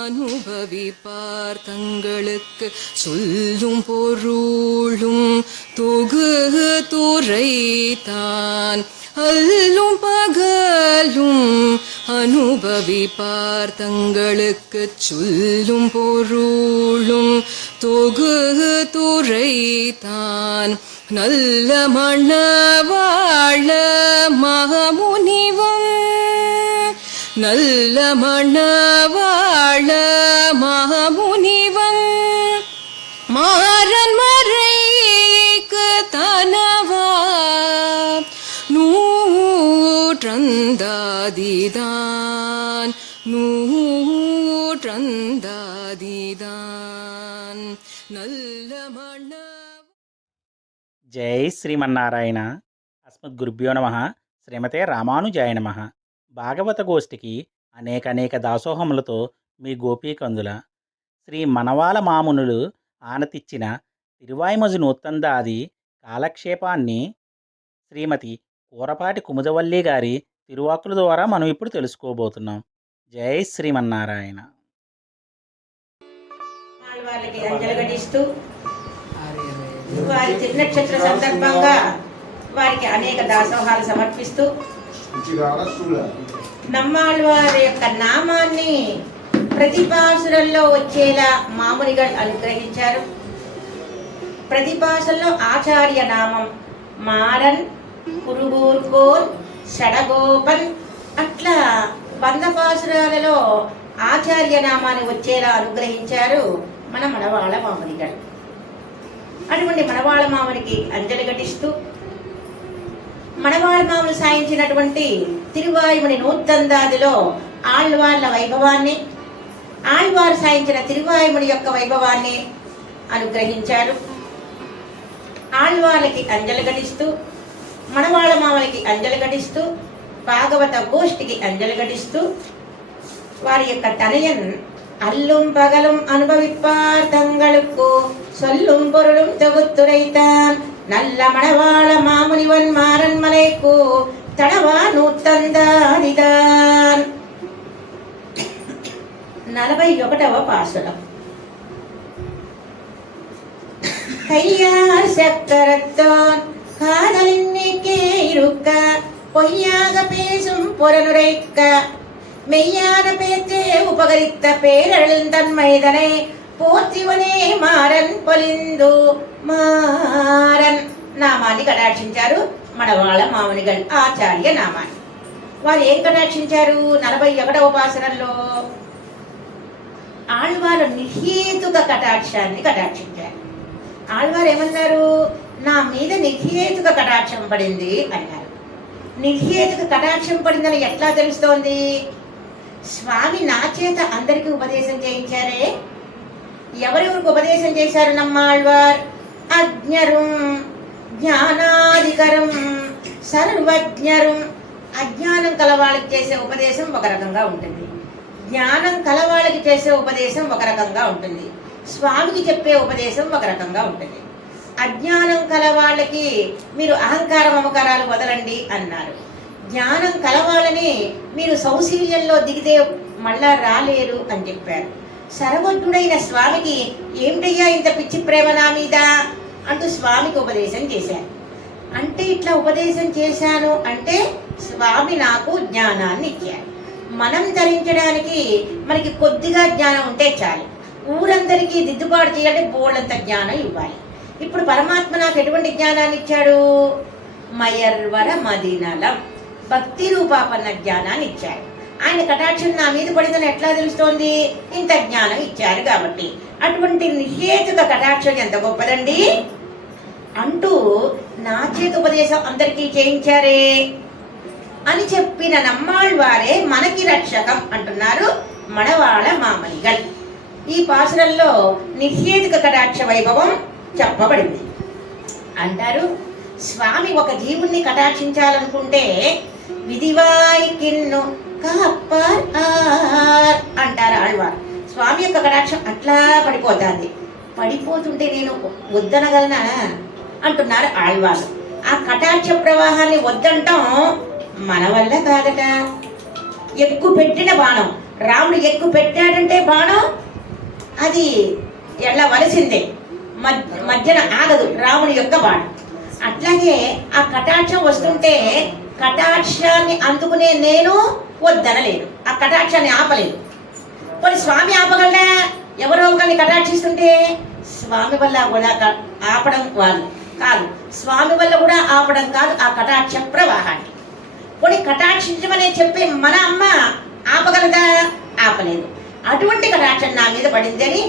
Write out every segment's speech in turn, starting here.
அனுபவிப்பார் தங்களுக்கு சொல்லும் பொருளும் தொகுத்துரைத்தான் அல்லும் பகலும் அனுபவிப்பார் தங்களுக்கு சொல்லும் பொருளும் தொகுத்துரைத்தான் நல்ல மணவாழ மகமுனிவம் நல்ல மணவாழ மகமுனிவன் மாறன் மறைக்கு தனவா நூற்றந்தாதிதான் நூற்றந்தாதிதான் நல்ல மண. జై శ్రీమన్నారాయణ. అస్మద్గురుభ్యో నమః. శ్రీమతే రామానుజాయ నమః. భాగవత గోష్ఠికి అనేక దాసోహములతో మీ గోపీకందుల. శ్రీ మనవాల మామునులు ఆనతిచ్చిన తిరువాయిమజు నూత్తందాది కాలక్షేపాన్ని శ్రీమతి కూరపాటి కుముదవల్లి గారి తిరువాకుల ద్వారా మనం ఇప్పుడు తెలుసుకోబోతున్నాం. జై శ్రీమన్నారాయణ. వారి తిరునక్షత్ర సందర్భంగా వారికి అనేక దాసోహాలు సమర్పిస్తూ నమ్మాళ్ళవారి యొక్క నామాన్ని ప్రతిపాసులలో వచ్చేలా మామూలుగా అనుగ్రహించారు. ప్రతిపాసుల్లో ఆచార్య నామం మారన్, కురుగూర్కోన్, షడగోపన్ అట్లా 100 పాసురాలలో ఆచార్య నామాన్ని వచ్చేలా అనుగ్రహించారు మన మనవాళ్ళ మామూలుగా. అటువంటి మనవాళ్ళ మామూలికి అంజలి ఘటిస్తూ మనవాళ్ళ మామూలు సాయించినటువంటి తిరువాయుమణి నూత్తందాదిలో ఆళ్వార్ల వైభవాన్ని, ఆళ్వారు సాయించిన తిరువాయుమణి యొక్క వైభవాన్ని అనుగ్రహించారు. ఆళ్వార్లకి అంజలి ఘటిస్తూ మనవాళ్ళ మామూలికి అంజలి ఘటిస్తూ భాగవత గోష్ఠికి అంజలి ఘటిస్తూ వారి యొక్క తనయన్ அல்லும் பகலும் அனுபவிப்பார் தங்களுக்கு சொல்லும் பொருளும் தொகுத்துரைத்தான் நல்ல மணவாள மாமுனிவன் மாறன் மலைக்கு தடவா நூத்தந்தாதிதான். 41వ పాసురం. கையார் சக்கரத்தோன் காதலின்னைக்கே இருக்க பொய்யாக பேசும் புறனுரைக்க மெய்யான பேச்சே உபகரித்த பேரழுந்தன்மைதனை పోర్తివనే మారన్ పొలిందు మారన్ నామాన్ని కటాక్షించారు మనవాళ్ళ మామునిగల్ ఆచార్య నామాన్ని. వారు ఏం కటాక్షించారు? 41వ పాసురంలో ఆళ్వారు నిర్హేతుక కటాక్షాన్ని కటాక్షించారు. ఆళ్వారు ఏమన్నారు? నా మీద నిర్హేతుక కటాక్షం పడింది అన్నారు. నిర్హేతుక కటాక్షం పడిందని ఎట్లా తెలుస్తోంది? స్వామి నా చేత అందరికీ ఉపదేశం చేయించారే. ఎవరెవరికి ఉపదేశం చేశారు నమ్మాళ్వార్? అజ్ఞరుం జ్ఞానాధికరం సర్వజ్ఞరుం. అజ్ఞానం కలవాళ్ళకి చేసే ఉపదేశం ఒక రకంగా ఉంటుంది, జ్ఞానం కలవాళ్ళకి చేసే ఉపదేశం ఒక రకంగా ఉంటుంది, స్వామికి చెప్పే ఉపదేశం ఒక రకంగా ఉంటుంది. అజ్ఞానం కలవాళ్ళకి మీరు అహంకార మమకారాలు వదలండి అన్నారు. జ్ఞానం కలవాళ్ళని మీరు సౌశీల్యంలో దిగితే మళ్ళా రాలేరు అని చెప్పారు. సర్వజ్ఞుడైన స్వామికి ఏమిటయ్యా ఇంత పిచ్చి ప్రేమ నా మీద అంటూ స్వామికి ఉపదేశం చేశారు. అంటే ఇట్లా ఉపదేశం చేశాను అంటే స్వామి నాకు జ్ఞానాన్ని ఇచ్చారు. మనం ధరించడానికి మనకి కొద్దిగా జ్ఞానం ఉంటే చాలు. ఊరందరికీ దిద్దుబాటు చేయాలంటే బోళ్ళంత జ్ఞానం ఇవ్వాలి. ఇప్పుడు పరమాత్మ నాకు ఎటువంటి జ్ఞానాన్ని ఇచ్చాడు? మయర్వర మదినలం భక్తి రూపాపన్న జ్ఞానాన్ని ఇచ్చారు. ఆయన కటాక్షం నా మీద పడిందని ఎట్లా తెలుస్తోంది? ఇంత జ్ఞానం ఇచ్చారు కాబట్టి. అటువంటి నిహేతుక కటాక్షం ఎంత గొప్పదండి అంటూ నా చేత ఉపదేశం అందరికీ చేయించారే అని చెప్పిన నమ్మాళ్వారే మనకి రక్షకం అంటున్నారు మనవాళ్ళ మామలిగల్. ఈ పాసురంలో నిహేతుక కటాక్ష వైభవం చెప్పబడింది. అంటారు స్వామి ఒక జీవుణ్ణి కటాక్షించాలనుకుంటే విధివాయికిన్ను అంటారు ఆళ్వారు. స్వామి యొక్క కటాక్షం అట్లా పడిపోతుంది. పడిపోతుంటే నేను వద్దనగలనా అంటున్నారు ఆళ్వారు. ఆ కటాక్ష ప్రవాహాన్ని వద్దంటాం మన వల్ల కాదట. ఎక్కువ పెట్టిన బాణం రాముడు ఎక్కువ పెట్టాడంటే బాణం అది ఎళ్ళవలసిందే, మధ్యన ఆగదు రాముడి యొక్క బాణం. అట్లాగే ఆ కటాక్షం వస్తుంటే కటాక్షాన్ని అందుకునే నేను వద్దనలేదు, ఆ కటాక్షాన్ని ఆపలేదు. మరి స్వామి ఆపగలడా? ఎవరో ఒకరిని కటాక్షిస్తుంటే స్వామి వల్ల కూడా ఆపడం కాదు, స్వామి వల్ల కూడా ఆపడం కాదు ఆ కటాక్ష ప్రవాహాన్ని. కొన్ని కటాక్షించమని చెప్పే మన అమ్మ ఆపగలదా? ఆపలేదు. అటువంటి కటాక్షం నా మీద పడింది అని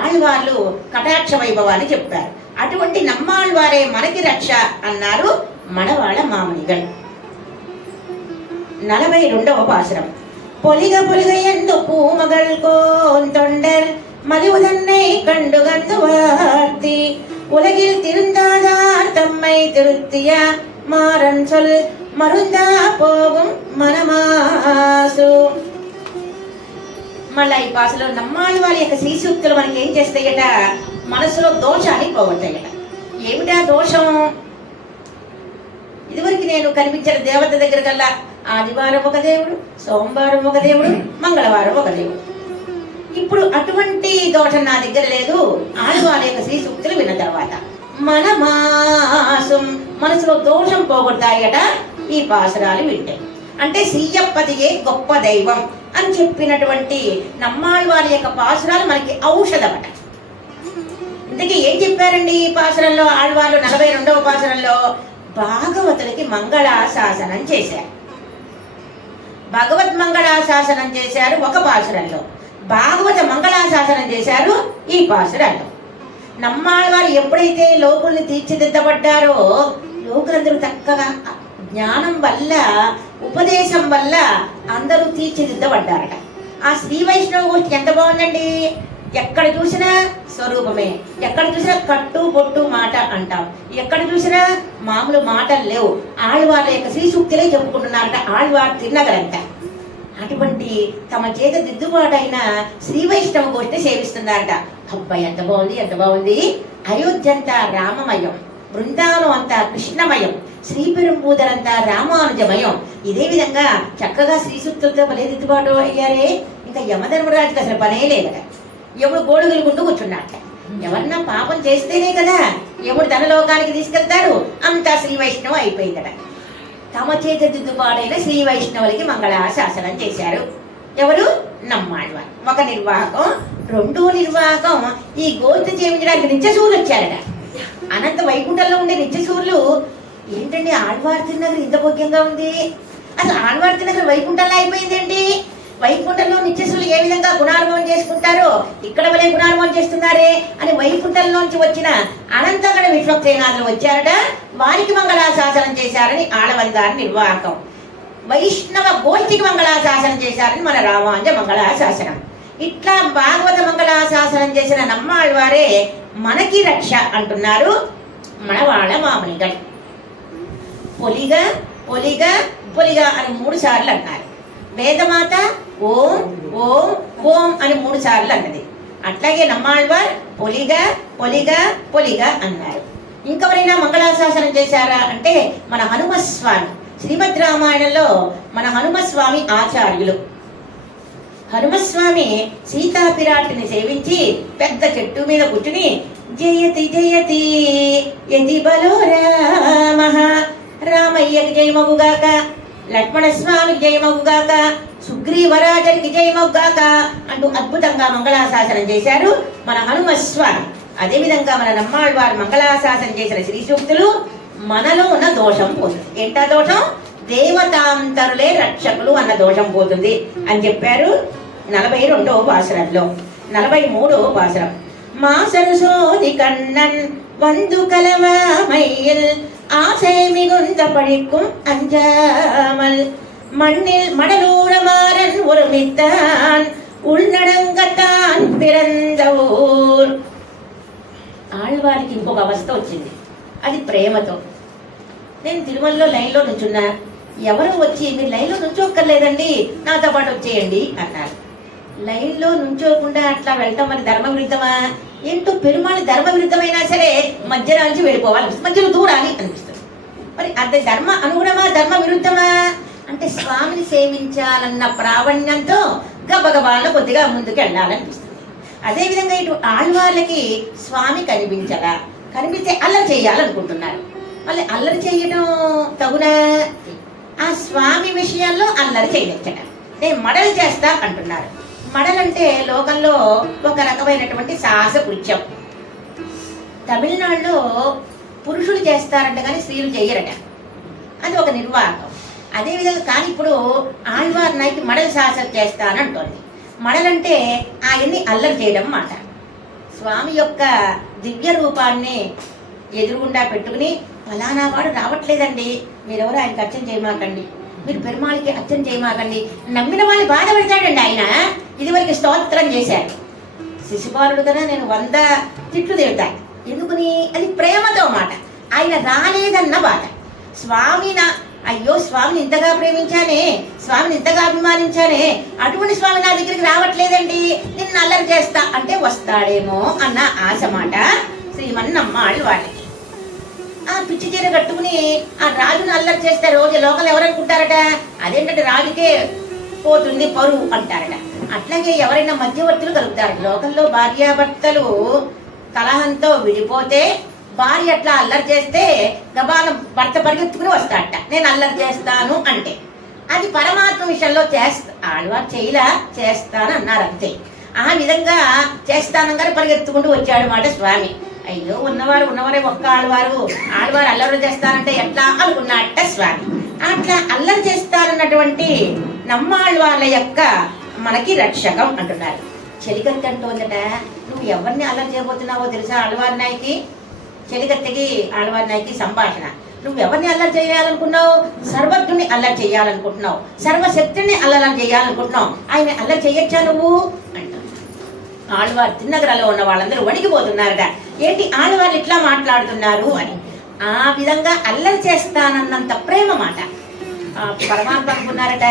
ఆళ్వార్లు కటాక్ష వైభవాన్ని చెప్పారు. అటువంటి నమ్మాళ్వారే మనకి రక్ష అన్నారు మనవాళ్ళ మామనిగల్. 42వ పాసురం. పొలిగ పొలిగ ఎందు పూమగల్ కోంతొండర్ மலிவுதன்னை கண்டு கந்து வார்த்தி உலகில் திருந்தாதார் தம்மை திருத்திய மாறன் சொல் మరుందా పోగం మనమాసు. మళ్ళా ఈ భాషలో నమ్మాళ్ళ వారి యొక్క శ్రీసూక్తులు మనకి ఏం చేస్తాయట? మనసులో దోషాన్ని పోగొట్టాయట. ఏమిటా దోషం? ఇదివరకు నేను కనిపించిన దేవత దగ్గర కల్లా ఆదివారం ఒక దేవుడు, సోమవారం ఒక దేవుడు, మంగళవారం ఒక దేవుడు. ఇప్పుడు అటువంటి దోషం నా దగ్గర లేదు. ఆడవారి యొక్క శ్రీసూక్తులు విన్న తర్వాత మనమాసం, మనసులో దోషం పోగొడతాయట ఈ పాసురాలు వింటే. అంటే సీయప్పదియే గొప్ప దైవం అని చెప్పినటువంటి నమ్మాళ్వారి యొక్క పాసురాలు మనకి ఔషధమట. ఇంతకీ ఏం చెప్పారండి ఈ పాసురంలో ఆళ్వార్లు? 42వ పాసురంలో భాగవతులకి మంగళాశాసనం చేశారు. భగవత్ మంగళాశాసనం చేశారు ఒక పాసురంలో, భాగవత మంగళాశాసనం చేశారు ఈ పాసురంలో. నమ్మాళ్వారు ఎప్పుడైతే లోకుల్ని తీర్చిదిద్దబడ్డారో లోకులందరూ చక్కగా జ్ఞానం వల్ల, ఉపదేశం వల్ల అందరూ తీర్చిదిద్దబడ్డారట. ఆ శ్రీ వైష్ణవ గోష్ఠి ఎంత బాగుందండి! ఎక్కడ చూసినా స్వరూపమే, ఎక్కడ చూసినా కట్టు బొట్టు మాట అంటాం, ఎక్కడ చూసినా మామూలు మాటలు లేవు. ఆళ్వార్ల యొక్క శ్రీ సూక్తులే చెప్పుకుంటున్నారట ఆళ్వార్ తిన్నగలంతా. అటువంటి తమ చేత దిద్దుబాటైన శ్రీ వైష్ణవ గోష్ఠి సేవిస్తున్నారట. అబ్బాయి ఎంత బాగుంది, ఎంత బాగుంది! అయోధ్య అంతా రామమయం, బృందావనం అంతా కృష్ణమయం, శ్రీపెరుంబూదరంతా రామానుజమయం. ఇదే విధంగా చక్కగా శ్రీ సూక్తులతో భలే దిద్దుబాటు అయ్యారే. ఇంకా యమధర్మరాజుకి అసలు పనే లేదట. యముడు గోడుగులుకుంటూ కూర్చున్నాట. ఎవరన్నా పాపం చేస్తేనే కదా యముడు తన లోకానికి తీసుకెళ్తారు. అంతా శ్రీ వైష్ణవ అయిపోయిందట. తమ చేత దిద్దుబాటైన శ్రీ వైష్ణవులకి మంగళాశాసనం చేశారు. ఎవరు? నమ్మాళ్వారు. ఒక నిర్వాహకం. రెండో నిర్వాహకం ఈ గోష్ఠి చేయించడానికి నిత్యసూరులు వచ్చారట. అనంత వైకుంఠంలో ఉండే నిత్యసూరులు ఏంటండి ఆళ్వార్ తిరునగర్ ఇంత భోగ్యంగా ఉంది, అసలు ఆళ్వార్ తిరునగర్ వైకుంఠంలో అయిపోయిందేంటి? వైకుంఠంలో నిత్యసూరులు ఏ విధంగా గుణానుభవం చేసుకుంటారో ఇక్కడ వలే గుణానుభవం చేస్తున్నారే అని వైకుంఠంలోంచి వచ్చిన అనంతగణ విశ్వక్సేనాథులు వచ్చారట. వారికి మంగళాశాసనం చేశారని ఆడవందారి నిర్వాహకం. వైష్ణవ గోష్ఠికి మంగళాశాసనం చేశారని మన రామాంజ మంగళాశాసనం. ఇట్లా భాగవత మంగళాశాసనం చేసిన నమ్మాళ్వారే మనకి రక్ష అంటున్నారు మనవాళ్ళ మామనిగల్. పొలిగ పొలిగ పొలిగ అని 3 సార్లు అన్నారు. వేదమాత ఓం ఓం ఓం అని 3 సార్లు అన్నది. అట్లాగే నమ్మాళ్వార్ పొలిగ పొలిగ పొలిగ అన్నారు. ఇంకెవరైనా మంగళాశాసనం చేశారా అంటే మన హనుమస్వామి. శ్రీమద్ రామాయణంలో మన హనుమస్వామి ఆచార్యులు. హనుమస్వామి సీతాపిరాటిని సేవించి పెద్ద చెట్టు మీద కూర్చుని జయతి జయతి యతి బలో రామ, రామయ్యకి జయమగుగాక, లక్ష్మణస్వామికి జయమగుగాక, సుగ్రీవరాజరికి జయమగుగాక అంటూ అద్భుతంగా మంగళాశాసనం చేశారు మన హనుమస్వామి. అదేవిధంగా మన నమ్మాళ్వారు మంగళాశాసనం చేసిన శ్రీ సూక్తులు మనలో ఉన్న దోషం పోతుంది. ఏంటా దోషం? దేవతాంతరులే రక్షకులు అన్న దోషం పోతుంది అని చెప్పారు 42వ పాసురంలో. 43వ పాసురం. మాసరు సోది కண்ணన్ వందు కలవామయ్యల్ ஆசை மிகுந்த பழிக்கும் அஞ்சாமல் மண்ணில் மடலூர மாறன் ஒருமித்தான் உள்நடங்கத்தான் பிறந்த ఊర్. ఆళ్వారికి ఇంకొక అవస్థ వచ్చింది, అది ప్రేమతో. నేను తిరుమలలో లైన్లో నుంచున్నా, ఎవరు వచ్చి మీరు లైన్లో నుంచోక్కర్లేదండి నాతో పాటు వచ్చేయండి అన్నారు. లైన్లో నుంచోకుండా అట్లా వెళ్ళటం మరి ధర్మ విరుద్ధమా? ఏంటో పెరుమాళి ధర్మ విరుద్ధమైనా సరే మధ్యలో నుంచి వెళ్ళిపోవాలి, మధ్యలో దూరాలి అనిపిస్తుంది. మరి అదే ధర్మ అనుగుణమా ధర్మ విరుద్ధమా అంటే స్వామిని సేవించాలన్న ప్రావణ్యంతో గబగబాలను కొద్దిగా ముందుకు వెళ్ళాలనిపిస్తుంది. అదేవిధంగా ఇటు ఆళ్వార్లకి స్వామి కనిపించదా, కనిపిస్తే అల్లరి చేయాలనుకుంటున్నారు. మళ్ళీ అల్లరి చేయడం తగునా? ఆ స్వామి విషయంలో అల్లరి చేయొచ్చట. నేను మడలు చేస్తా అంటున్నారు. మడలంటే లోకంలో ఒక రకమైనటువంటి సాహస కృత్యం. తమిళనాడులో పురుషులు చేస్తారంట కానీ స్త్రీలు చెయ్యరట. అది ఒక నిర్వాహకం. అదేవిధంగా కానీ ఇప్పుడు ఆళ్వార్ నాయకి మడలు సాహసం చేస్తానంటోంది. మడలంటే ఆయన్ని అల్లరి చేయడం మాట. స్వామి యొక్క దివ్య రూపాన్ని ఎదురుగుండా పెట్టుకుని ఫలానా వాడు రావట్లేదండి, మీరెవరు ఆయనకి అర్చన చేయమాకండి, మీరు పెరుమాళికి అర్చన చేయమాకండి, నమ్మిన వాళ్ళు బాధ పెడతాడండి. ఆయన ఇదివరకు స్తోత్రం చేశాడు. శిశుపాలుడు కదా నేను 100 తిట్లు తిడతాను. ఎందుకుని? అది ప్రేమతో మాట. ఆయన రాలేదన్న బాధ. అయ్యో స్వామిని ఇంతగా ప్రేమించానే, స్వామిని ఇంతగా అభిమానించానే, అటువంటి స్వామి నా దగ్గరికి రావట్లేదండి, నిన్ను అల్లరి చేస్తా అంటే వస్తాడేమో అన్న ఆశ మాట శ్రీమన్నమ్మాళ్ళు వాళ్ళకి. ఆ పిచ్చి చీర కట్టుకుని ఆ రాజును అల్లరి చేస్తే రోజు లోకల్ ఎవరనుకుంటారట? అదేంటంటే రాజుకే పోతుంది పరువు అంటారట. అట్లాగే ఎవరైనా మధ్యవర్తులు కలుగుతారు. లోకల్లో భార్యాభర్తలు కలహంతో విడిపోతే భార్య అట్లా అల్లరి చేస్తే గబాలం భర్త పరిగెత్తుకుని వస్తాడట, నేను అల్లరి చేస్తాను అంటే. అది పరమాత్మ విషయంలో ఆడవారు చేయలా, చేస్తాను అన్నారు అంతే. ఆ విధంగా చేస్తానగానే పరిగెత్తుకుంటూ వచ్చాడు మాట స్వామి. అయ్యో ఉన్నవారే ఒక్క ఆడవారు అల్లరి చేస్తానంటే ఎట్లా అనుకున్నట్ట స్వామి. అట్లా అల్లరి చేస్తారన్నటువంటి నమ్మాళ్ళ యొక్క మనకి రక్షకం అంటున్నారు. చెలికత్తి అంటోందట, నువ్వు ఎవరిని అల్లరి చేయబోతున్నావో తెలుసా? ఆళ్వారి నాయకి చెలికత్తెకి ఆళ్వారి నాయకి సంభాషణ. నువ్వు ఎవరిని అల్లరి చేయాలనుకున్నావు? సర్వజ్ఞుని అల్లరి చేయాలనుకుంటున్నావు, సర్వశక్తిని అల్లరి చేయాలనుకుంటున్నావు. ఆయన అల్లరి చేయొచ్చా నువ్వు అంట. ఆళ్వారు తిన్నగరలో ఉన్న వాళ్ళందరూ వణికిపోతున్నారట, ఏంటి ఆళ్వారు ఇట్లా మాట్లాడుతున్నారు అని. ఆ విధంగా అల్లరి చేస్తానన్నంత ప్రేమ మాట. పరమాత్మ అనుకున్నారట,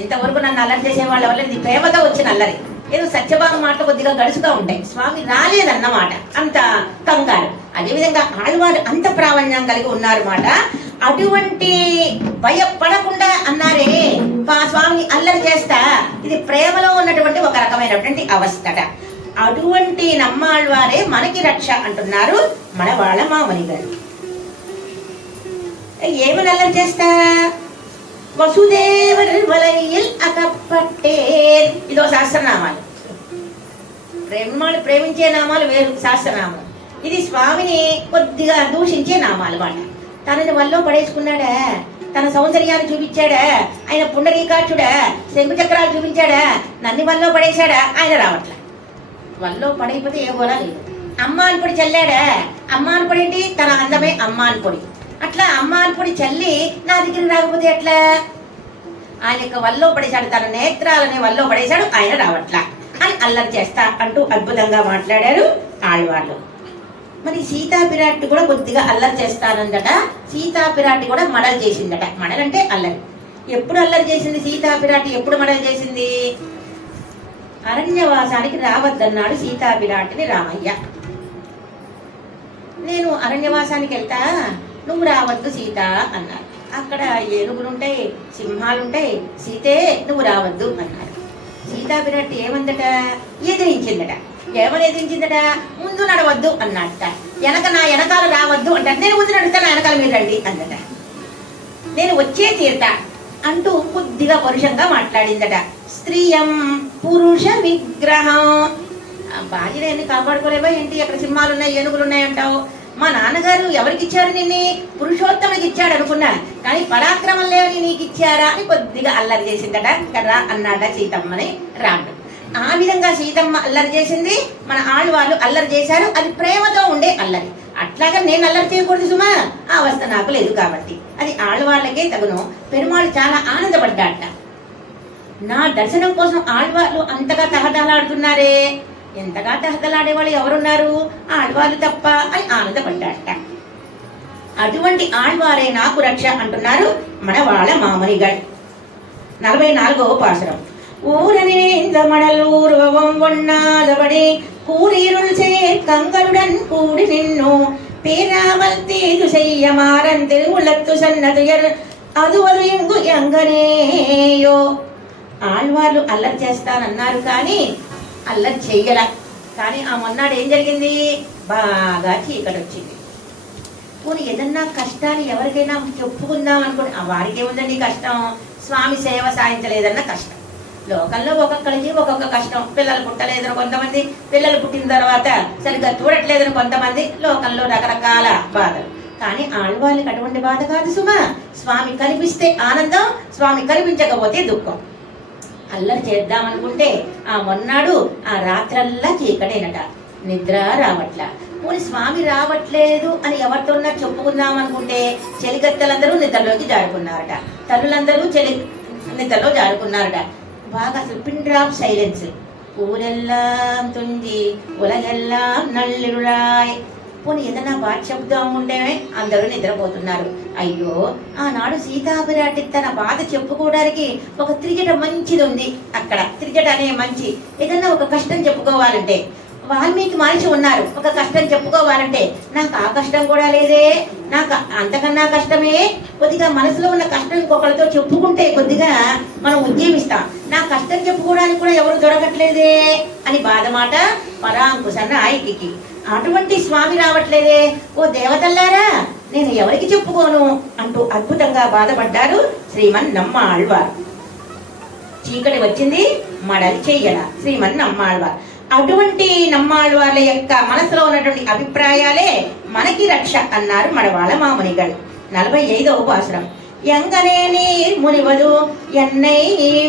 ఇంతవరకు నన్ను అల్లరి చేసే వాళ్ళు ఎవరు, ఇది ప్రేమగా వచ్చిన అల్లరి. ఏదో సత్యభాగం మాటలు కొద్దిగా గడుచుగా ఉంటాయి. స్వామి రాలేదన్నమాట, అంత కంగారు. అదేవిధంగా ఆళ్వారు అంత ప్రావణ్యం కలిగి ఉన్నారు మాట. అటువంటి భయపడకుండా అన్నారే, స్వామిని అల్లరి చేస్తా, ఇది ప్రేమలో ఉన్నటువంటి ఒక రకమైనటువంటి అవస్థట. అటువంటి నమ్మాళ్వారే మనకి రక్ష అంటున్నారు మన వాళ్ళ మామని గారు. ఏమని అల్లరి చేస్తా? వసుదేవర్ వలయిల్ అకప్పట్టే, ఇదో సహస్రనామాలు. ప్రేమించే నామాలు వేరు, సహస్రనామం. ఇది స్వామిని కొద్దిగా దూషించే నామాలు మాట. తనని వల్లో పడేసుకున్నాడా, తన సౌందర్యాన్ని చూపించాడా, ఆయన పుండరీకాక్షుడా, శంకు చక్రాలు చూపించాడా, నన్ను వల్లో పడేశాడా, ఆయన రావట్లే. వల్లో పడైపోతే ఏ గోలా లేదు. అమ్మ అని పొడి చల్లాడా, అమ్మ అని పొడి ఏంటి? తన అందమే అమ్మ అని పొడి. అట్లా అమ్మ అని పొడి చల్లి నా దగ్గరికి రాకపోతే ఎట్లా? ఆయన యొక్క వల్లో పడేశాడు, తన నేత్రాలని వల్లో పడేశాడు, ఆయన రావట్లా అని అల్లరి చేస్తా అంటూ అద్భుతంగా మాట్లాడారు ఆళ్వార్లు. మరి సీతాపిరాట్టి కూడా కొద్దిగా అల్లరి చేస్తానందట. సీతాపిరాట్టి కూడా మడలు చేసిందట. మడలంటే అల్లరి. ఎప్పుడు అల్లరి చేసింది సీతాపిరాట్టి? ఎప్పుడు మడలు చేసింది? అరణ్యవాసానికి రావద్దన్నాడు సీతాపిరాటిని రామయ్య. నేను అరణ్యవాసానికి వెళ్తా, నువ్వు రావద్దు సీత అన్నారు. అక్కడ ఏనుగులుంటాయి, సింహాలుంటాయి, సీతే నువ్వు రావద్దు అన్నారు. సీతాపిరాట్టి ఏమందట? ఎదిరించిందట. ఏమని ఎదిరించిందట? ముందు నడవద్దు అన్నట్ట. నా వెనకాల రావద్దు అంటారు. నేను ముందు నడుస్తా, నా వెనకాల మీరు రండి అందట. నేను వచ్చే తీరుతా అంటూ కొద్దిగా పరుషంగా మాట్లాడిందట. స్త్రీయం పురుష విగ్రహం. భార్యని కాపాడుకోలేవా ఏంటి? అక్కడ సింహాలు ఉన్నాయి, ఏనుగులు ఉన్నాయి అంటావు. మా నాన్నగారు ఎవరికి ఇచ్చారు? నిన్ను పురుషోత్తముడికి ఇచ్చాడు అనుకున్నా, కానీ పరాక్రమం లేవని నీకు ఇచ్చారా అని కొద్దిగా అల్లరి చేసిందట కదా అన్నాడ సీతమ్మని రాముడు. ఆ విధంగా సీతమ్మ అల్లరి చేసింది, మన ఆళ్వాళ్ళు అల్లరి చేశారు. అది ప్రేమతో ఉండే అల్లరి. అట్లాగా నేను అల్లరి చేయకూడదు సుమా, ఆ అవస్థ నాకు లేదు కాబట్టి అది ఆళ్వాళ్ళకే తగును. పెరుమాళ్ చాలా ఆనందపడ్డాట. నా దర్శనం కోసం ఆళ్వాళ్ళు అంతగా తహతలాడుతున్నారే, ఎంతగా తహతలాడేవాళ్ళు ఎవరున్నారు? ఆళ్వాళ్ళు తప్ప అని ఆనందపడ్డాట. అటువంటి ఆళ్వారే నాకు రక్ష అంటున్నారు మన వాళ్ళ మామనిగాడు. 44వ పాసురం. ஊரனிந்த மணல் ஊர்வம் ஒண்ணாதபடி கூறிருள் சேர் கங்களுடன் கூடி நின்னோ பேராமல் தீது செய்ய மாறன் திருவுள்ளத்து சன்னதுயர் அதுவது எங்கு எங்கனேயோ. ఆళ్వార్లు అల్లరి చేస్తానన్నారు కానీ అల్లరి చెయ్యల. కానీ ఆ మొన్నాడు ఏం జరిగింది, బాగా చీకటి వచ్చింది. పోనీ ఏదన్నా కష్టాన్ని ఎవరికైనా చెప్పుకుందాం అనుకోండి, వారికి ఏముందండి కష్టం, స్వామి సేవ సాధించలేదన్న కష్టం. లోకంలో ఒక్కొక్కరికి ఒక్కొక్క కష్టం. పిల్లలు పుట్టలేదని కొంతమంది, పిల్లలు పుట్టిన తర్వాత సరిగ్గా చూడట్లేదని కొంతమంది, లోకంలో రకరకాల బాధలు. కానీ ఆళ్వాళ్ళకి అటువంటి బాధ కాదు సుమా. స్వామి కనిపిస్తే ఆనందం, స్వామి కనిపించకపోతే దుఃఖం. అల్లరి చేద్దామనుకుంటే ఆ మొన్నాడు ఆ రాత్రల్లా చీకటేనట, నిద్ర రావట్లా. పోనీ స్వామి రావట్లేదు అని ఎవరితోన్నా చెప్పుకుందాం అనుకుంటే చెలికత్తెలందరూ నిద్రలోకి జారుకున్నారట, తల్లులందరూ నిద్రలో జారుకున్నారట. బాగా అసలు పిన్ డ్రాప్ సైలెన్స్. ఊరెల్లాం తుంజి ఉలగెల్లాం నల్లిరురాయ్. పోనీ ఏదన్నా బాధ చెప్దాం ఉంటే అందరూ నిద్రపోతున్నారు. అయ్యో, ఆనాడు సీతాపిరాటి తన బాధ చెప్పుకోవడానికి ఒక త్రిజట మంచిది ఉంది. అక్కడ త్రిజట అనే మంచి ఏదన్నా ఒక కష్టం చెప్పుకోవాలంటే, వాల్మీకి మనిషి ఉన్నారు, ఒక కష్టం చెప్పుకోవాలంటే నాకు ఆ కష్టం కూడా లేదే, నాకు అంతకన్నా కష్టమే. కొద్దిగా మనసులో ఉన్న కష్టం ఇంకొకరితో చెప్పుకుంటే కొద్దిగా మనం ఉద్యమిస్తాం. నా కష్టం చెప్పుకోవడానికి కూడా ఎవరు దొరకట్లేదే అని బాధ మాట పరాంకుశన్న ఆయకి. అటువంటి స్వామి రావట్లేదే, ఓ దేవతల్లారా నేను ఎవరికి చెప్పుకోను అంటూ అద్భుతంగా బాధపడ్డారు శ్రీమన్నాళ్వార్. చీకటి వచ్చింది, మడలి చెయ్యల శ్రీమన్నాళ్వార్. అటువంటి నమ్మాళ్వార్ల యొక్క మనసులో ఉన్నటువంటి అభిప్రాయాలే మనకి రక్ష అన్నారు మడవాళ్ళ మామునిగారు. 45వ పాసురం. ఎంగనే నీర్ మునివదు ఎన్నై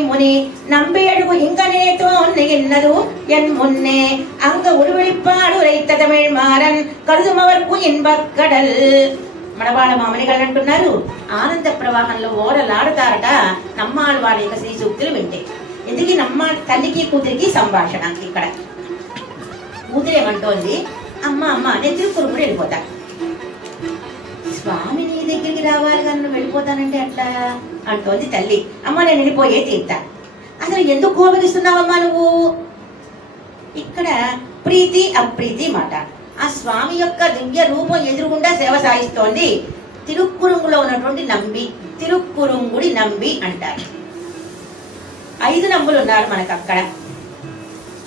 ముని நம்பியடுகு இங்கனேதோ நெகின்னது என் முன்னே அங்க உருவெளிப்பாடு ரைத்த தமிழ் మారన్ కరుదుమవర్కు ఇన్బక్కడల్. మడవాళ్ళ మామనిగారు అంటున్నారు, ఆనంద ప్రవాహంలో ఓరలాడతారట నమ్మాళ్వారి యొక్క శ్రీ సూక్తులు వింటే. ఎందుకు తల్లికి కూతురికి సంభాషణ. ఇక్కడ కూతురు ఏమంటోంది, అమ్మ అమ్మ నేను తిరుక్కురు కూడా వెళ్ళిపోతా. స్వామి నీ దగ్గరికి రావాలి కానీ నువ్వు వెళ్ళిపోతానంటే అట్లా అంటోంది తల్లి. అమ్మ నేను వెళ్ళిపోయే తీరుతా. అసలు ఎందుకు కోపగిస్తున్నావమ్మా నువ్వు? ఇక్కడ ప్రీతి అప్రీతి మాట. ఆ స్వామి యొక్క దివ్య రూపం ఎదురుగుండా సేవ సాగిస్తోంది. తిరుక్కురుంగులో ఉన్నటువంటి నంబి, తిరుక్కురుంగుడి నంబి అంటారు. 5 నంబులు ఉన్నారు మనకు అక్కడ.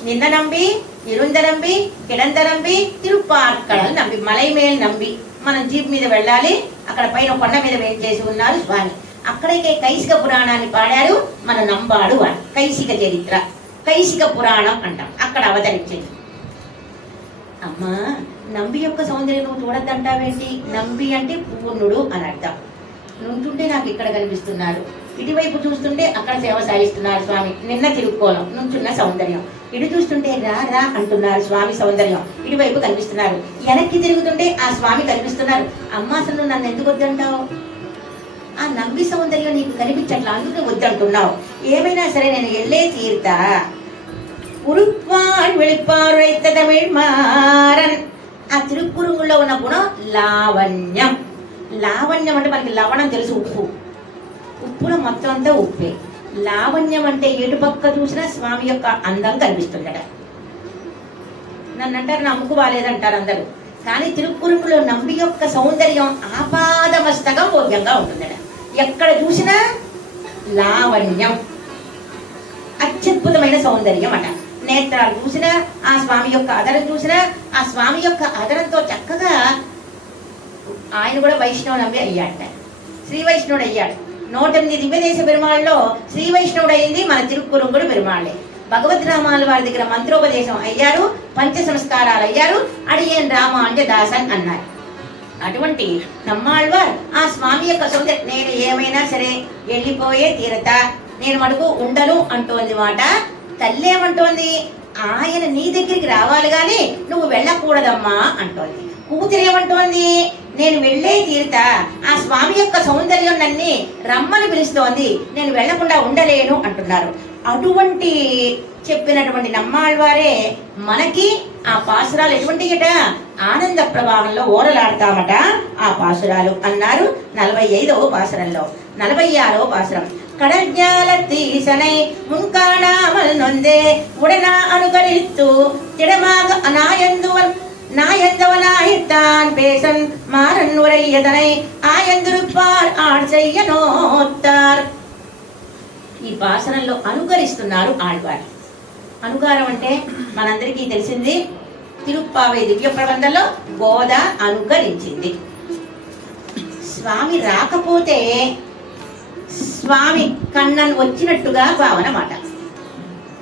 నిన్న నంబి, ఇరుంద నంబి, కిడంద నంబి, తిరుప్పార్కడల్ నంబి, మలైమేల్ నంబి. మనం జీప్ మీద వెళ్ళాలి, అక్కడ పైన కొండ మీద వేయించేసి ఉన్నారు స్వామి. అక్కడికే కైసిక పురాణాన్ని పాడారు మన నంబాడు అని. కైసిక చరిత్ర, కైసిక పురాణం అంటాం, అక్కడ అవతరించింది. అమ్మా నంబి యొక్క సౌందర్యం నువ్వు చూడద్దంటావేంటి? నంబి అంటే పూర్ణుడు అని అర్థం. నుంచుంటే నాకు ఇక్కడ కనిపిస్తున్నారు, ఇటువైపు చూస్తుంటే అక్కడ సేవ సాగిస్తున్నారు స్వామి. నిన్న తిరుక్కోలం నుంచున్న సౌందర్యం, ఇటు చూస్తుంటే రా రా అంటున్నారు స్వామి సౌందర్యం, ఇటువైపు కనిపిస్తున్నారు. వెనక్కి తిరుగుతుంటే ఆ స్వామి కనిపిస్తున్నారు. అమ్మ అసలు నన్ను ఎందుకు వద్దంటావు? ఆ నంబి సౌందర్యం నీకు కనిపించట్లా, అందుకే వద్దంటున్నావు. ఏమైనా సరే నేను వెళ్ళే తీరుతా. ఉరుప్పాడు వెళ్ళిపారు రైత తమిళ్ మారన్. ఆ తిరుక్కురుంగులో ఉన్న గుణం లావణ్యం. లావణ్యం అంటే మనకి లవణం తెలుసు, ఉప్పు. ఉప్పులో మొత్తం అంతా ఉప్పే. లావణ్యం అంటే ఎటు పక్క చూసినా స్వామి యొక్క అందం కనిపిస్తుందట. నన్ను అంటారు నా ముక్కు బాలేదంటారు అందరూ, కానీ తిరుక్కురుంగులో నంబి యొక్క సౌందర్యం ఆపాదమస్తకం భోగ్యంగా ఉంటుందట. ఎక్కడ చూసినా లావణ్యం, అత్యద్భుతమైన సౌందర్యం అట. నేత్రాలు చూసినా, ఆ స్వామి యొక్క ఆదరం చూసినా, ఆ స్వామి యొక్క ఆదరంతో చక్కగా ఆయన కూడా వైష్ణవ నంబి అయ్యాట, శ్రీ వైష్ణవుడు అయ్యాడు. 108 దివ్యదేశ పెరుమాళ్ళలో శ్రీ వైష్ణవుడు అయింది మన తిరుక్కురుంగుడు పెరుమాళ్ళే. భగవద్రామాల వారి దగ్గర మంత్రోపదేశం అయ్యారు, పంచ సంస్కారాలు అయ్యారు. అడియేన్ రామ అంటే దాసన్ అన్నారు. అటువంటి నమ్మాళ్వార్ ఆ స్వామి యొక్క సౌందర్యం, నేను ఏమైనా సరే వెళ్ళిపోయే తీరత, నేను మటుకు ఉండను అంటోంది మాట. తల్లి ఏమంటోంది, ఆయన నీ దగ్గరికి రావాలి గాని నువ్వు వెళ్ళకూడదమ్మా అంటోంది. కూతురు ఏమంటోంది, నేను వెళ్ళే తీరుతా, ఆ స్వామి యొక్క సౌందర్యం నన్ను రమ్మని పిలుస్తోంది, నేను వెళ్లకుండా ఉండలేను అంటున్నారు. అటువంటి చెప్పినటువంటి నమ్మాళ్వారే మనకి ఆ పాసురాలు ఎటువంటిట, ఆనంద ప్రవాహంలో ఓరలాడతామట ఆ పాసురాలు అన్నారు 45వ పాసురంలో. 46వ పాసురం. கடற்ஞால தீசனை முன்காணாமல் நொந்தே உடனா அனுகரித்து திடமாக நாயந்தவனாயித்தான் பேசன் மாறன் உரையதனை ஆயந்திருப்பார் ஆள் செய்ய நோத்தார். ఈ పాసరంలో అనుకరిస్తున్నారు ఆళ్వారు. అనుకారం అంటే మనందరికీ తెలిసింది. తిరుప్పావై దివ్య ప్రబంధంలో గోద అనుకరించింది. స్వామి రాకపోతే స్వామి కన్నన్ వచ్చినట్టుగా భావన మాట.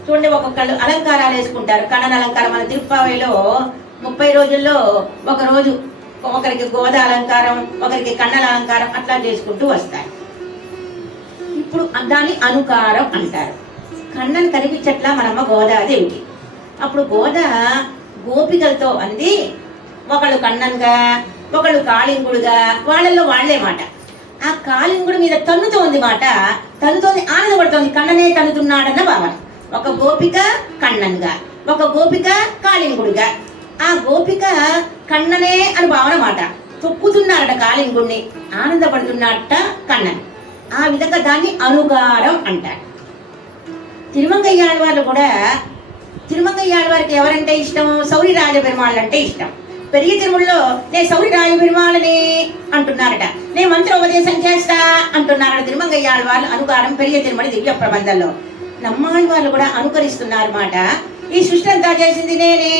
చూడండి, ఒక్కొక్కళ్ళు అలంకారాలు వేసుకుంటారు. కన్నన్ అలంకారం మన తిరుప్పావైలో 30 రోజుల్లో ఒక రోజు ఒకరికి గోద అలంకారం, ఒకరికి కన్నల అలంకారం అట్లా చేసుకుంటూ వస్తారు. ఇప్పుడు దాన్ని అనుకారం అంటారు. కన్నన్ కనిపించట్లా మనమ్మ గోదాదేవికి. అప్పుడు గోద గోపికలతో అంది, ఒకళ్ళు కన్నన్గా, ఒకళ్ళు కాళింగుడుగా, వాళ్ళల్లో వాళ్లే మాట. ఆ కాళింగుడు మీద తన్నుతోంది మాట, తన్నుతోంది, ఆనందపడుతోంది, కన్ననే తన్నుతున్నాడన్న భావన. ఒక గోపిక కన్నన్గా, ఒక గోపిక కాళింగుడుగా. ఆ గోపిక కన్ననే అని భావన మాట. తొక్కుతున్నారట కాళింగుడిని, ఆనందపడుతున్నట్ట కన్నన్. ఆ విధంగా దాన్ని అనుకారం అంటారు. తిరుమంగయ్యాళ్వారు కూడా, తిరుమంగయ్యాళ్వారికి ఎవరంటే ఇష్టం? సౌరి రాజపెరుమాళ్ళు అంటే ఇష్టం. పెరిగి తిరుమలలో నే సౌరి రాజపెరుమాళ్ళని అంటున్నారట, నే మంత్రోపదేశం చేస్తా అంటున్నారట తిరుమంగయ్యాళ్వారు. అనుకారం పెరిగి తిరుమల దివ్య ప్రబంధంలో. నమ్మాళ్వాళ్ళు కూడా అనుకరిస్తున్నారు మాట. ఈ సృష్టి అంతా చేసింది నేనే,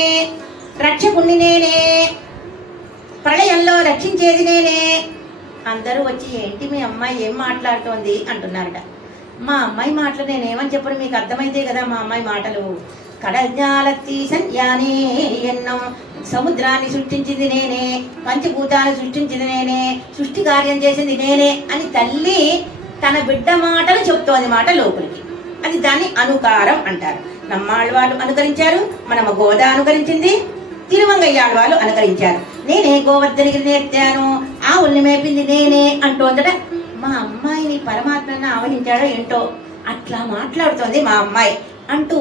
రక్షకుణ్ణి నేనే, ప్రళయంలో రక్షించేది నేనే. అందరూ వచ్చి ఏంటి మీ అమ్మాయి ఏం మాట్లాడుతోంది అంటున్నారట. మా అమ్మాయి మాటలు నేనేమని చెప్పను, మీకు అర్థమైతే కదా మా అమ్మాయి మాటలు. కడజాలతీసన్యానే ఎన్నం, సముద్రాన్ని సృష్టించింది నేనే, పంచభూతాన్ని సృష్టించింది నేనే, సృష్టి కార్యం చేసింది నేనే అని తల్లి తన బిడ్డ మాటలు చెప్తోంది మాట లోపలికి. అది దాన్ని అనుకారం అంటారు. నమ్మాళ్వాళ్ళు అనుకరించారు, మనమ గోద అనుకరించింది, తిరుమంగయ్యాళ్వాళ్ళు అనుకరించారు. నేనే గోవర్ధనికి నేర్తాను, ఆవుల్ని మేపింది నేనే అంటోందట. మా అమ్మాయిని పరమాత్మను ఆవహించాడో ఏంటో అట్లా మాట్లాడుతోంది మా అమ్మాయి అంటూ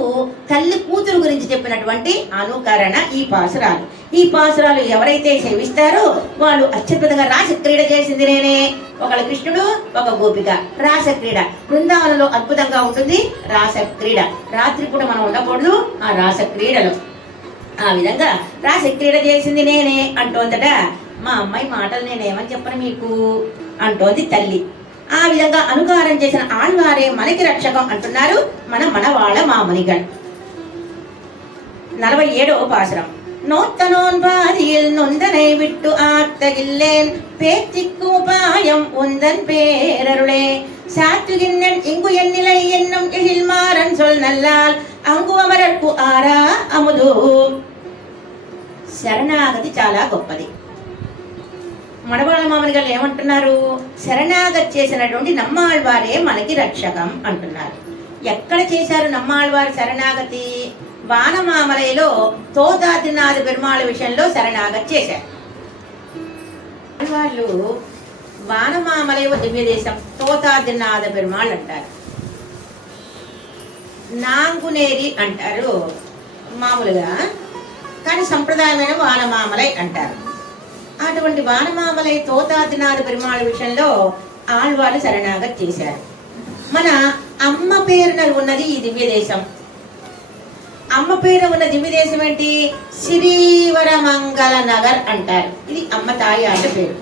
తల్లి కూతురు గురించి చెప్పినటువంటి అనుకరణ ఈ పాసురాలు. ఈ పాసురాలు ఎవరైతే సేవిస్తారో వాళ్ళు అత్యద్భుతంగా రాసక్రీడ చేసింది నేనే. ఒకళ్ళు కృష్ణుడు, ఒక గోపిక. రాసక్రీడ బృందావనంలో అద్భుతంగా ఉంటుంది. రాసక్రీడ రాత్రిపూట మనం ఉండకూడదు ఆ రాసక్రీడలో. ఆ విధంగా రాసక్రీడ చేసింది నేనే అంటోందట. మా అమ్మాయి మాటలు నేనేమని చెప్పను మీకు అంటోంది తల్లి. ఆ విధంగా అనుకారం చేసిన ఆళ్వారే మనకి రక్షకం అంటున్నారు మన మనవాళ్ళ మామనిగల్. 47వ పాసురం. நோத்தனோன்பாதியில் நொந்தனை விட்டு ஆத்தகில்லேன் பேத்திக்குபாயம் உந்தன் பேரருளே சாத்துகின்றன் இங்கு என் நிலை என்னும் எழில் மாறன் சொல் நல்லால் అంగు అమరర్కు ఆరా అముదు. శరణాగతి చాలా గొప్పది. మడవాళ్ళ మామని గారు ఏమంటున్నారు? శరణాగతి చేసినటువంటి నమ్మాళ్వారే మనకి రక్షకం అంటున్నారు. ఎక్కడ చేశారు నమ్మాళ్వారు శరణాగతి? వానమామలైలో తోతాదినాథ పెరుమాళ విషయంలో శరణాగతి చేశారు. వాళ్ళు వానమామలై దివ్య దేశం తోతాదినాథ పెరుమాళ్ళు అంటారు, నాంగునేరి అంటారు మామూలుగా, కానీ సంప్రదాయమైన వానమామలై అంటారు. అటువంటి వానమామలై తోతాదినాథ పెరుమాళ విషయంలో ఆళ్వాళ్ళు శరణాగతి చేశారు. మన అమ్మ పేరున ఉన్నది ఈ దివ్య దేశం. అమ్మ పేరు ఉన్న దివ్య దేశం ఏంటి? శ్రీవరమంగళ నగర్ అంటారు. ఇది అమ్మ తాయార్ల పేరు.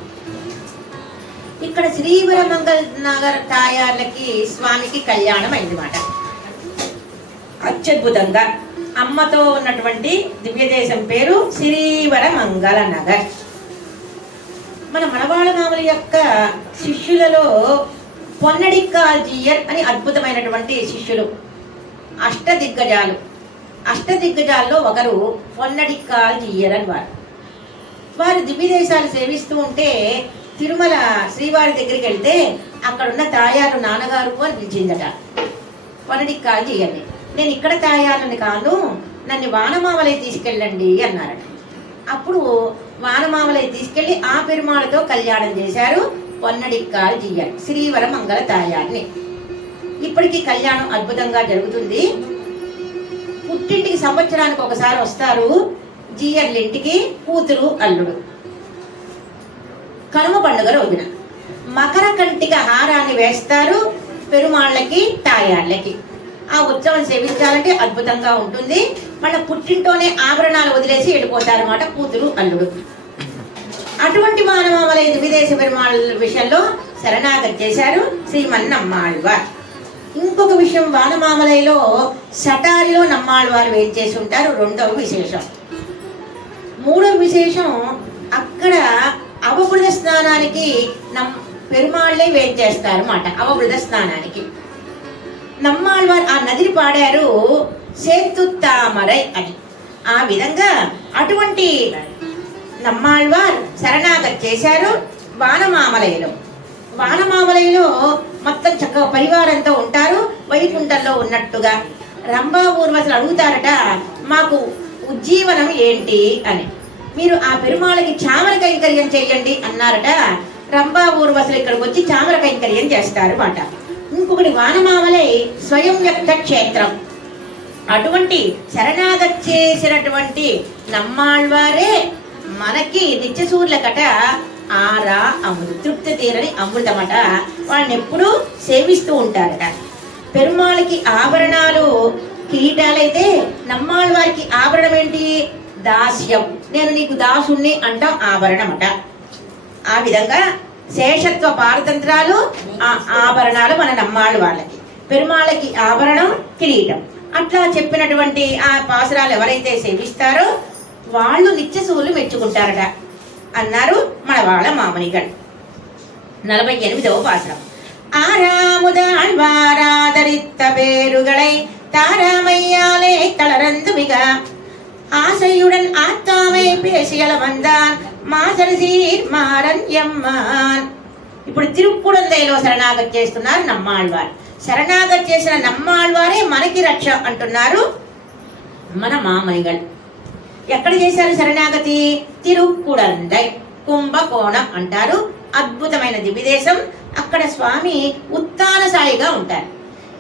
ఇక్కడ శ్రీవరమంగళ నగర్ తాయార్లకి స్వామికి కళ్యాణం అయింది మాట. అత్యద్భుతంగా అమ్మతో ఉన్నటువంటి దివ్య దేశం పేరు శ్రీవరమంగళ నగర్. మన మనవాళ్ళ మామల యొక్క శిష్యులలో పొన్నడిక్కాల్జీయర్ అని అద్భుతమైనటువంటి శిష్యులు, అష్టదిగ్గజాలు. అష్టదిగ్గజాల్లో ఒకరు పొన్నడిక్కాల్జీయర్ అని వారు దివ్య దేశాలు సేవిస్తూ ఉంటే తిరుమల శ్రీవారి దగ్గరికి వెళ్తే అక్కడున్న తాయారు నాన్నగారు అని పిలిచిందట పొన్నడిక్కాల్జీయర్ని. నేను ఇక్కడ తాయారుని కాను, నన్ను వానమామలై తీసుకెళ్ళండి అన్నారట. అప్పుడు వానమామలై తీసుకెళ్లి ఆ పెరుమాళతో కళ్యాణం చేశారు పొన్నడిక్కాల్జీయర్, శ్రీవరమంగళ తాయార్ని. ఇప్పటికీ కళ్యాణం అద్భుతంగా జరుగుతుంది. పుట్టింటికి సంవత్సరానికి ఒకసారి వస్తారు జీయర్ల ఇంటికి కూతురు అల్లుడు. కనుమ పండుగ రోజున మకర కంటిక హారాన్ని వేస్తారు పెరుమాళ్ళకి తాయార్లకి. ఆ ఉత్సవం సేవించాలంటే అద్భుతంగా ఉంటుంది. మన పుట్టింటోనే ఆభరణాలు వదిలేసి వెళ్ళిపోతారన్నమాట కూతురు అల్లుడు. అటువంటి వానమామలై విదేశ పెరుమాళ్ళ విషయంలో శరణాగతి చేశారు శ్రీమన్నమ్మాళ్వార్. ఇంకొక విషయం, వానమామలైలో సటారిలో నమ్మాళ్ళవారు వేయించేసి ఉంటారు. రెండవ విశేషం. మూడవ విశేషం, అక్కడ అవబృధ స్నానానికి పెరుమాళ్ళే వేయించేస్తారు అన్నమాట. అవబృధ స్నానానికి నమ్మాళ్ళవారు ఆ నదిని పాడారు సేతుత్తామరై అని. ఆ విధంగా అటువంటి నమ్మాళ్ళవారు శరణాగతి చేశారు వానమామలైలో. వానమామలైలో మొత్తం చక్కగా పరివారంతో ఉంటారు, వైకుంఠంలో ఉన్నట్టుగా. రంభా ఊర్వశులు అడుగుతారట, మాకు ఉజ్జీవనం ఏంటి అని. మీరు ఆ పెరుమాళకి చామర కైంకర్యం చేయండి అన్నారట. రంభా ఊర్వశులు ఇక్కడికి వచ్చి చామర కైంకర్యం చేస్తారు మాట. ఇంకొకటి, వానమామలై స్వయం వ్యక్త క్షేత్రం. అటువంటి శరణాగతి చేసినటువంటి నమ్మాళ్ళవారే మనకి నిత్యసూర్ల కట ఆరా అమృత, తృప్తి తీరని అమృతమట. వాళ్ళని ఎప్పుడూ సేవిస్తూ ఉంటారట. పెరుమాళకి ఆభరణాలు కిరీటాలైతే నమ్మాళ్ళవారికి ఆభరణం ఏంటి? దాస్యం. నేను నీకు దాసుణ్ణి అంటాం ఆభరణమట. ఆ విధంగా శేషత్వ పారతంత్రాలు ఆభరణాలు మన నమ్మాళ్ళ వాళ్ళకి. పెరుమాళకి ఆభరణం కిరీటం. అట్లా చెప్పినటువంటి ఆ పాసురాలు ఎవరైతే సేవిస్తారో వాళ్ళు నిత్యసూలు మెచ్చుకుంటారట అన్నారు మన వాళ్ళ మామనిగడు. 48వ పాసురం. ஆறாமுதாழ்வாராதரித்த பேருகளை தாராமையாலே தளரந்து மிக ஆசையுடன் ஆத்தாமை பேசியல வந்தான் మాసరి సీర్ మారన్ యమ్మాన్. ఇప్పుడు తిరుక్కుడందైలో శరణాగతి చేస్తున్నారు నమ్మాళ్ళవారు. శరణాగతి చేసిన నమ్మాళ్ళవారే మనకి రక్ష అంటున్నారు మన మామనిగడు. ఎక్కడ చేశారు శరణాగతి? తిరుక్కుడందై, కుంభకోణం అంటారు. అద్భుతమైన దివ్యదేశం. అక్కడ స్వామి ఉత్తాన సాయిగా ఉంటారు.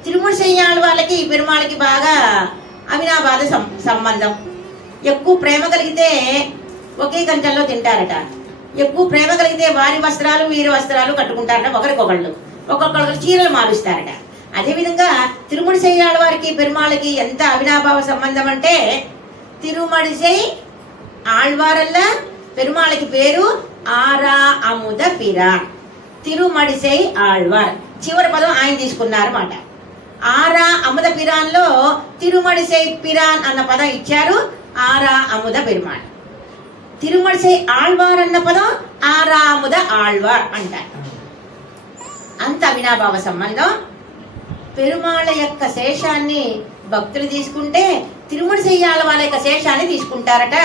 తిరుమల శయ్యాళ్ళ వాళ్ళకి పెరుమాళకి బాగా అవినాభాద సంబంధం. ఎక్కువ ప్రేమ కలిగితే ఒకే కంచెల్లో తింటారట. ఎక్కువ ప్రేమ కలిగితే వారి వస్త్రాలు వీరి వస్త్రాలు కట్టుకుంటారట. ఒకరికొకళ్ళు ఒక్కొక్కరు చీరలు మారుస్తారట. అదేవిధంగా తిరుమల శయ్యాళ్ళ వారికి పెరుమాళకి ఎంత అవినాభావ సంబంధం అంటే, తిరుమడిసై ఆళ్వారల్లా పెరుమాళకి పేరు ఆరా అముద పిరాన్. తిరుమడిసై ఆళ్వార్ చివరి పదం ఆయన తీసుకున్నారు మాట. ఆరా అముద పిరాన్లో తిరుమడిసై పిరాన్ అన్న పదం ఇచ్చారు. ఆరా అముద పెరుమాళ్. తిరుమడిసై ఆళ్వార్ అన్న పదం ఆరాముద ఆళ్వార్ అంటారు. అంత అవినాభావ సంబంధం. పెరుమాళ్ళ యొక్క శేషాన్ని భక్తులు తీసుకుంటే తిరుమల శయ్యాళ్ళ వాళ్ళ యొక్క శేషాన్ని తీసుకుంటారట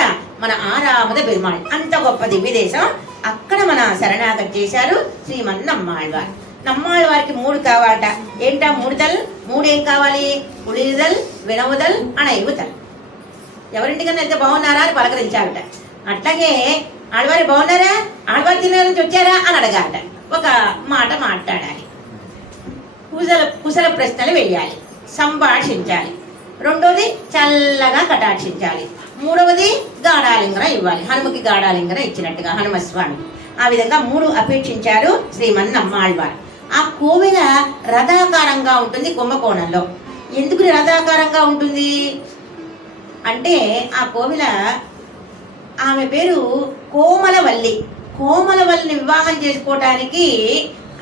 మన ఆరాముద పెరుమాళ్. అంత గొప్ప దివ్యదేశం. అక్కడ మన శరణాగతి చేశారు శ్రీమన్ నమ్మాళ్ళవారు. నమ్మాళ్ళవారికి 3 కావాలట. ఏంటా 3 తల్? 3 ఏం కావాలి? ఉళిదల్, వినవుదల్, అణైవుదల్. ఎవరింటికన్నా వెళ్తే బాగున్నారా అని పలకరించారట. అట్లాగే ఆడవారి బాగున్నారా, ఆడవారి తిన్న నుంచి వచ్చారా అని అడగాలట. ఒక మాట మాట్లాడాలి, కుశల ప్రశ్నలు వేయాలి, సంభాషించాలి. రెండోది చల్లగా కటాక్షించాలి. మూడవది గాఢాలింగనం ఇవ్వాలి. హనుమకి గాఢాలింగనం ఇచ్చినట్టుగా హనుమస్వామి. ఆ విధంగా 3 అపేక్షించారు శ్రీమన్ నమ్మాళ్ళవారు. ఆ కోవెల రథాకారంగా ఉంటుంది కుంభకోణంలో. ఎందుకు రథాకారంగా ఉంటుంది అంటే, ఆ కోవెల ఆమె పేరు కోమలవల్లి. కోమలవల్లిని వివాహం చేసుకోవటానికి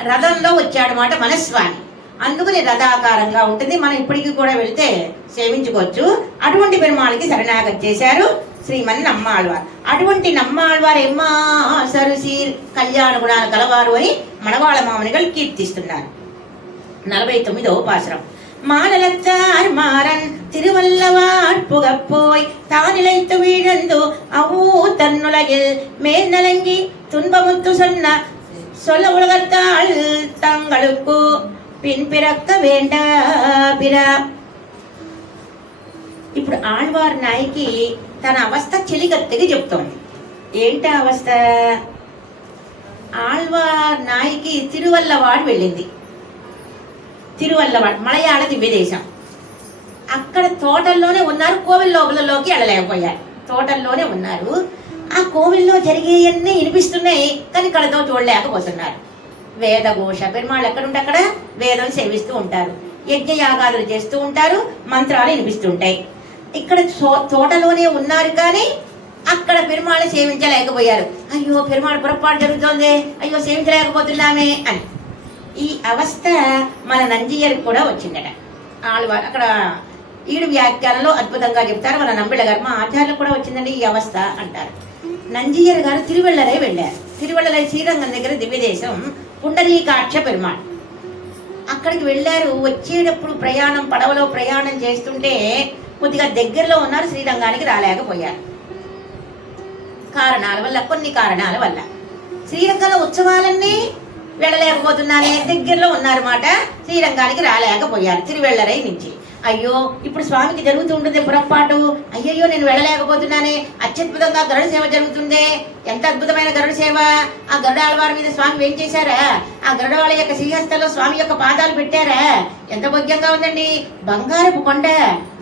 రథంలో వచ్చాడు మాట మనస్వామి. అందుకని రథాకారంగా ఉంటుంది. మనం ఇప్పటికీ కూడా వెళ్తే సేవించుకోవచ్చు. అటువంటి పెరుమాళకి శరణాగతి చేశారు శ్రీమన్ నమ్మాళ్ళవారు. అటువంటి నమ్మాళ్ళవారు ఎమ్మా సరుసీర్ కళ్యాణ గుణాలు కలవారు అని మనవాళ్ళ మామనిగలు కీర్తిస్తున్నారు. 49వ పాసురం. மானலத்தார் மாறன் திருவல்லவார் புகப்போய் தானிலைத்து வீழந்து அவ்வூ தன்னுலகில் மேல் நலங்கி துன்பமுத்து சொன்ன சொல்ல உலகத்தால் தங்களுக்கு పిన్ పిరక్క వేండ పిరా. ఇప్పుడు ఆళ్వార్ నాయకి తన అవస్థ చెలికత్తెకి చెప్తోంది. ఏంటి అవస్థ? ఆళ్వార్ నాయకి తిరువల్లవాడు వెళ్ళింది. తిరువల్లవాడు మలయాళ దివ్యదేశం. అక్కడ తోటల్లోనే ఉన్నారు. కోవిల్ లోపలలోకి వెళ్ళలేకపోయారు. తోటల్లోనే ఉన్నారు. ఆ కోవిల్లో జరిగేవన్నీ వినిపిస్తున్నాయి, కానీ కళ్ళతో చూడలేకపోతున్నారు. వేదఘోష. పెరుమాళ్ళు ఎక్కడుంటే అక్కడ వేదం సేవిస్తూ ఉంటారు, యజ్ఞయాగాదులు చేస్తూ ఉంటారు, మంత్రాలు వినిపిస్తుంటాయి. ఇక్కడ తోటలోనే ఉన్నారు, కానీ అక్కడ పెరుమాళ్ళు సేవించలేకపోయారు. అయ్యో పెరుమాళ్ళు పొరపాటు జరుగుతోంది, అయ్యో సేవించలేకపోతున్నామే అని. ఈ అవస్థ మన నంజీయరికి కూడా వచ్చిందట. ఆళ్వారు అక్కడ ఈడు వ్యాఖ్యానంలో అద్భుతంగా చెప్తారు. మన నంబిళ్ళ గారు మా ఆచార్యులకు కూడా వచ్చిందండి ఈ అవస్థ అంటారు. నంజీయర్ గారు తిరువెళ్ళరే వెళ్ళారు. తిరువెళ్ళరై శ్రీరంగం దగ్గర దివ్యదేశం పుండరీకాక్ష పెరుమాళ్ అక్కడికి వెళ్ళారు. వచ్చేటప్పుడు పడవలో ప్రయాణం చేస్తుంటే కొద్దిగా దగ్గరలో ఉన్నారు, శ్రీరంగానికి రాలేకపోయారు. కొన్ని కారణాల వల్ల శ్రీరంగంలో ఉత్సవాలన్నీ వెళ్ళలేకపోతున్నారే, దగ్గరలో ఉన్నారన్నమాట. శ్రీరంగానికి రాలేకపోయారు తిరువెళ్ళరై నుంచి. అయ్యో ఇప్పుడు స్వామికి జరుగుతుంటుంది పొరపాటు, అయ్యయ్యో నేను వెళ్ళలేకపోతున్నానే, అత్యద్భుతంగా గరుడ సేవ జరుగుతుందే, ఎంత అద్భుతమైన గరుడ సేవ. ఆ గరుడాళ్వారి మీద స్వామి ఏం చేశారా, ఆ గరుడవాళ్ళ యొక్క శ్రీహస్తంలో స్వామి యొక్క పాదాలు పెట్టారా, ఎంత భోగ్యంగా ఉందండి. బంగారపు కొండ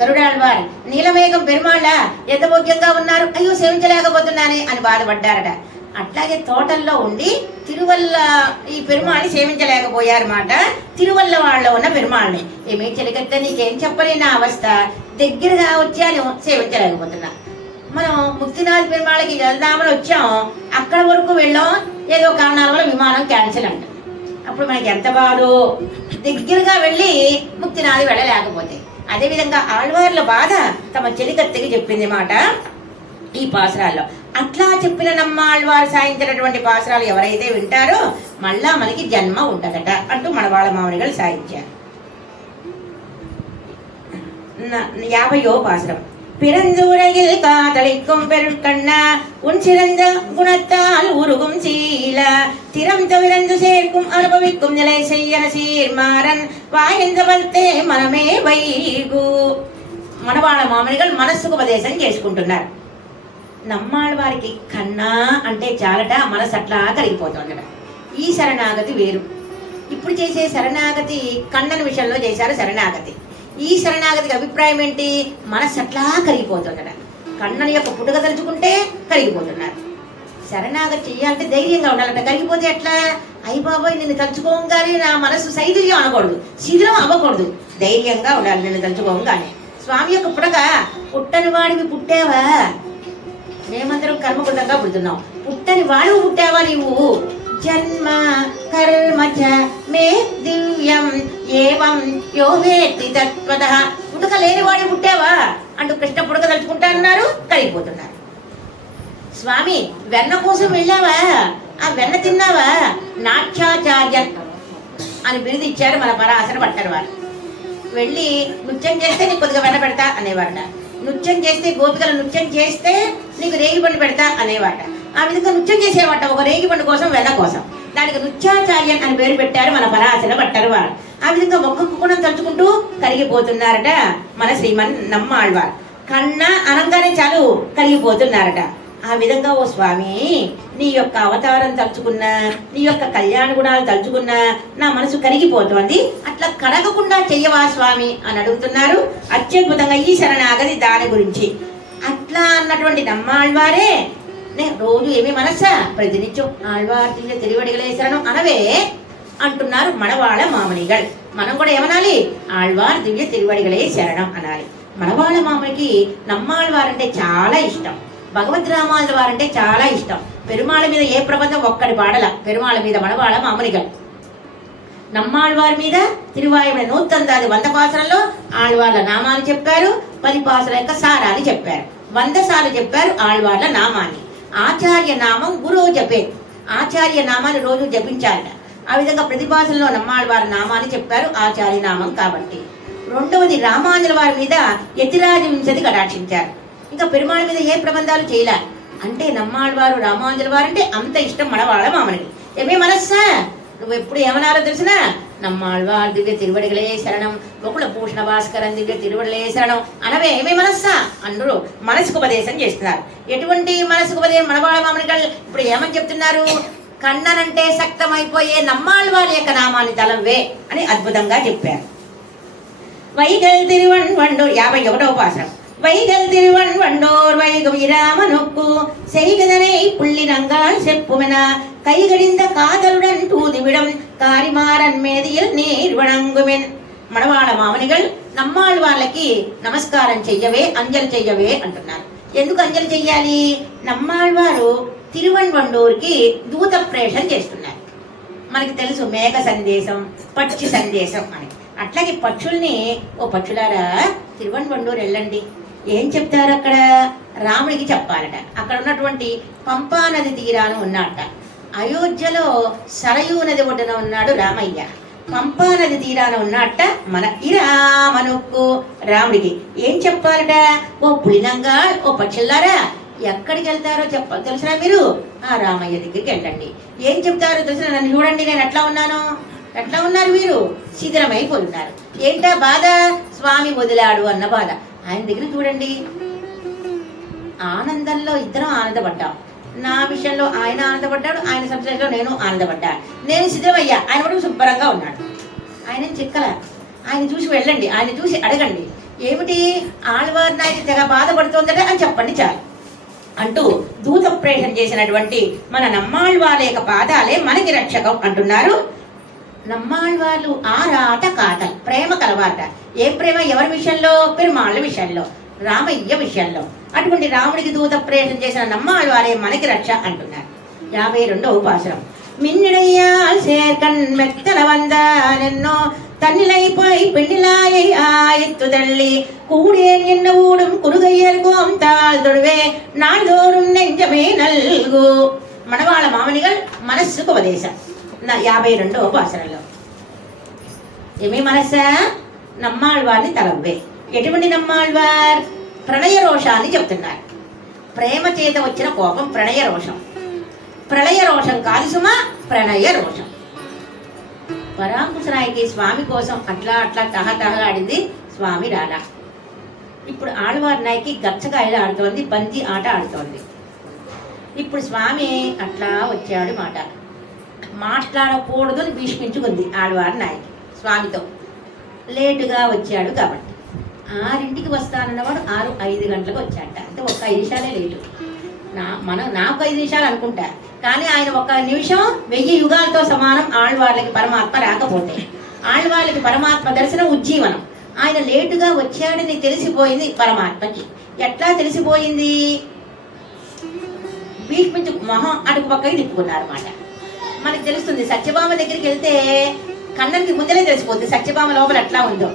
గరుడాళ్వారు, నీలమేఘం పెరుమాళ్ళ ఎంత భోగ్యంగా ఉన్నారు, అయ్యో సేవించలేకపోతున్నానే అని బాధపడ్డారట. అట్లాగే తోటల్లో ఉండి తిరువల్ల ఈ పెరుమాళని సేవించలేకపోయారన్నమాట. తిరువల్ల వాళ్ళలో ఉన్న పెరుమాళ్ళని ఏమీ చెలికత్తే నీకేం చెప్పలే నా అవస్థ, దగ్గరగా వచ్చాను సేవించలేకపోతున్నా. మనం ముక్తినాథ్ పెరుమాళ్ళకి వెళ్దామని వచ్చాం, అక్కడ వరకు వెళ్ళాం, ఏదో కారణాల వల్ల విమానం క్యాన్సిల్ అంట. అప్పుడు మనకి ఎంత బాధో, దగ్గరగా వెళ్ళి ముక్తినాథ్ వెళ్ళలేకపోతే. అదేవిధంగా ఆళ్వార్ల బాధ తమ చెలికత్తెకి చెప్పింది మాట ఈ పాసురాల్లో. అట్లా చెప్పిన నమ్మాళ్వారు సాయించినటువంటి పాసురాలు ఎవరైతే వింటారో మళ్ళా మనకి జన్మ ఉండదట అంటూ మనవాళ్ళ మామిడిగలు సాయించారు. 50వ పాసురం. பிறந்துரையில் காதலிக்கும் பெருட்கண்ணா உன் சிறந்த குணத்தால் உருகும் சீல திறம் தவிரந்து சேர்க்கும் அனுபவிக்கும் நிலை செய்யன சீர்மாறன் வாயந்த பல்తే మనమే వైగు. మనవాళ్ళ మామిడిగలు మనస్సుకు ఉపదేశం చేసుకుంటున్నారు. నమ్మాళ్ళ వారికి కన్నా అంటే చాలట, మనసు అట్లా కరిగిపోతుందట. ఈ శరణాగతి వేరు. ఇప్పుడు చేసే శరణాగతి కన్నన విషయంలో చేశారు శరణాగతి. ఈ శరణాగతికి అభిప్రాయం ఏంటి, మనసు అట్లా కరిగిపోతుందట. కన్నని యొక్క పుట్టుక తలుచుకుంటే కరిగిపోతున్నారు. శరణాగతి చెయ్యాలంటే ధైర్యంగా ఉండాలంట. కరిగిపోతే ఎట్లా, అయ్యి బాబాయ్ నిన్ను తలుచుకోగానే నా మనసు శైథిల్యం అనకూడదు, శిథిలం అవ్వకూడదు, ధైర్యంగా ఉండాలి. నిన్ను తలుచుకోగానే స్వామి యొక్క పుట్టక పుట్టని వాడివి పుట్టావా, మేమందరం కర్మకుండంగా పుడుతున్నాం, పుట్టని వాడివి పుట్టావా నీవు. జన్మ కర్మచ మే దివ్యం ఏవం యో వేత్తి తత్వతః. పుట్టుక లేని వాడి పుట్టావా అంటూ కృష్ణ పుడక తలుచుకుంటా అన్నారు, కరిగిపోతున్నారు. స్వామి వెన్న కోసం వెళ్ళావా, ఆ వెన్న తిన్నావా, నాట్యాచార్యన్ అని బిరుదు ఇచ్చారు మన పరాశర భట్టర్ వారు. వెళ్ళి నృత్యం చేస్తే నీకు కొద్దిగా వెన్న పెడతా అనేవారట. నృత్యం చేస్తే గోపికలు నృత్యం చేస్తే నీకు రేగి పండు పెడతా అనేవాట. ఆ విధంగా నృత్యం చేసేవాట ఒక రేగి పండు కోసం, వెన్న కోసం. దానికి నృత్యాచార్యన్ అని పేరు పెట్టారు మన పరాశర భట్టర్ వారు. ఆ విధంగా ఒక్కొక్క గుణం తలుచుకుంటూ కరిగిపోతున్నారట మన శ్రీమన్ నమ్మాళ్వారు. కన్న అనంగానే చాలు కరిగిపోతున్నారట. ఆ విధంగా ఓ స్వామి నీ యొక్క అవతారం తలుచుకున్నా, నీ యొక్క కళ్యాణ గుణాలు తలుచుకున్నా నా మనసు కరిగిపోతోంది, అట్లా కరగకుండా చెయ్యవా స్వామి అని అడుగుతున్నారు. అత్యద్భుతంగా ఈ శరణాగతి దాని గురించి అట్లా అన్నటువంటి నమ్మాళ్వారే రోజు ఏమి మనస్సా ప్రతినిత్యం ఆళ్వార్ తిరువడిగలే శరణం అనవే అంటున్నారు మనవాళ్ళ మామనిగల్. మనం కూడా ఏమనాలి, ఆళ్వార్ దివ్య తిరువడిగలే శరణం అనాలి. మనవాళ్ళ మామనికి నమ్మాళ్వారంటే చాలా ఇష్టం, భగవద్ రామాల వారంటే చాలా ఇష్టం. పెరుమాళ మీద ఏ ప్రబంధం ఒక్కడి పాడల, పెరుమాళ మీద మనవాళ్ళ మామనిగల్. నమ్మాళ్వారి మీద తిరువాయుడ 100 పాసరంలో ఆళ్వార్ల నామాన్ని చెప్పారు, 10 పాసల యొక్క సారాన్ని చెప్పారు, 100 సార్లు చెప్పారు ఆళ్వార్ల నామాన్ని. ఆచార్య నామం గురువు జపే, ఆచార్య నామాన్ని రోజు జపించాలట. ఆ విధంగా ప్రతిపాసనలో నమ్మాళ్వారి నామాన్ని చెప్పారు, ఆచార్య నామం కాబట్టి. రెండవది రామాంజల వారి మీద యతిరాజ వింశతి కటాక్షించారు. ఇంకా పెరుమాళ మీద ఏ ప్రబంధాలు చేయలే. అంటే నమ్మాళ్వారు రామాంజల వారు అంటే అంత ఇష్టం మనవాళ్ళ మామనికి. ఏమే మనస్సా నువ్వు ఎప్పుడు ఏమనాలో తెలిసినా నమ్మాళ్వారు దివ్య తిరువడిగలే శరణం, బొకుళ భూషణ భాస్కరన్ దివ్య తిరువడిగలే శరణం అనవే ఏమే మనస్సా అందరూ మనసుకు ఉపదేశం చేస్తున్నారు. ఎటువంటి మనసుకు ఉపదేశం మనవాళ్ళ మామనికల్ ఇప్పుడు ఏమని చెప్తున్నారు, కన్ననంటే సక్తమైపోయే నమ్మాళ్వారి యొక్క నామాన్ని తలవే అని అద్భుతంగా చెప్పారు. వైగల్ తిరువణ్వండు 51వ పాసరం. வைகல் திருவன் வண்டோர் வைகு விராமனுக்கு செய்கதனை புள்ளினங்கால் செப்புமென கைகடிந்த காதலுடன் தூதுவிடம் காரிமாறன் மேதியில் நீர் వణంగుమెన్. మనవాళ్ళ మామనిగల్ నమ్మాళ్వార్లకి నమస్కారం చెయ్యవే, అంజలి చెయ్యవే అంటున్నారు. ఎందుకు అంజలి చెయ్యాలి, నమ్మాళ్వారు తిరువన్వండూరుకి దూత ప్రేషణ చేస్తున్నారు. మనకి తెలుసు మేఘ సందేశం, పక్షి సందేశం అని. అట్లాగే పక్షుల్ని, ఓ పక్షులారా తిరువణ్వండూరు వెళ్ళండి, ఏం చెప్తారు అక్కడ? రాముడికి చెప్పాలట. అక్కడ ఉన్నటువంటి పంపా నది తీరాన ఉన్నట్ట. అయోధ్యలో సరయూ నది ఒడ్డున ఉన్నాడు రామయ్య. పంపా నది తీరాన ఉన్నట్ట మన ఇరామనుక్కు రాముడికి ఏం చెప్పాలట? ఓ పులినంగా, ఓ పక్షులారా ఎక్కడికి వెళ్తారో తెలుసునా మీరు? ఆ రామయ్య దగ్గరికి వెళ్ళండి. ఏం చెప్తారో తెలుసునా? నన్ను చూడండి, నేను ఎట్లా ఉన్నాను, ఎట్లా ఉన్నారు మీరు? శిథిలమైపోతున్నారు. ఏంటా బాధ? స్వామి వదిలాడు అన్న బాధ. ఆయన దగ్గర చూడండి, ఆనందంలో ఇద్దరం ఆనందపడ్డాం. నా విషయంలో ఆయన ఆనందపడ్డాడు, ఆయన సంశయంలో నేను ఆనందపడ్డా. నేను శిథిలమయ్యా, ఆయన కూడా శుభ్రంగా ఉన్నాడు. ఆయన చిక్కల. ఆయన చూసి వెళ్ళండి, ఆయన చూసి అడగండి, ఏమిటి ఆళ్వారి నాయకి తెగ బాధపడుతోందట అని చెప్పండి చాలు అంటూ దూత ప్రేషణ చేసినటువంటి మన నమ్మాళ్వార్ల యొక్క పాదాలే మనకి రక్షకం అంటున్నారు. నమ్మాళ్వార్లు ఆరాట కాటల్, ప్రేమ కలవారట. ఏ ప్రేమ? ఎవరి విషయంలో? పెరుమాళ్ళ విషయంలో, రామయ్య విషయంలో. అటువంటి రాముడికి దూత ప్రేషణ చేసిన నమ్మాళ్వారే మనకి రక్ష అంటున్నారు. 52వ పాసురం. மின்னிடையால் சேர்கண் மெத்தன வந்தானென்னோ தன்னிலைப்பாய் பெண்ணிலாயை ஆயத்து தள்ளி கூடேன் என்ன ஊடும் குறுகையர்கோம் தாழ் தொடுவே நாள்தோறும் நெஞ்சமே நல்கு. మనవాళ్ళ మామనిగల్ మనస్సుకు ఉపదేశం. 52వ పాసరంలో ఏమీ మనస్స? నమ్మాళ్వారిని తలవ్వే. ఎటువంటి నమ్మాళ్వార్? ప్రణయ రోషాన్ని చెప్తున్నారు. ప్రేమ చేత వచ్చిన కోపం ప్రణయ రోషం. ప్రళయ రోషం కాదు సుమా, ప్రణయ రోషం. పరాంకుశరాయికి స్వామి కోసం అట్లా అట్లా తహతహలాడింది. స్వామి రాలా. ఇప్పుడు ఆళ్వారి నాయకి గచ్చకాయలు ఆడుతోంది, బంతి ఆట ఆడుతోంది. ఇప్పుడు స్వామి అట్లా వచ్చాడు. మాట్లాడకూడదు అని భీష్మించుకుంది ఆళ్వారి నాయకి స్వామితో. లేటుగా వచ్చాడు కాబట్టి 6ంటికి వస్తానన్నవాడు 6:05 గంటలకు వచ్చాట. అంటే ఒక 5 నిమిషాలే లేటు. నాకు 5 నిమిషాలు అనుకుంటా, కానీ ఆయన 1 నిమిషం 1000 యుగాలతో సమానం. ఆళ్వార్లకి పరమాత్మ రాకపోతే, ఆళ్వార్లకి పరమాత్మ దర్శనం ఉజ్జీవనం. ఆయన లేటుగా వచ్చాడని తెలిసిపోయింది పరమాత్మకి. ఎట్లా తెలిసిపోయింది? భీష్మించు మొహం అటుకు పక్కకి తిప్పుకున్నారన్నమాట. మనకి తెలుస్తుంది. సత్యభామ దగ్గరికి వెళ్తే కన్ననికి ముందరే తెలిసిపోతుంది సత్యభామ లోపల ఎట్లా ఉందో.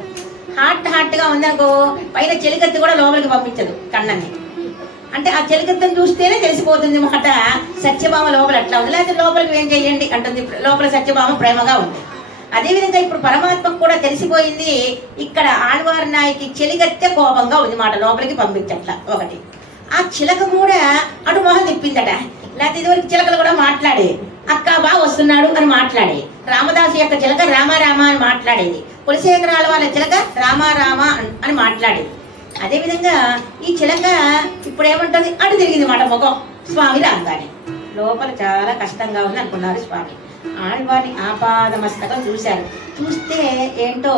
హాట్గా ఉందనుకో, పైన చెలికత్తి కూడా లోపలికి పంపించదు కన్నన్ని. అంటే ఆ చెలికత్తని చూస్తేనే తెలిసిపోతుంది మాట సత్యభామ లోపల ఎట్లా ఉంది. లేకపోతే లోపలికి ఏం చెయ్యండి అంటుంది. లోపల సత్యభామ ప్రేమగా ఉంది. అదేవిధంగా ఇప్పుడు పరమాత్మకు కూడా తెలిసిపోయింది. ఇక్కడ ఆళ్వారి నాయకి చెలికత్తె కోపంగా ఉంది మాట, లోపలికి పంపించట్ల. ఒకటి ఆ చిలక కూడా అటు మొహం తిప్పిందట. లేకపోతే ఇదివరకు చిలకలు కూడా మాట్లాడే, అక్క బాగా వస్తున్నాడు అని మాట్లాడే. రామదాసు యొక్క చిలక రామారామ అని మాట్లాడేది. కులశేఖరాల వాళ్ళ చిలక రామారామ అని మాట్లాడేది. అదేవిధంగా ఈ చిలక ఇప్పుడు ఏమంటుంది? అటు తిరిగింది మాట ముఖం స్వామి రాగానే. లోపల చాలా కష్టంగా ఉంది అనుకున్నారు స్వామి. ఆళ్వారిని ఆపాదమస్తకం చూశారు. చూస్తే ఏంటో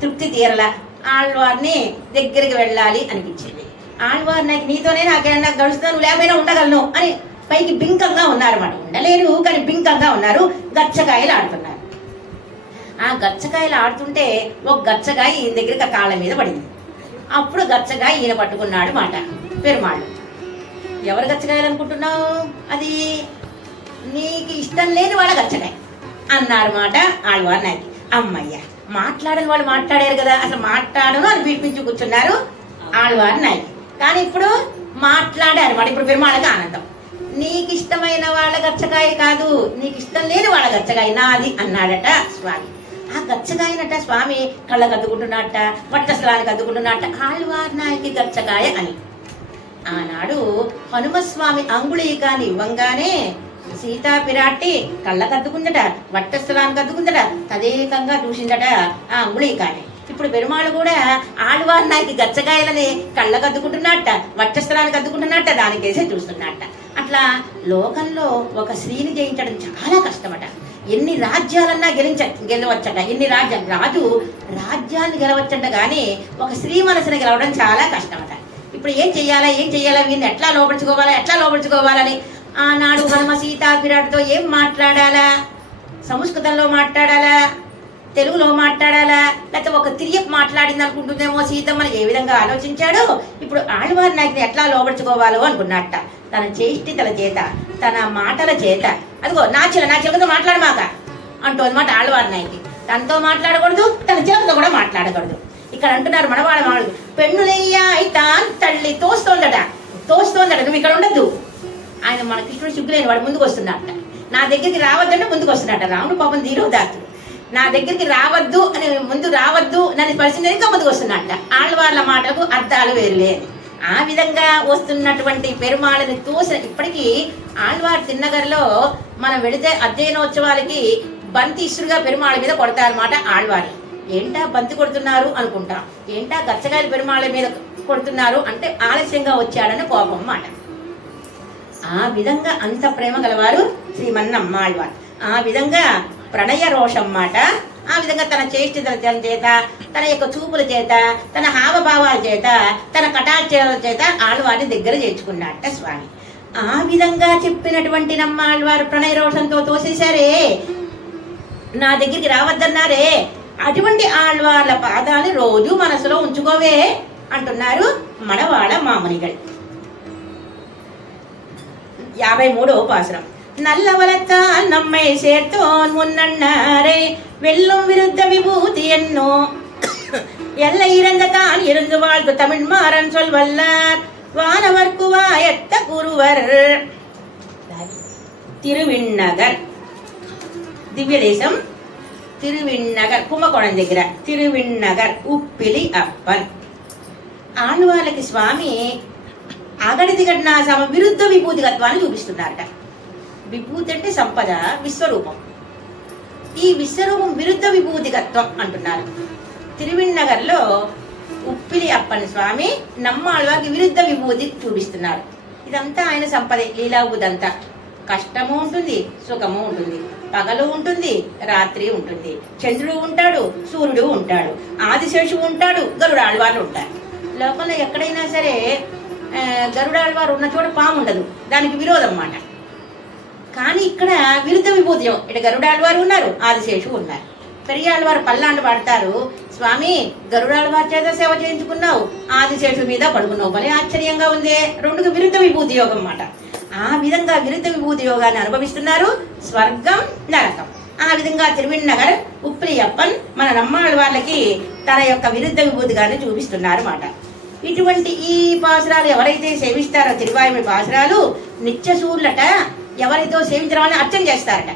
తృప్తి తీరలా. ఆళ్వారిని దగ్గరికి వెళ్ళాలి అనిపించింది. ఆళ్వారి నాకు నీతోనే నాకేమన్నా గడుస్తున్నాను, లేకపోయినా ఉండగలను అని పైకి బింకంగా ఉన్నారన్నమాట. ఉండలేరు కానీ బింకంగా ఉన్నారు. గచ్చకాయలు ఆడుతున్నారు. ఆ గచ్చకాయలు ఆడుతుంటే ఒక గచ్చకాయ ఈయన దగ్గరికి కాళ్ళ మీద పడింది. అప్పుడు గచ్చకాయ ఈయన పట్టుకున్నాడు మాట పెరుమాళ్ళు. ఎవరు గచ్చకాయలు అనుకుంటున్నావు? అది నీకు ఇష్టం లేని వాళ్ళ గచ్చకాయ అన్నారు మాట ఆళ్వారి నాయకి. అమ్మయ్య, మాట్లాడని వాళ్ళు మాట్లాడారు కదా, అసలు మాట్లాడను అని పిలిపించి కూర్చున్నారు ఆళ్వారి నాయకి. కానీ ఇప్పుడు మాట్లాడారు మాట. ఇప్పుడు పెరుమాళ్ళకి ఆనందం. నీకు ఇష్టమైన వాళ్ళ గచ్చకాయ కాదు, నీకు ఇష్టం లేని వాళ్ళ గచ్చకాయ నాది అన్నాడట స్వామి. ఆ గచ్చకాయనట స్వామి కళ్ళకు అద్దుకుంటున్నట్ట, వట్టస్థలానికి అద్దుకుంటున్నట్ట. ఆళ్వారి నాయకి గచ్చకాయ అని. ఆనాడు హనుమస్వామి అంగుళీకాన్ని ఇవ్వంగానే సీతా పిరాట్టి కళ్ళకు అద్దుకుందట, వట్టస్థలానికి అద్దుకుందట, తదేకంగా చూసిందట ఆ అంగుళీకాన్ని. ఇప్పుడు పెరుమాళ్ళు కూడా ఆళ్వారి నాయకి గచ్చకాయలని కళ్ళకు అద్దుకుంటున్నట్ట, వట్టస్థలానికి అద్దుకుంటున్నట్ట, దానికేసే చూస్తున్నట్ట. అట్లా లోకంలో ఒక స్త్రీని జయించడం చాలా కష్టమట. ఎన్ని రాజ్యాలన్నా గెలవచ్చట. ఎన్ని రాజ్యాలు, రాజు రాజ్యాన్ని గెలవచ్చట, కానీ ఒక స్త్రీ మనసుని గెలవడం చాలా కష్టమట. ఇప్పుడు ఏం చెయ్యాలా వీరిని ఎట్లా లోపరుచుకోవాలని ఆనాడు హనుమ సీతా పిరాటితో ఏం మాట్లాడాలా? సంస్కృతంలో మాట్లాడాలా, తెలుగులో మాట్లాడాలా, లేకపోతే ఒక తిరియపు మాట్లాడింది అనుకుంటుందేమో సీతమ్మని ఏ విధంగా ఆలోచించాడో ఇప్పుడు ఆళ్వారి నాయకుని ఎట్లా లోపరుచుకోవాలో అనుకున్నట్ట. తన చేష్టితల చేత, తన మాటల చేత, అదిగో నా చిలకతో మాట్లాడమాక, అంటోన్నమాట ఆళ్వారి నాయకి. తనతో మాట్లాడకూడదు, తన చేతితో కూడా మాట్లాడకూడదు. ఇక్కడ అంటున్నారు మనవాళ్ళ మామూలు పెన్నులయ్యా తాన్ తల్లి తోస్తోందట నువ్వు ఇక్కడ ఉండద్దు. ఆయన మన కృష్ణుడు సిగ్గులేని వాడు ముందుకు వస్తున్నట్ట. నా దగ్గరికి రావద్దంటే ముందుకు వస్తున్నట్ట. రాముడు పాపం ధీరోదాత్తుడు. నా దగ్గరికి రావద్దు అని ముందు రావద్దు నన్ను పరిస్థితి ఇంకా ముందుకు వస్తున్నట్ట. ఆళ్వార్ల మాటకు అర్థాలు వేరులే. ఆ విధంగా వస్తున్నటువంటి పెరుమాళని తోసిన ఇప్పటికీ ఆళ్వార్ తిన్నగర్లో మనం వెళితే అధ్యయనోత్సవాలకి బంతి ఇసురుగా పెరుమాళ మీద కొడతారన్నమాట ఆళ్వారి. ఏంటా బంతి కొడుతున్నారు అనుకుంటాం. ఏంటా గచ్చగాయల పెరుమాళ మీద కొడుతున్నారు అంటే ఆలస్యంగా వచ్చాడని కోపం మాట. ఆ విధంగా అంత ప్రేమ గలవారు శ్రీమన్నమ్మాళ్వారు. ఆ విధంగా ప్రణయ రోషం మాట. ఆ విధంగా తన చేష్టల చేత, తన యొక్క చూపుల చేత, తన హావభావాల చేత, తన కటాక్షాల చేత ఆళ్వారిని దగ్గర చేర్చుకున్నట్ట స్వామి. ఆ విధంగా చెప్పినటువంటి నమ్మాళ్వారు ప్రణయ రోషంతో తోసేశారే, నా దగ్గరికి రావద్దన్నారే, అటువంటి ఆళ్వార్ల పాదాలు రోజు మనసులో ఉంచుకోవే అంటున్నారు మనవాళ మామనిగల్. 53వ పాసురం. நல்லவளத்தான் நம்மை சேர்த்தோன் முன்னண்ணாரே வெல்லும் விருத்த விபூதி என்னோ எல்லை இறந்ததான் இருந்து வாழ்த்து தமிழ் மாறன் சொல் வல்லார் வானவர்க்கு வாயத்த குருவர். తిరువిన్నగర్ దివ్యదేశం. తిరువిన్నగర్ కుంభకోణం దగ్గర తిరువిన్నగర్ ఉప్పిలి అప్పన్. ఆళ్వార్లకి స్వామి అగడిదిగడిన విరుద్ధ విభూతిగత్వాన్ని చూపిస్తున్నారట. విభూతి అంటే సంపద, విశ్వరూపం. ఈ విశ్వరూపం విరుద్ధ విభూతిగత్వం అంటున్నారు. తిరువిన్నగర్లో ఉప్పిలి అప్పని స్వామి నమ్మాళ్వారికి విరుద్ధ విభూతి చూపిస్తున్నారు. ఇదంతా ఆయన సంపదే, లీలాబుదంతా. కష్టము ఉంటుంది, సుఖము ఉంటుంది, పగలు ఉంటుంది, రాత్రి ఉంటుంది, చంద్రుడు ఉంటాడు, సూర్యుడు ఉంటాడు, ఆదిశేషువు ఉంటాడు, గరుడాళ్వారు ఉంటారు. లోకంలో ఎక్కడైనా సరే గరుడాళ్వారు ఉన్న చోట పాము ఉండదు, దానికి విరోధం అన్నమాట. కానీ ఇక్కడ విరుద్ధ విభూతియం. ఇక్కడ గరుడాళ్వారు ఉన్నారు, ఆదిశేషువు ఉన్నారు. పెరియాళ్వారు పల్లాండు పాడతారు, స్వామి గరుడాళ్వారి చేత సేవ చేయించుకున్నావు, ఆదిశేషు మీద పడుకున్నావు, భలే ఆశ్చర్యంగా ఉంది. రెండుకు విరుద్ధ విభూతి యోగం అన్నమాట. ఆ విధంగా విరుద్ధ విభూతి యోగాన్ని అనుభవిస్తున్నారు. స్వర్గం, నరకం. ఆ విధంగా తిరువిన్నగర్ ఉప్పిలి అప్పన్ మన నమ్మాళ్వార్లకి తన యొక్క విరుద్ధ విభూతిగాన్ని చూపిస్తున్నారు మాట. ఇటువంటి ఈ పాసురాలు ఎవరైతే సేవిస్తారో తిరువాయుమి పాసురాలు నిత్యసూర్లట ఎవరైతే సేవించిన వాళ్ళని అర్చన చేస్తారట.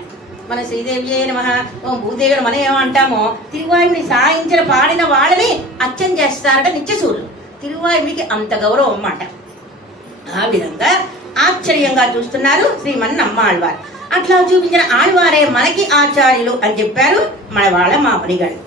మన శ్రీదేవి నమః, ఓం భూదేవి మనం ఏమంటామో తిరువాయుని సాయించిన పాడిన వాళ్ళని అర్చన చేస్తారట నిత్యసూర్లు. తిరువాయుడికి అంత గౌరవం అన్నమాట. ఆ విధంగా ఆశ్చర్యంగా చూస్తున్నారు శ్రీమన్నమ్మాళ్వారు. అట్లా చూపించిన ఆళ్వారే మనకి ఆచార్యులు అని చెప్పారు మనవాళ్ళ మామనిగడు.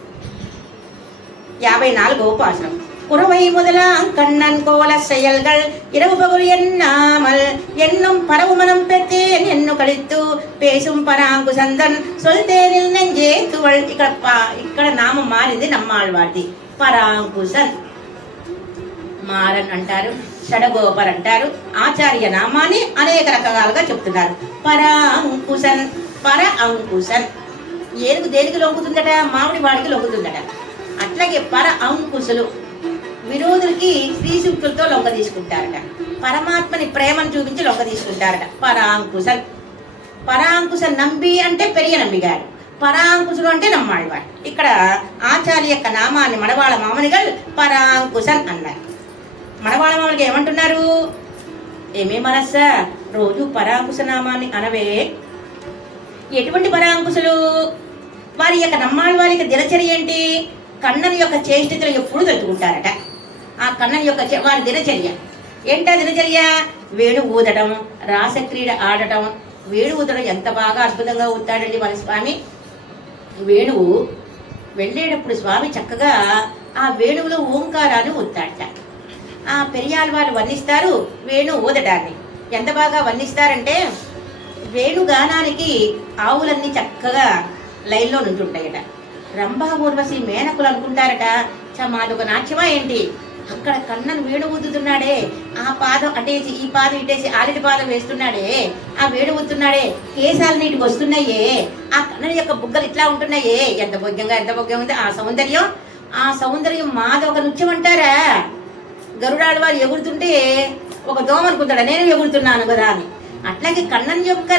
54వ పాసురం. குறவை முதலாம் கண்ணன் கோல செயல்கள் இரவு பகல் எண்ணாமல் என்னும் பரவுமனம் பெற்றேன் ఎన్ను కళిత్తు పేసుం పరాంగు సందన్ సొల్తేనిల్ నెంజే తువల్. ఇక్కడ నామం మారింది నమ్మాళ్వారిది. పరాంకుశన్ మారన్ అంటారు, షడగోపర్ అంటారు. ఆచార్య నామాన్ని అనేక రకాలుగా చెప్తున్నారు. పరాంకుశన్, పర అంకుశన్. ఏనుగు దేనికి లొంగుతుందట? మామిడి వాడికి లొంగుతుందట. అట్లాగే పర అంకుశులు విరోధులకి స్త్రీ సూక్తులతో లొంగ తీసుకుంటారట. పరమాత్మని ప్రేమను చూపించి లొంగ తీసుకుంటారట. పరాంకుశన్. పరాంకుశన్ నంబి అంటే పెరియ నంబిగారు, పరాంకుశులు అంటే నమ్మాళ్వారు. ఇక్కడ ఆచార్య యొక్క నామాన్ని మనవాళ్ళ మామనిగల్ పరాంకుశన్ అన్నారు. మనవాళ్ళ మామూలుగా ఏమంటున్నారు? ఏమే మనస్సా, రోజు పరాంకుశ నామాన్ని అనవే. ఎటువంటి పరాంకుశులు? వారి యొక్క నమ్మాళ్వారి యొక్క దినచర్య ఏంటి? కన్నని యొక్క చేష్టతలు ఎప్పుడు తలుచుకుంటారట. ఆ కన్నని యొక్క వారి దినచర్య ఏంటా దినచర్య? వేణు ఊదటం, రాసక్రీడ ఆడటం. వేణు ఊదడం ఎంత బాగా అద్భుతంగా ఊతాడండి మన స్వామి. వేణువు వెళ్ళేటప్పుడు స్వామి చక్కగా ఆ వేణువులో ఓంకారాన్ని ఊతాడట. ఆ పెరియాళ్వారు వర్ణిస్తారు వేణు ఊదటాన్ని. ఎంత బాగా వర్ణిస్తారంటే, వేణుగానానికి ఆవులన్నీ చక్కగా లైన్లో నుంచుంటాయట. రంభా ఊర్వశి మేనకులు అనుకుంటారట, మాదొక నాట్యమా ఏంటి? అక్కడ కన్నను వేణు ఊదుతున్నాడే, ఆ పాదం అటేసి ఈ పాదం ఇటేసి ఆలిటి పాదం వేస్తున్నాడే, ఆ వేణు ఊదుతున్నాడే, కేశాలు నీటికి వస్తున్నాయే, ఆ కన్నని యొక్క బుగ్గలు ఇట్లా ఉంటున్నాయే, ఎంత భోగ్యం ఉంది ఆ సౌందర్యం మాదొక నృత్యం అంటారా? గరుడాళ్వారు ఎగురుతుంటే ఒక దోమ అనుకుంటాడా నేను ఎగురుతున్నాను కదా అని. అట్లాగే కన్నన్ యొక్క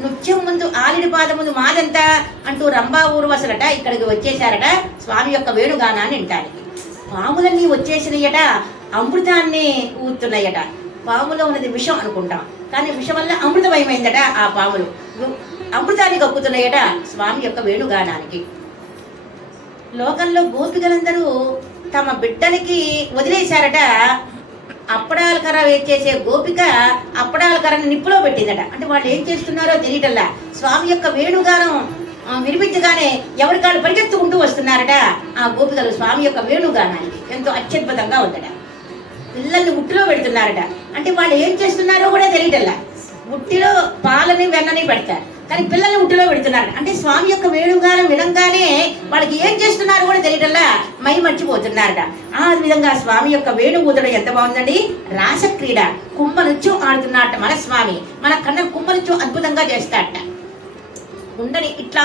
నృత్యం ముందు ఆలిడి పాద ముందు మాదంతా అంటూ రంభా ఊర్వశులట ఇక్కడికి వచ్చేసారట స్వామి యొక్క వేణుగానాన్ని వినటానికి. పాములన్నీ వచ్చేసినాయట, అమృతాన్ని ఊతున్నాయట. పాములో ఉన్నది విషం అనుకుంటాం, కానీ విషం వల్ల అమృతమయమైందట. ఆ పాములు అమృతాన్ని కక్కుతున్నాయట స్వామి యొక్క వేణుగానానికి. లోకంలో గోపికలందరూ తమ బిడ్డలకి వదిలేశారట. అప్పడాల కర్ర వేచేసే గోపిక అప్పడాల కర్రని నిప్పులో పెట్టిందట. అంటే వాళ్ళు ఏం చేస్తున్నారో తెలియటల్లా. స్వామి యొక్క వేణుగానం వినిపించగానే ఎవరికాళ్ళు పరిగెత్తుకుంటూ వస్తున్నారట ఆ గోపికలు స్వామి యొక్క వేణుగానానికి. ఎంతో అత్యద్భుతంగా ఉందట. పిల్లల్ని ఉట్టిలో పెడుతున్నారట. అంటే వాళ్ళు ఏం చేస్తున్నారో కూడా తెలియటల్లా. ఉట్టిలో పాలని వెన్నని పెడతారు, కానీ పిల్లల్ని ఉట్టిలో పెడుతున్నారు. అంటే స్వామి యొక్క వేణుగానం వినంగానే వాళ్ళకి ఏం చేస్తున్నారో కూడా తెలియటల్లా మై మర్చిపోతున్నారట. ఆ విధంగా స్వామి యొక్క వేణు ఊదడం ఎంత బాగుందండి. రాసక్రీడ, కుంభనృత్యం ఆడుతున్నట్ట మన స్వామి. మన కన్న కుంభనృత్యం అద్భుతంగా చేస్తాడట. కుండని ఇట్లా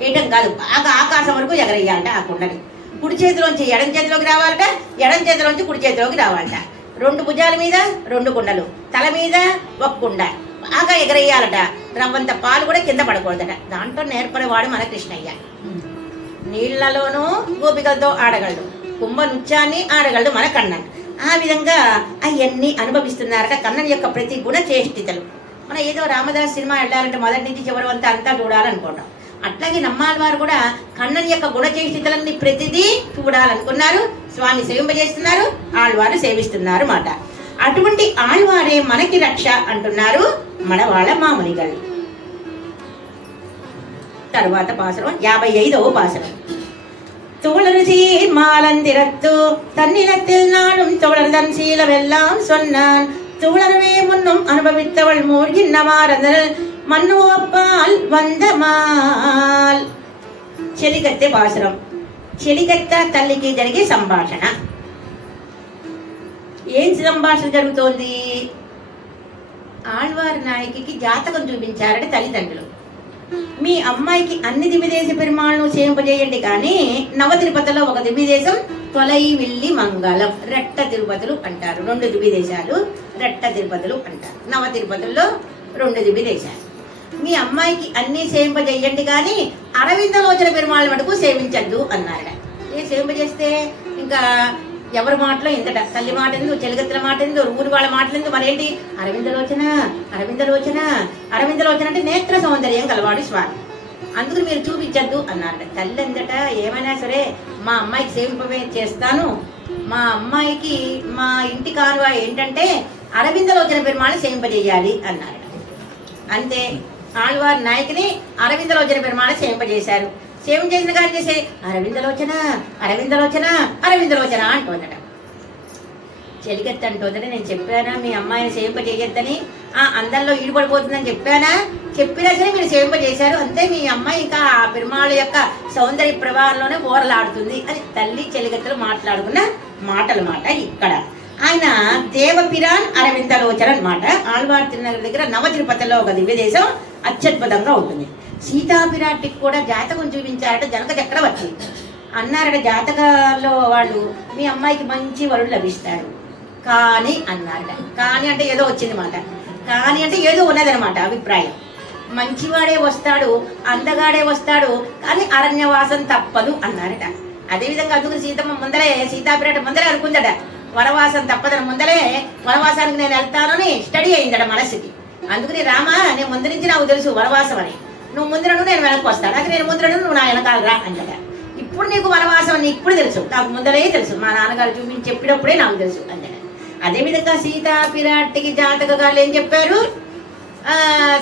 వేయటం కాదు, బాగా ఆకాశం వరకు ఎగరేయాలట ఆ కుండని. కుడి చేతిలోంచి ఎడం చేతిలోకి రావాలట, ఎడం చేతిలోంచి కుడి చేతిలోకి రావాలట. 2 భుజాల మీద 2 కుండలు, తల మీద 1 కుండ, బాగా ఎగరేయాలట. రవ్వంత పాలు కూడా కింద పడకూడదట. దాంట్లో నేర్పడేవాడు మన కృష్ణయ్య. నీళ్లలోనూ గోపికలతో ఆడగలడు, కుంభ నృత్యాన్ని ఆడగలడు మన కన్నన్. ఆ విధంగా అవన్నీ అనుభవిస్తున్నారట కన్నన్ యొక్క ప్రతి గుణ చేష్టితలు. మనం ఏదో రామదాస్ సినిమా వెళ్ళాలంటే మొదటి నుంచి చివరి అంతా చూడాలనుకుంటాం. అట్లాగే నమ్మాళ్ళవారు కూడా కన్నన్ యొక్క గుణచేష్టితలన్నీ ప్రతిదీ చూడాలనుకున్నారు. స్వామి సేవింపజేస్తున్నారు, ఆళ్వారు సేవిస్తున్నారు మాట. అటువంటి ఆళ్వారే మనకి రక్ష అంటున్నారు మనవాళ్ళ మామునిగల్. తరువాత పాసరం 55వ పాసరం. தோழரசி மாலந்திரத்து தன்னிலத்தில் நாடும் தோழர்தன் சீலமெல்லாம் சொன்னான். தோழரவே முன்னும் அனுபவித்தவள் மூழ்கின்னவாரதல் మన్నువప్పాల్ వందమాల్. చెలిగత్తె పాసురం. చెలిగత్త తల్లికి జరిగే సంభాషణ. ఏం సంభాషణ జరుగుతోంది? ఆళ్వారి నాయకికి జాతకం చూపించారట తల్లిదండ్రులు. మీ అమ్మాయికి అన్ని దివ్యదేశ పెరుమాళ్ళను చేయింపజేయండి, కానీ నవ తిరుపతిలో ఒక దివ్యదేశం తొలై విల్లి మంగళం, రెట్ట తిరుపతులు అంటారు. 2 దివ్యదేశాలు రెట్ట తిరుపతులు అంటారు. నవ తిరుపతుల్లో 2 దివ్యదేశాలు. మీ అమ్మాయికి అన్నీ సేవింపజేయండి, కానీ అరవిందలోచన పెరుమాళ్ళ మటుకు సేవించద్దు అన్నారట. సేవింపజేస్తే ఇంకా ఎవరి మాటలో ఇంతట, తల్లి మాట ఎందు, చెలిగత్తుల మాట ఎందు, ఊరి వాళ్ళ మాటలు ఎందు, మరేంటి అరవిందలోచన అరవిందలోచన అరవిందలోచన అంటే నేత్ర సౌందర్యం కలవాడు స్వామి, అందుకు మీరు చూపించద్దు అన్నారట. తల్లి అందట ఏమైనా సరే మా అమ్మాయికి సేవింప చేస్తాను, మా అమ్మాయికి మా ఇంటి కానువ ఏంటంటే అరవిందలోచన పెరుమాళ్ళని సేవింపజేయాలి అన్నారట. అంతే, ఆళ్వారి నాయకుని అరవిందలోచన పెరుమాళ్ళని సేవింపజేశారు. సేవం చేసిన కానీ చేసే అరవిందలోచన అరవిందలోచన అరవిందలోచన అంటోందట. చెలిగత్త అంటోందట, నేను చెప్పానా మీ అమ్మాయిని సేవింపజేయొద్దని, అందరిలో ఈడుపడిపోతుందని చెప్పానా? చెప్పినా సరే మీరు సేవింపజేశారు, అంతే మీ అమ్మాయి ఇంకా ఆ పెరుమాళ్ళ యొక్క సౌందర్య ప్రవాహంలోనే ఓరలాడుతుంది అని తల్లి చెలిగత్తలు మాట్లాడుకున్న మాటల మాట ఇక్కడ. ఆయన దేవపిరాన్ అరవిందలోచన అనమాట. ఆళ్వార్ తిరునగర్ దగ్గర నవ తిరుపతిలో ఒక దివ్యదేశం అత్యద్భుతంగా ఉంటుంది. సీతాపిరాటికి కూడా జాతకం చూపించారట జనక చక్రవర్తి. అన్నారట జాతకాల్లో వాళ్ళు, మీ అమ్మాయికి మంచి వరుడు లభిస్తాడు కానీ అన్నారట. కానీ అంటే ఏదో వచ్చింది మాట, కానీ అంటే ఏదో ఉన్నదనమాట అభిప్రాయం. మంచివాడే వస్తాడు, అందగాడే వస్తాడు, కానీ అరణ్యవాసం తప్పదు అన్నారట. అదేవిధంగా అందుకు సీతమ్మ ముందరే, సీతాపిరాట ముందరే అనుకుందట వనవాసం తప్పదని. ముందరే వనవాసానికి నేను వెళ్తానని స్టడీ అయిందట మనసుకి. అందుకని రామా, నేను ముందు నుంచి నాకు తెలుసు వనవాసం అని, నువ్వు ముందరను నేను వెనక్కి వస్తాను, అది నేను ముందరను నువ్వు నా వెనకాలరా అంటట. ఇప్పుడు నీకు వనవాసం అని ఇప్పుడు తెలుసు, నాకు ముందరే తెలుసు, మా నాన్నగారు చూపించి చెప్పినప్పుడే నాకు తెలుసు అంటట. అదేవిధంగా సీతాపిరాటికి జాతకాలు ఏం చెప్పారు?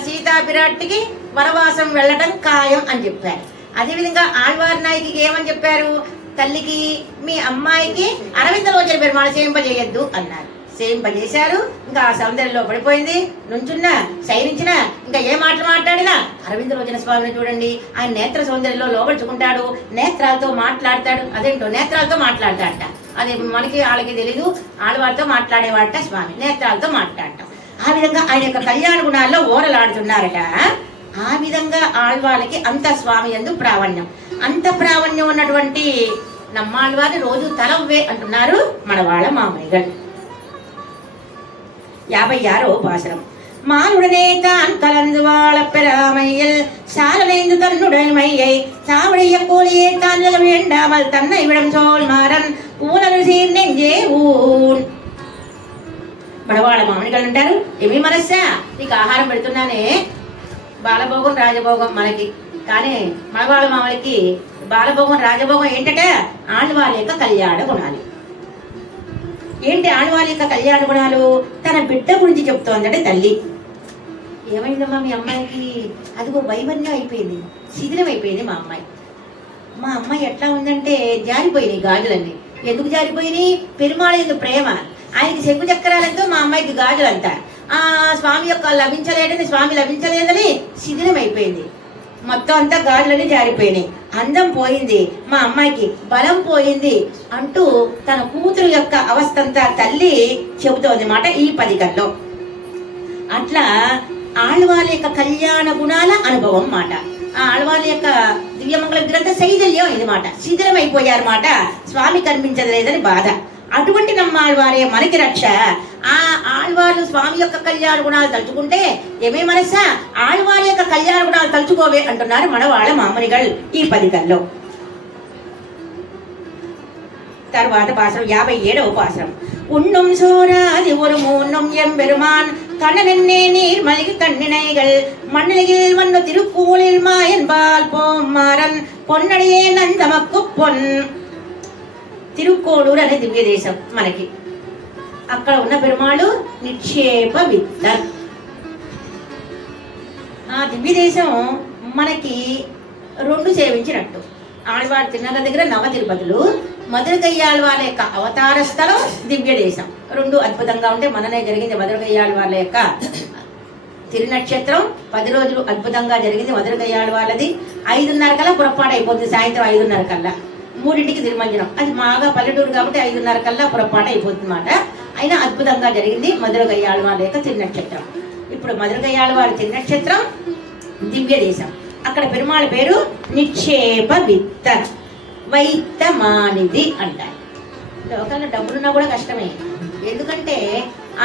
సీతాపిరాటికి వనవాసం వెళ్ళటం ఖాయం అని చెప్పారు. అదేవిధంగా ఆళ్వారి నాయకికి ఏమని చెప్పారు? తల్లికి మీ అమ్మాయికి అరవిందలోచన పెరుమాళ్ సేవింపజేయొద్దు అన్నారు. సేవింపజేశారు, ఇంకా ఆ సౌందర్యంలో పడిపోయింది. నుంచున్నా శయనించినా ఇంకా ఏ మాటలు మాట్లాడినా అరవిందలోచన స్వామిని చూడండి, ఆయన నేత్ర సౌందర్యంలో లోపడుచుకుంటాడు, నేత్రాలతో మాట్లాడతాడు. అదేంటో నేత్రాలతో మాట్లాడతాడట, అది మనకి వాళ్ళకి తెలీదు. ఆడవారితో మాట్లాడేవాడట స్వామి, నేత్రాలతో మాట్లాడటం. ఆ విధంగా ఆయన యొక్క కళ్యాణ గుణాల్లో ఓరలాడుతున్నారట. ఆ విధంగా ఆళ్వాళ్ళకి అంత స్వామి యందు ప్రావణ్యం, అంత ప్రావణ్యం ఉన్నటువంటి నమ్మాళ్వారి రోజు తలవ్వే అంటున్నారు మనవాళ్ళ మామయ్యగారు. 56వ పాసరం. மானுடனே தான் கலந்து வாழ பெறாமையில் சாலனைந்து தன்னுடைமையை தாவடைய கோழியே தான் வேண்டாமல் தன்னை விடம் சோல் மாறன் ஊனரு சீர் நெஞ்சே ஊன். మడవాళ్ళ మామిడికాయలు అంటారు, ఏమి మనస్సా నీకు ఆహారం పెడుతున్నానే, బాలభోగం రాజభోగం మనకి, కానీ మడవాళ్ళ మామడికి బాలభోగం రాజభోగం ఏంటట, ఆళ్వాళ్ళ యొక్క కళ్యాణ గుణాలు. ఏంటి ఆళ్వాళ్ళ యొక్క కళ్యాణ గుణాలు? తన బిడ్డ గురించి చెప్తోందట తల్లి. ఏమైందమ్మా మీ అమ్మాయికి? అదిగో వైవన్యం అయిపోయింది, శిథిలం అయిపోయింది మా అమ్మాయి. మా అమ్మాయి ఎట్లా ఉందంటే జారిపోయినాయి గాజులన్నీ. ఎందుకు జారిపోయినాయి? పెరుమాళ యొక్క ప్రేమ, ఆయనకి శంకు చక్రాలతో మా అమ్మాయికి గాజులంతా. ఆ స్వామి యొక్క లభించలేదని, స్వామి లభించలేదని శిథిలం అయిపోయింది. మొత్తం అంతా గాజులన్నీ జారిపోయినాయి, అందం పోయింది, మా అమ్మాయికి బలం పోయింది అంటూ తన కూతురు యొక్క అవస్థంతా తల్లి చెబుతోంది మాట ఈ పదికల్లో. అట్లా ఆళ్వాళ్ళ యొక్క కళ్యాణ గుణాల అనుభవం మాట. ఆ ఆళ్వాళ్ళ యొక్క దివ్యమంగళ విగ్రహంతో శైథల్యం ఇది మాట, శిథిలం అయిపోయారు మాట, స్వామి కనిపించలేదని బాధ. అటువంటి నమ్మాళ్వారే మనకి రక్ష. ఆ ఆళ్వార్లు స్వామి యొక్క కళ్యాణ గుణాలు తలుచుకుంటే ఏమే మనసా, ఆళ్వారి యొక్క కళ్యాణ గుణాలు తలుచుకోవే అంటున్నారు మనవాళ్ళ మామనిగల్ ఈ పదికల్లో. తర్వాత పాసరం 57వ పాసరం. உண்ணும் சோராதி ஒரு மூன்னும் எம்பெருமான் கண்ணனென்னே நீர் மல்கி கண்ணினைகள் மண்ணிலையில் வந்த திருக்கூலில் மாயன்பால் போமாறன் பொன்னடியே నందమక్కు పొన్. తిరుక్కోడూరు అనే దివ్య దేశం మనకి. అక్కడ ఉన్న పెరుమాళ్ళు నిక్షేప విత్తర్. ఆ దివ్య దేశం మనకి రెండు సేవించినట్టు. ఆళ్వారు తిరునగర్ దగ్గర నవ తిరుపతులు, మధురకయ్యాళ్వార్ల యొక్క అవతార స్థలం దివ్య దేశం. రెండు అద్భుతంగా ఉంటే మననే జరిగింది మధురకయ్యాళ్వార్ల యొక్క తిరునక్షత్రం 10 రోజులు అద్భుతంగా జరిగింది మధురకయ్యాళ్వార్లది. 5:30 కల్లా పొరపాటు అయిపోతుంది, సాయంత్రం 5:30 కల్లా 3ంటికి తిరుమంజనం. అది మాగా పల్లెటూరు కాబట్టి 5:30 కల్లా పొరపాటు అయిపోతుంది మాట. అయినా అద్భుతంగా జరిగింది మధురకయ్యాళ్వార్ల యొక్క తిరునక్షత్రం. ఇప్పుడు మధురకయ్యాళ్వారి తిరునక్షత్రం దివ్య దేశం. అక్కడ పెరుమాళ పేరు నిక్షేప విత్తర్, వైత్తమానిది అంటారు. లోకల్లో డబ్బులున్నా కూడా కష్టమే. ఎందుకంటే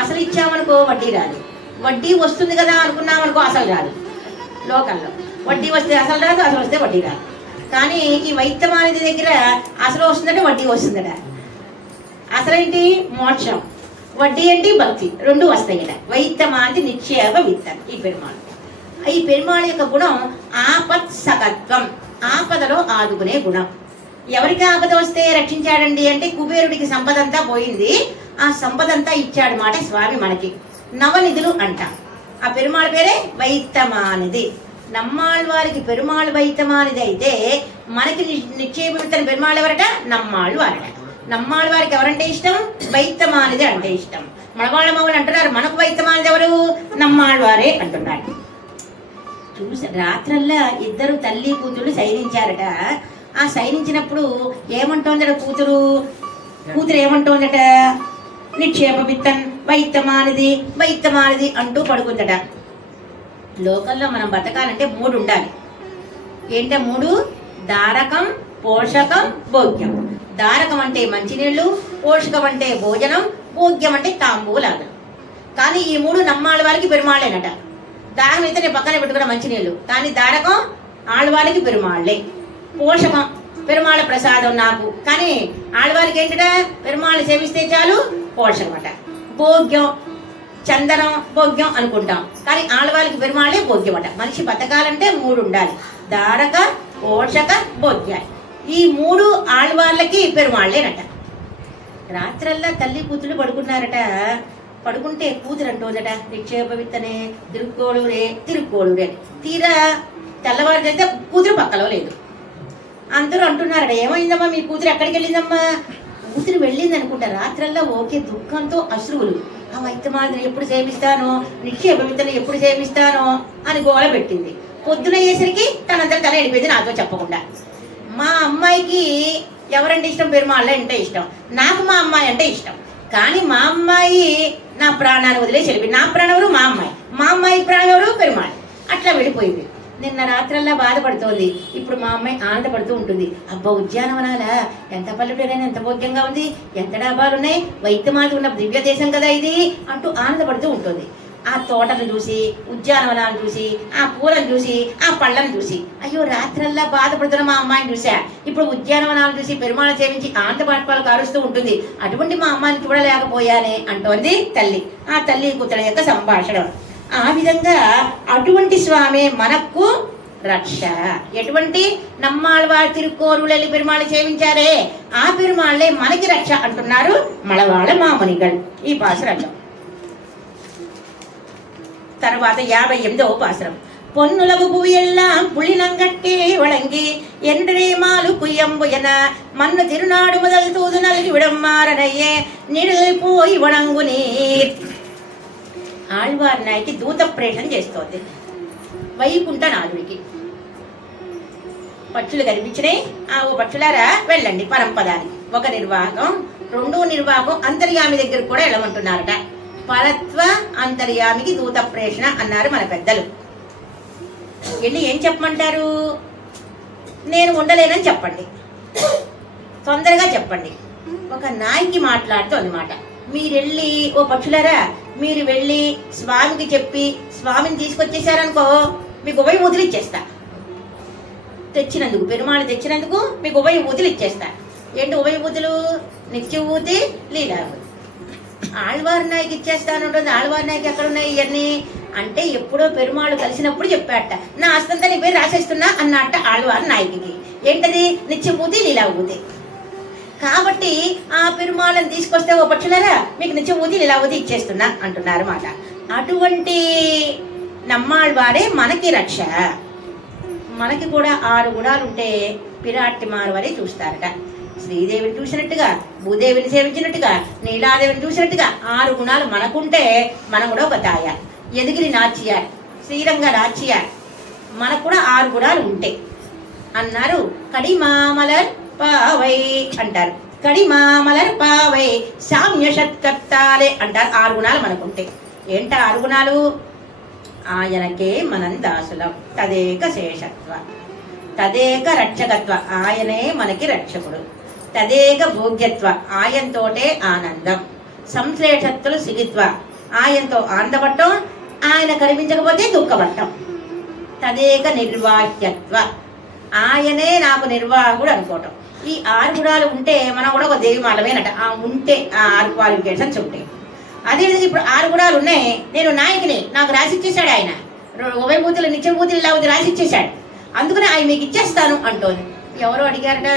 అసలు ఇచ్చామనుకో వడ్డీ రాదు, వడ్డీ వస్తుంది కదా అనుకున్నామనుకో అసలు రాదు. లోకల్లో వడ్డీ వస్తే అసలు రాదు, అసలు వస్తే వడ్డీ రాదు. కానీ ఈ వైత్తమానిది దగ్గర అసలు వస్తుందంటే వడ్డీ వస్తుందట. అసలేంటి? మోక్షం. వడ్డీ ఏంటి? భక్తి. రెండు వస్తాయి. వైత్తమానిది నిక్షేప విత్తర్ ఈ పెరుమాళ్. ఈ పెరుమాళ్ యొక్క గుణం ఆపత్ సకత్వం, ఆపదలో ఆదుకునే గుణం. ఎవరికి ఆపద వస్తే రక్షించాడండి అంటే కుబేరుడికి సంపద అంతా పోయింది, ఆ సంపద అంతా ఇచ్చాడు మాట స్వామి మనకి. నవనిధులు అంట. ఆ పెరుమాళ్ పేరే వైత్తమానిది. నమ్మాళ్వారికి పెరుమాళ్ వైత్తమానిది అయితే మనకి నిక్షేపిస్తున్న పెరుమాళ్ ఎవరట? నమ్మాళ్వారట. నమ్మాళ్వారికి ఎవరంటే ఇష్టం? వైత్తమానిది అంటే ఇష్టం. మనవాళ్ళ మామూలు అంటున్నారు మనకు వైత్తమానిది ఎవరు? నమ్మాళ్వారే అంటున్నారు. చూసి రాత్రల్లా ఇద్దరు తల్లి కూతురు సైనించారట. ఆ సైనించినప్పుడు ఏమంటోందట కూతురు ఏమంటోందట? నిక్షేప విత్తన్ వైత్తమానిది వైత్తమానిది అంటూ పడుకుందట. లోకల్లో మనం బతకాలంటే 3 ఉండాలి. ఏంటో 3? దారకం, పోషకం, భోగ్యం. దారకం అంటే మంచినీళ్ళు, పోషకం అంటే భోజనం, భోగ్యం అంటే తాంబూలాలు. కానీ ఈ 3 నమ్మాళ్ళవారికి పెరుమాళ్ళేనట. దారం అయితే నేను పక్కనే పెట్టుకున్న మంచినీళ్ళు, కానీ దారకం ఆళ్వారికి పెరుమాళ్ళే. పోషకం పెరుమాళ్ళ ప్రసాదం నాకు, కానీ ఆళ్వారికి ఏంటట? పెరుమాళ్ళు సేవిస్తే చాలు పోషకం అట. భోగ్యం చందనం భోగ్యం అనుకుంటాం, కానీ ఆళ్వారికి పెరుమాళ్ళే భోగ్యం అట. మనిషి బతకాలంటే 3 ఉండాలి: దారక, పోషక, భోగ్యాలు. ఈ 3 ఆళ్వార్లకి పెరుమాళ్ళేనట. రాత్రల్లా తల్లి కూతురు పడుకున్నారట. పడుకుంటే కూతురు అంటోదట నిక్షేప విత్తనే తిరుక్కోడూరే అని. తీరా తెల్లవారు చేస్తే కూతురు పక్కలో లేదు. అందరూ అంటున్నారట ఏమైందమ్మా మీ కూతురు ఎక్కడికి వెళ్ళిందమ్మా? కూతురు వెళ్ళింది అనుకుంటా. రాత్రల్లా ఓకే దుఃఖంతో అశ్రువులు. ఆ వైత్తమాదిని ఎప్పుడు సేవిస్తానో, నిక్షేప విత్తనం ఎప్పుడు సేవిస్తానో అని గోల పెట్టింది. పొద్దున అయ్యేసరికి తనంతా తల వెళ్ళిపోయింది నాతో చెప్పకుండా. మా అమ్మాయికి ఎవరంటే ఇష్టం? పెరుమాళ్ళ అంటే ఇష్టం. నాకు మా అమ్మాయి అంటే ఇష్టం, కానీ మా అమ్మాయి నా ప్రాణాన్ని వదిలేసి వెళ్ళిపోయింది. నా ప్రాణం ఎవరు? మా అమ్మాయి. మా అమ్మాయి ప్రాణం ఎవరు? పెరుమాళ్. అట్లా వెళ్ళిపోయింది. నిన్న రాత్రల్లా బాధపడుతోంది, ఇప్పుడు మా అమ్మాయి ఆనందపడుతూ ఉంటుంది. అబ్బా ఉద్యానవనాల ఎంత పల్లెటూరైనా ఎంత భోగ్యంగా ఉంది, ఎంత డాబాలున్నాయి, వైద్యమాత ఉన్న దివ్య దేశం కదా ఇది అంటూ ఆనందపడుతూ ఉంటుంది. ఆ తోటను చూసి, ఉద్యానవనాలు చూసి, ఆ పూలను చూసి, ఆ పళ్ళను చూసి, అయ్యో రాత్రల్లా బాధపడుతున్న మా అమ్మాయిని చూసా, ఇప్పుడు ఉద్యానవనాలు చూసి పెరుమాళ సేవించి ఆంత బాష్పాలు కారుస్తూ ఉంటుంది, అటువంటి మా అమ్మాయిని చూడలేకపోయానే అంటోంది తల్లి. ఆ తల్లి కూతురు యొక్క సంభాషణ. ఆ విధంగా అటువంటి స్వామి మనకు రక్ష. ఎటువంటి నమ్మాళ్ళవారి తిరుక్కోరులెల్లి పెరుమాళ సేవించారే ఆ పెరుమాళ్ళే మనకి రక్ష అంటున్నారు మళవాళ్ళ మామనిగల్ ఈ పాసురంలో. తర్వాత 58వ పాసురం. பொன்னுலகு புவியெல்லாம் புள்ளினங்கட்டே வழங்கி என்றே மாலு குயம்புயன மண்ணு திருநாடு முதல் தூது நல்கி விடம் மாறனையே నిడల్ పోయి వణంగు నీర్. ఆళ్వార్ నాయకి దూత ప్రేషణ చేస్తోంది వైకుంఠ నాథుడికి. పక్షులు కనిపించినాయి, ఓ పక్షులారా వెళ్ళండి పరంపదానికి. ఒక నిర్వాహకం, రెండో నిర్వాహకం అంతర్యామి దగ్గర కూడా వెళ్ళమంటున్నారట. పరత్వ అంతర్యామికి దూత ప్రేషణ అన్నారు మన పెద్దలు. వెళ్ళి ఏం చెప్పమంటారు? నేను ఉండలేనని చెప్పండి, తొందరగా చెప్పండి. ఒక నాయకి మాట్లాడుతూ అన్నమాట. మీరెళ్ళి ఓ పక్షులారా మీరు వెళ్ళి స్వామికి చెప్పి స్వామిని తీసుకొచ్చేసారనుకో మీకు ఉభయ ఊతులు ఇచ్చేస్తా. తెచ్చినందుకు పెరుమాళ తెచ్చినందుకు మీకు ఉభయ ఊతులు ఇచ్చేస్తా. ఏంటి ఉభయ ఊతులు? నిత్య ఊతి, లీలావతి. ఆళ్వారి నాయకి ఇచ్చేస్తానుంటుంది. ఆళ్వారి నాయకి ఎక్కడ ఉన్నాయి ఇవన్నీ అంటే ఎప్పుడో పెరుమాళ్ళు కలిసినప్పుడు చెప్పాట. నా అస్తంతా నీ పేరు రాసేస్తున్నా అన్నట్ట ఆళ్వారి నాయకి. ఏంటది? నిత్యభూతి, లీలావతి. కాబట్టి ఆ పెరుమాళ్ళని తీసుకొస్తే ఓ పక్షులరా మీకు నిత్యభూతి, లీలావతి ఇచ్చేస్తున్నా అంటున్నారు మాట. అటువంటి నమ్మాళ్వారే మనకి రక్ష. మనకి కూడా 6 గుణాలు ఉంటే పిరాట్టి మారువరే చూస్తారట. శ్రీదేవిని చూసినట్టుగా, భూదేవిని సేవించినట్టుగా, నీలాదేవిని చూసినట్టుగా 6 గుణాలు మనకుంటే మనం కూడా ఒక తాయ ఎదిగిరి నాచియారు, శ్రీరంగ నాచియారు. మనకు కూడా 6 గుణాలు ఉంటాయి అన్నారు. కడిమామలర్ పావై అంటారు. కడిమామలర్ పావై సామ్య షట్కర్తాలే అంటారు. 6 గుణాలు మనకుంటాయి. ఏంట 6 గుణాలు? ఆయనకే మనం దాసులం, తదేక శేషత్వ, తదేక రక్షకత్వ, ఆయనే మనకి రక్షకుడు, తదేక భోగ్యత్వ, ఆయనతోటే ఆనందం, సంశ్లేషత్తులు సిగిత్వ, ఆయనతో ఆనందపడటం, ఆయన కనిపించకపోతే దుఃఖపడటం, తదేక నిర్వాహ్యత్వ, ఆయనే నాకు నిర్వాహకుడు అనుకోవటం. ఈ 6 గుణాలు ఉంటే మనం కూడా ఒక దేవి మాలమేనట. ఉంటే ఆ 6 క్వాలిఫికేషన్స్ ఉంటాయి. అదేవిధంగా ఇప్పుడు 6 గుణాలు ఉన్నాయి. నేను నాయకుని, నాకు రాసిచ్చేశాడు ఆయన. ఉభయభూతులు నిత్యభూతులు లేకపోతే రాసిచ్చేశాడు, అందుకని ఆయన మీకు ఇచ్చేస్తాను అంటోంది. ఎవరో అడిగారట,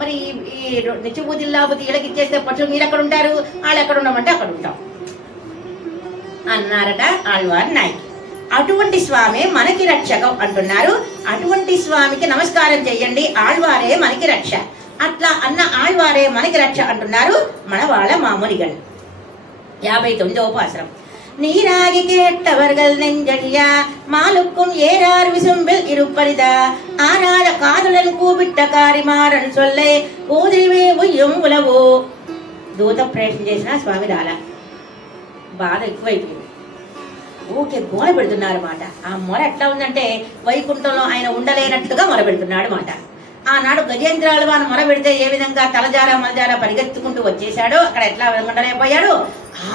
మరి ఈ నిత్యభూతులు లేకపోతే వీళ్ళకి ఇచ్చేస్తే పక్షులు మీరు ఎక్కడ ఉంటారు, వాళ్ళు ఎక్కడ ఉండమంటే అక్కడ ఉంటాం అన్నారట ఆళ్వారి నాయకి. అటువంటి స్వామి మనకి రక్షకం అంటున్నారు. అటువంటి స్వామికి నమస్కారం చెయ్యండి, ఆళ్వారే మనకి రక్ష. అట్లా అన్న ఆళ్వారే మనకి రక్ష అంటున్నారు మన వాళ్ళ మామూలిగల్. 59వ పాసురం. நீராகி கேட்டவர்கள் நெஞ்சடியா மாலுக்கும் ஏறார் விசும்பில் இருப்பரிதா ஆறாத காதுடன் கூப்பிட்ட కారిమారని சொல்லை కూదిరివే ఉయ్యం ఉలవో. దూత ప్రయత్నం చేసిన స్వామి రాల. బాధ ఎక్కువైపోయింది. ఊకే గోల పెడుతున్నారు మాట. ఆ మొర ఎట్లా ఉందంటే వైకుంఠంలో ఆయన ఉండలేనట్టుగా మొర పెడుతున్నాడు మాట. ఆనాడు గజేంద్రాలు వాను మొర పెడితే ఏ విధంగా తలజారా మలజారా పరిగెత్తుకుంటూ వచ్చేసాడో అక్కడ ఎట్లా ఉండలేకపోయాడు,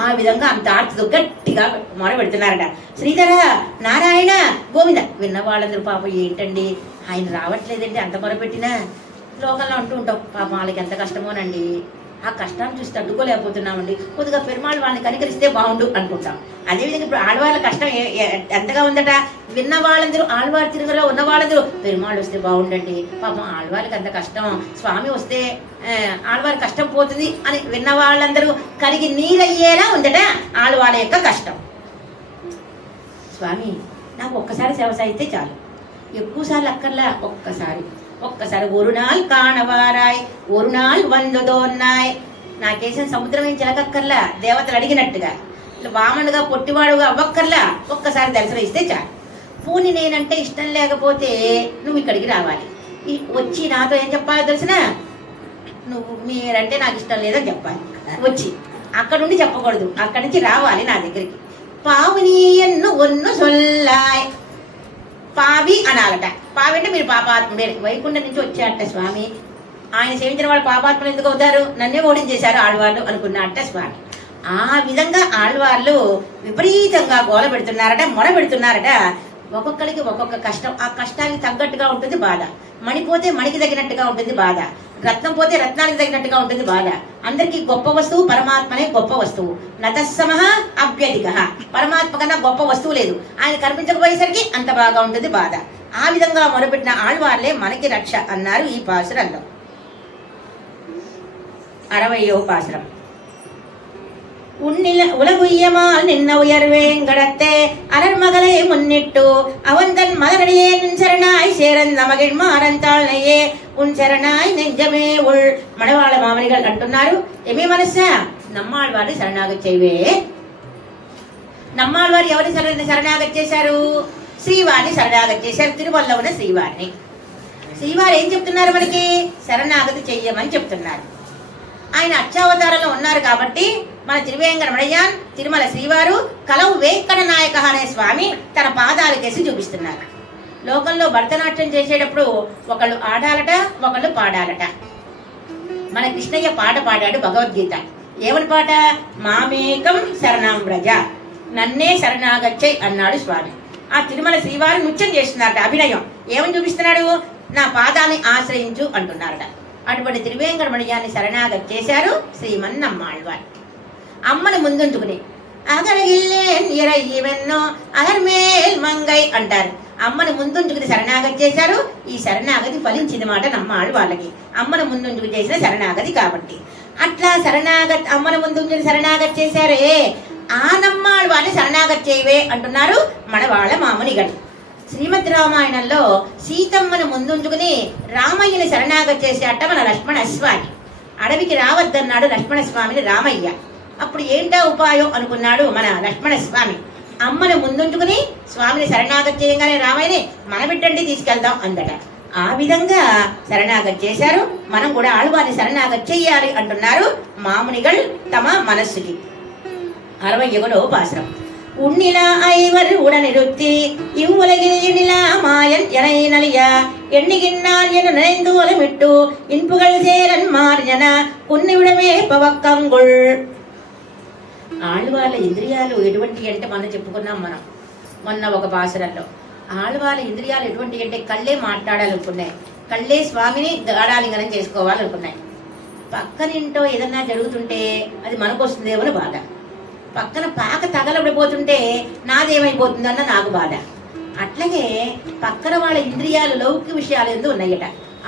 ఆ విధంగా అంత ఆర్తితో గట్టిగా మొర పెడుతున్నారట. శ్రీధర, నారాయణ, గోవింద. విన్న వాళ్ళందరూ పాపం ఏంటండి ఆయన రావట్లేదండి అంత మొర పెట్టినా. లోకంలో అంటూ ఉంటాం పాపం వాళ్ళకి ఎంత కష్టమోనండి, ఆ కష్టాన్ని చూసి తట్టుకోలేకపోతున్నామండి, కొద్దిగా పెరుమాళ్ వాళ్ళని కనికరిస్తే బాగుండు అనుకుంటాం. అదేవిధంగా ఇప్పుడు ఆళ్వార్ల కష్టం ఎంతగా ఉందట. విన్న వాళ్ళందరూ ఆళ్వారి తిరుగులో ఉన్న వాళ్ళందరూ పెరుమాళ్ళు వస్తే బాగుండండి, పాపం ఆళ్వార్లకి అంత కష్టం, స్వామి వస్తే ఆళ్వారి కష్టం పోతుంది అని విన్న వాళ్ళందరూ కరిగి నీరయ్యేలా ఉందట ఆళ్వార్ల యొక్క కష్టం. స్వామి నాకు ఒక్కసారి సేవ అయితే చాలు, ఎక్కువసార్లు అక్కర్లా, ఒక్కసారి ஒரு நாள் కాణవారాయ్, ஒரு நாள் వందదోన్నాయ్. నాకేసిన సముద్రం ఏం చిలకక్కర్లా, దేవతలు అడిగినట్టుగా వామనుగా పొట్టివాడుగా అవ్వక్కర్లా, ఒక్కసారి దర్శనం ఇస్తే చాలు. పూని నేనంటే ఇష్టం లేకపోతే నువ్వు ఇక్కడికి రావాలి, వచ్చి నాతో ఏం చెప్పాలో తెలిసిన, నువ్వు మీరంటే నాకు ఇష్టం లేదని చెప్పాలి. వచ్చి అక్కడ నుండి చెప్పకూడదు, అక్కడి నుంచి రావాలి నా దగ్గరికి. పావునీయన్ను ఒన్ను సొల్లాయ్, పావి అనాలట. పావి అంటే మీరు పాపాత్ముడే. వైకుంఠం నుంచి వచ్చారట స్వామి, ఆయన సేవించిన వాళ్ళు పాపాత్ములు ఎందుకు అవుతారు, నన్నే ఓడించేశారు ఆళ్వాళ్ళు అనుకున్నట్ట స్వామి. ఆ విధంగా ఆళ్వార్లు విపరీతంగా గోల పెడుతున్నారట, మొర పెడుతున్నారట. ఒక్కొక్కరికి ఒక్కొక్క కష్టం, ఆ కష్టానికి తగ్గట్టుగా ఉంటుంది బాధ. మణిపోతే మణికి తగినట్టుగా ఉంటుంది బాధ, రత్నం పోతే రత్నానికి తగినట్టుగా ఉంటుంది బాధ. అందరికీ గొప్ప వస్తువు పరమాత్మనే గొప్ప వస్తువు. నతస్సమః అభ్యధిక, పరమాత్మ కన్నా గొప్ప వస్తువు లేదు. ఆయన కనిపించకపోయేసరికి అంత బాగా ఉంటుంది బాధ. ఆ విధంగా మొరపెట్టిన ఆళ్వార్లే మనకి రక్ష అన్నారు ఈ పాసురంలో. 60వ పాసురం. உலகுய்யமால் நின்ன உயர்வேங்கடத்தே அலர்மகளை முன்னிட்டு அவன் தன் மலரடியே நின் சரணாய் சேரந்த மகிழ் మారంతాళ్నయే ఉన్ శరణాయ్ నెంజమే ఉల్. మడవాళ్ళ మామనిగల్ అంటున్నారు, ఏమీ మనస్సా నమ్మాళ్వారిని శరణాగతి చేయవే. నమ్మాళ్వారు ఎవరిని శరణాగతి చేశారు? శ్రీవారిని శరణాగతి చేశారు. తిరుమలలో ఉన్న శ్రీవారిని. శ్రీవారు ఏం చెప్తున్నారు? మనకి శరణాగతి చెయ్యమని చెప్తున్నారు. ఆయన అక్షావతారంలో ఉన్నారు కాబట్టి మన తిరువేంకటరమణయ్య తిరుమల శ్రీవారు కలవు వేంకట నాయక అనే స్వామి తన పాదాలకేసి చూపిస్తున్నారు. లోకంలో భరతనాట్యం చేసేటప్పుడు ఒకళ్ళు ఆడాలట, ఒకళ్ళు పాడాలట. మన కృష్ణయ్య పాట పాడాడు భగవద్గీత. ఏమని పాట? మామేకం శరణం వ్రజ, నన్నే శరణాగచ్చై అన్నాడు స్వామి. ఆ తిరుమల శ్రీవారు నృత్యం చేస్తున్నారట, అభినయం. ఏమని చూపిస్తున్నాడు? నా పాదాన్ని ఆశ్రయించు అంటున్నారట. అటువంటి తిరువేంకటరమణయ్యాన్ని శరణాగతి చేశారు శ్రీమన్నమ్మాళ్వారు. అమ్మను ముందుంచుకుని అగరగిల్లేన్ ఇరయ్యవెన్నో అహర్మేల్ మంగై అంటారు. అమ్మను ముందుంచుకుని శరణాగతి చేశారు. ఈ శరణాగతి ఫలించింది మాట నమ్మాళ్ళు వాళ్ళకి. అమ్మను ముందుంచుకు చేసిన శరణాగతి కాబట్టి అట్లా శరణాగతి అమ్మను ముందుంచుకుని శరణాగతి చేశారే, ఆ నమ్మాళ్ళు వాళ్ళని శరణాగతి చేయవే అంటున్నారు మనవాళ్ళ మామునిగడు. శ్రీమద్ రామాయణంలో సీతమ్మను ముందుంచుకుని రామయ్యని శరణాగతి చేసేట మన లక్ష్మణస్వామి. అడవికి రావద్దన్నాడు లక్ష్మణస్వామిని రామయ్య. అప్పుడు ఏంటా ఉపాయం అనుకున్నాడు మన లక్ష్మణస్వామి. అమ్మను ముందుంచుకుని స్వామిని శరణాగతి చేయగానే రామయ్యని మన బిడ్డండి తీసుకెళ్దాం అందట. ఆ విధంగా శరణాగతి చేశారు. మనం కూడా ఆళ్వారిని శరణాగతి చెయ్యాలి అంటున్నారు మామునిగల్ తమ మనస్సుకి. 61వ పాసురం. உன்னிலா ஐவர் உடனிருத்தி இவ்வுலகில் எண்ணிலா மாயன் என நலிய எண்ணுகின்றான் என நினைந்து ஒலமிட்டு இன்புகள் சேரன் மாறின కున్నివిడమే పవక్కంగుల్. ఆళ్వార్ల ఇంద్రియాలు ఎటువంటి అంటే మనం చెప్పుకున్నాం మనం మొన్న ఒక పాసురంలో. ఆళ్వార్ల ఇంద్రియాలు ఎటువంటి అంటే కళ్ళే మాట్లాడాలనుకున్నాయి, కళ్ళే స్వామిని గాఢాలింగనం చేసుకోవాలనుకున్నాయి. పక్కనింటో ఏదన్నా జరుగుతుంటే అది మనకు వస్తుందేమో బాధ, పక్కన పాక తగలబడిపోతుంటే నాదేమైపోతుందన్న నాకు బాధ. అట్లాగే పక్కన వాళ్ళ ఇంద్రియాలు లౌకిక విషయాలు ఎందు ఉన్నాయట.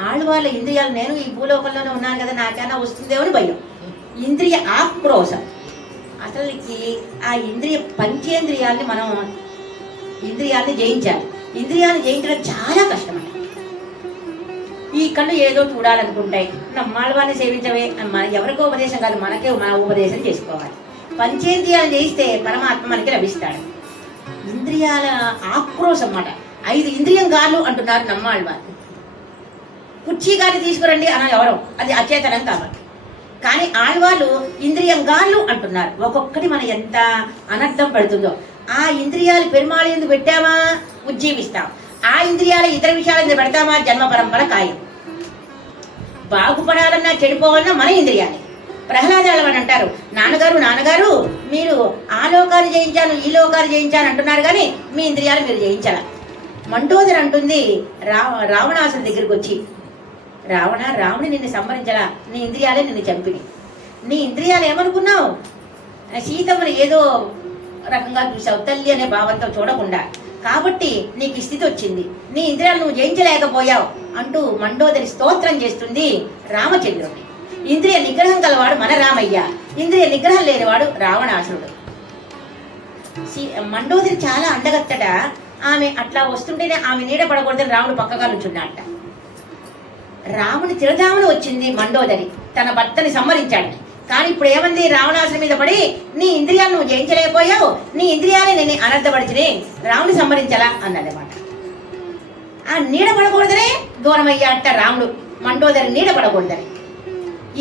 ఆళ్వార్ల ఇంద్రియాలు నేను ఈ భూలోకంలోనే ఉన్నాను కదా నాకైనా వస్తుందేమో అని భయం. ఇంద్రియ ఆక్రోశం. అసలుకి ఆ ఇంద్రియ పంచేంద్రియాల్ని మనం ఇంద్రియాల్ని జయించాలి. ఇంద్రియాన్ని జయించడం చాలా కష్టం. ఈ కళ్ళు ఏదో చూడాలనుకుంటాయి, నమ్మాళ్వారిని సేవించవే. ఎవరికో ఉపదేశం కాదు, మనకే మన ఉపదేశం చేసుకోవాలి. పంచేంద్రియాలు జయిస్తే పరమాత్మ మనకి లభిస్తాడు. ఇంద్రియాల ఆక్రోశం అన్నమాట. 5 ఇంద్రియం గార్లు అంటున్నారు నమ్మాళ్వారు. కుర్చీ గారి తీసుకురండి అన్న ఎవరో, అది అచేతనం కాబట్టి. కానీ ఆళ్వార్లు ఇంద్రియం గార్లు అంటున్నారు. ఒక్కొక్కటి మన ఎంత అనర్థం పడుతుందో. ఆ ఇంద్రియాలు పెరుమాళి ఎందుకు పెట్టామా ఉజ్జీవిస్తాం, ఆ ఇంద్రియాలు ఇతర విషయాలు ఎందుకు పెడతామా జన్మ పరంపర ఖాయం. బాగుపడాలన్నా చెడిపోవాలన్నా మన ఇంద్రియాలు. ప్రహ్లాదాలని అంటారు, నాన్నగారు మీరు ఆ లోకాలు జయించాను ఈ లోకాలు జయించాను అంటున్నారు కానీ మీ ఇంద్రియాలు మీరు జయించాల. మండోదరి అంటుంది రావణాసుడి దగ్గరికి వచ్చి, రావణుని నిన్ను సంహరించలా, నీ ఇంద్రియాలే నిన్ను చంపిని. నీ ఇంద్రియాలు ఏమనుకున్నావు? సీతమ్మని ఏదో రకంగా చూసావు, తల్లి అనే భావంతో చూడకుండా. కాబట్టి నీకు ఈ స్థితి వచ్చింది, నీ ఇంద్రియాలు నువ్వు జయించలేకపోయావు అంటూ మండోదరి స్తోత్రం చేస్తుంది రామచంద్రుడిని. ఇంద్రియ నిగ్రహం గలవాడు మన రామయ్య, ఇంద్రియ నిగ్రహం లేనివాడు రావణాసురుడు. మండోదరి చాలా అందగత్తట. ఆమె అట్లా వస్తుంటేనే ఆమె నీడ పడకూడదని రాముడు పక్కగా నుంచున్నాడట. రాముని తిరదామును వచ్చింది మండోదరి, తన భర్తని సంహరించాడు. కానీ ఇప్పుడు ఏమంది? రావణాసుని మీద పడి నీ ఇంద్రియాలు నువ్వు జయించలేకపోయావు, నీ ఇంద్రియాలే నేను అనర్థపడిచిని, రాముని సంహరించాలా అన్నదన్నమాట. ఆ నీడ పడకూడదనే దూరం అయ్యాట రాముడు, మండోదరి నీడ పడకూడదని.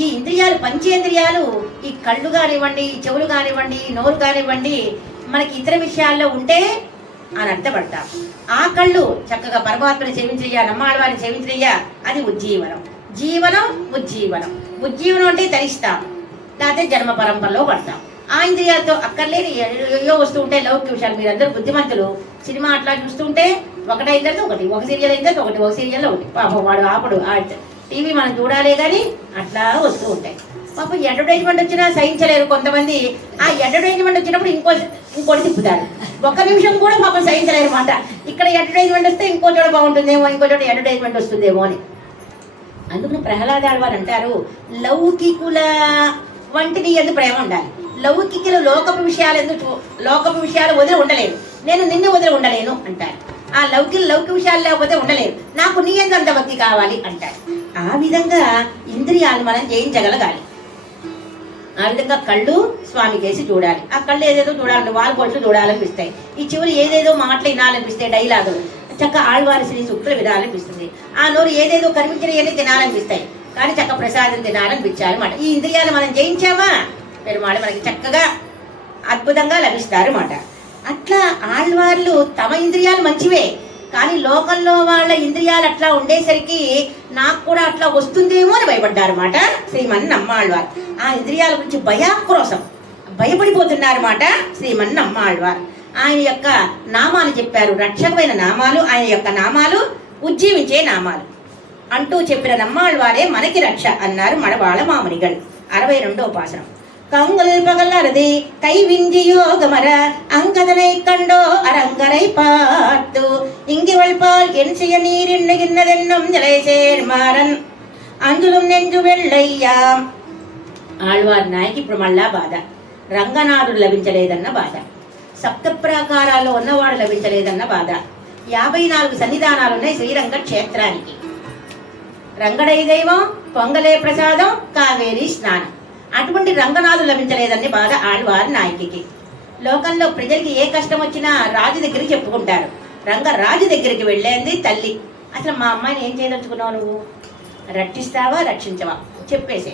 ఈ ఇంద్రియాలు పంచేంద్రియాలు, ఈ కళ్ళు కానివ్వండి, చెవులు కానివ్వండి, నోరు కానివ్వండి, మనకి ఇతర విషయాల్లో ఉంటే అని అర్థపడతాం. ఆ కళ్ళు చక్కగా పరమాత్మని సేవించయ్యా, నమ్మాళ్వారిని సేవించయ్యా, అది ఉజ్జీవనం. జీవనం ఉజ్జీవనం. ఉజ్జీవనం అంటే తరిస్తాం, లేకపోతే జన్మ పరంపరలో పడతాం. ఆ ఆ ఇంద్రియాలతో అక్కర్లేని ఏయో వస్తూ ఉంటాయి లౌకిక విషయాలు. మీరందరూ బుద్ధిమంతులు, సినిమా అట్లా చూస్తుంటే ఒకటైన తర్వాత ఒకటి, ఒక సీరియల్ అయిన తర్వాత ఒకటి, ఒక సీరియల్లో ఒకటి. పాపం వాడు ఆపడు. టీవీ మనం చూడాలే కానీ అట్లా వస్తూ ఉంటాయి. పాపం అడ్వర్టైజ్మెంట్ వచ్చినా సహించలేరు కొంతమంది. ఆ అడ్వర్టైజ్మెంట్ వచ్చినప్పుడు ఇంకోటి తిప్పుతారు. ఒక్క నిమిషం కూడా పాపం సహించలేరు అన్నమాట. ఇక్కడ అడ్వర్టైజ్మెంట్ వస్తే ఇంకో చోట బాగుంటుందేమో, ఇంకో చోట అడ్వర్టైజ్మెంట్ వస్తుందేమో అని. అందుకని ప్రహ్లాదాడు వారు అంటారు, లౌకికుల వంటిని ఎందుకు ప్రేమ ఉండాలి. లౌకికులు లోకపు విషయాలు వదిలి ఉండలేరు. నేను నిన్ను వదిలి ఉండలేను అంటారు. ఆ లౌకిక విషయాలు లేకపోతే ఉండలేరు. నాకు నీ ఎందు అంత భక్తి కావాలి అంటారు. ఆ విధంగా ఇంద్రియాలు మనం జయించగలగాలి. ఆ విధంగా కళ్ళు స్వామి కేసి చూడాలి. ఆ కళ్ళు ఏదేదో చూడాలంటే వాళ్ళ పొట్లు చూడాలనిపిస్తాయి. ఈ చెవులు ఏదేదో మాటలు వినాలనిపిస్తాయి, డైలాగులు చక్క ఆళ్వారి శ్రీ సూక్తులు వినాలనిపిస్తుంది. ఆ నోరు ఏదేదో కనిపించినవన్నీ తినాలనిపిస్తాయి, కానీ చక్క ప్రసాదం తినాలనిపించాలి అన్నమాట. ఈ ఇంద్రియాలు మనం జయించామా పెరుమాళ్ మనకి చక్కగా అద్భుతంగా లభిస్తారు అన్నమాట. అట్లా ఆళ్వార్లు తమ ఇంద్రియాలు మంచివే, కానీ లోకంలో వాళ్ళ ఇంద్రియాలు అట్లా ఉండేసరికి నాకు కూడా అట్లా వస్తుందేమో అని భయపడ్డారు అన్నమాట శ్రీమన్నమ్మాళ్వార్. ఆ ఇంద్రియాల గురించి భయాక్రోశం భయపడిపోతున్నారు అన్నమాట శ్రీమన్నమ్మాళ్వార్. ఆయన యొక్క నామాలు చెప్పారు, రక్షకమైన నామాలు, ఆయన యొక్క నామాలు ఉజ్జీవించే నామాలు అంటూ చెప్పిన నమ్మాళ్వారే మనకి రక్ష అన్నారు మడవాళ మామునిగల్. 62వ పాసనం. கங்குல் பகலருதி கைவிஞ்சியோகமர அங்கதனை கண்டோ அரங்கரை பார்த்து இங்கிவள் பால் என் செய்ய நீர் எண்ணுகின்றதென்னும் ஜலை சேர்மாறன் అంజులం నెంజు వెళ్ళయ్యా. ఆళ్వార్ నాయకి ఇప్పుడు మళ్ళా బాధ. రంగనాథుడు లభించలేదన్న బాధ, సప్త ప్రాకారాల్లో ఉన్నవాడు లభించలేదన్న బాధ. 54 సన్నిధానాలు ఉన్నాయి శ్రీరంగ క్షేత్రానికి. రంగడై దైవం, పొంగలే ప్రసాదం, కావేరీ స్నానం. అటువంటి రంగనాథుడు లభించలేదని బాధ ఆళ్వార్ నాయకికి. లోకంలో ప్రజలకి ఏ కష్టం వచ్చినా రాజు దగ్గరికి చెప్పుకుంటారు. రాజు దగ్గరికి వెళ్ళేంది తల్లి. అసలు మా అమ్మాయిని ఏం చేయదలుచుకున్నావు, నువ్వు రక్షిస్తావా రక్షించవా చెప్పేసే.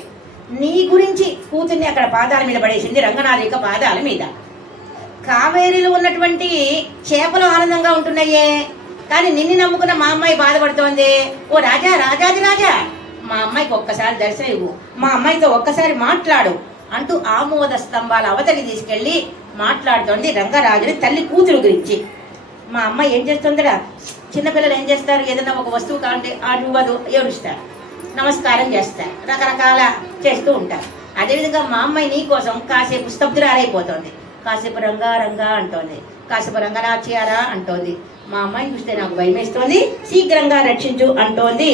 నీ గురించి కూతుర్ని అక్కడ పాదాల మీద పడేసింది, రంగనాథ్ యొక్క పాదాల మీద. కావేరీలో ఉన్నటువంటి చేపలు ఆనందంగా ఉంటున్నాయే, కానీ నిన్ను నమ్ముకున్న మా అమ్మాయి బాధపడుతోంది. ఓ రాజా, రాజాది రాజా, మా అమ్మాయికి ఒక్కసారి దర్శనం ఇవ్వు, మా అమ్మాయితో ఒక్కసారి మాట్లాడు అంటూ ఆమోద స్తంభాల అవతలి తీసుకెళ్లి మాట్లాడుతోంది రంగరాజుని తల్లి కూతురు గురించి. మా అమ్మాయి ఏం చేస్తుందడా, చిన్నపిల్లలు ఏం చేస్తారు, ఏదైనా ఒక వస్తువు కావాలంటే ఇవ్వదు, ఏడుస్తారు, నమస్కారం చేస్తారు, రకరకాల చేస్తూ ఉంటారు. అదేవిధంగా మా అమ్మాయి నీ కోసం కాసేపు స్తబ్దురారైపోతుంది, కాసేపు రంగా రంగా అంటోంది, కాసేపు రంగనాచ్యారా అంటోంది. మా అమ్మాయిని చూస్తే నాకు భయం వేస్తోంది, శీఘ్రంగా రక్షించు అంటోంది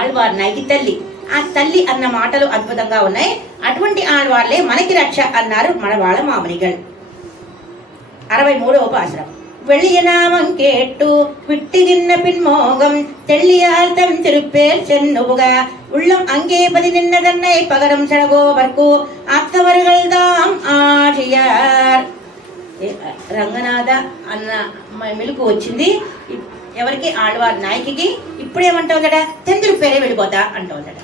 ఆళ్వార్ నాయకి తల్లి. ఆ తల్లి అన్న మాటలు అద్భుతంగా ఉన్నాయి. అటువంటి ఆళ్వార్లే మనకి రక్ష అన్నారు మడవాళ మామునిగల్. 63వ పాశరం. வெளிய நாமம் கேட்டு விட்டுகின்ற பின்மோகம் தெள்ளியார்த்தம் திருப்பேர் சென்னுபுக உள்ளம் அங்கே பதி நின்ன தன்னை பகரம் சடகோவர்க்கு அத்தவர்கள் தாம் ஆழியார். రంగనాథ అన్న మెలుకు వచ్చింది ఎవరికి, ఆళ్వార్ నాయకికి. ఇప్పుడేమంటుందట, తెంతిరుపేరే వెళ్ళిపోతా అంటుందట.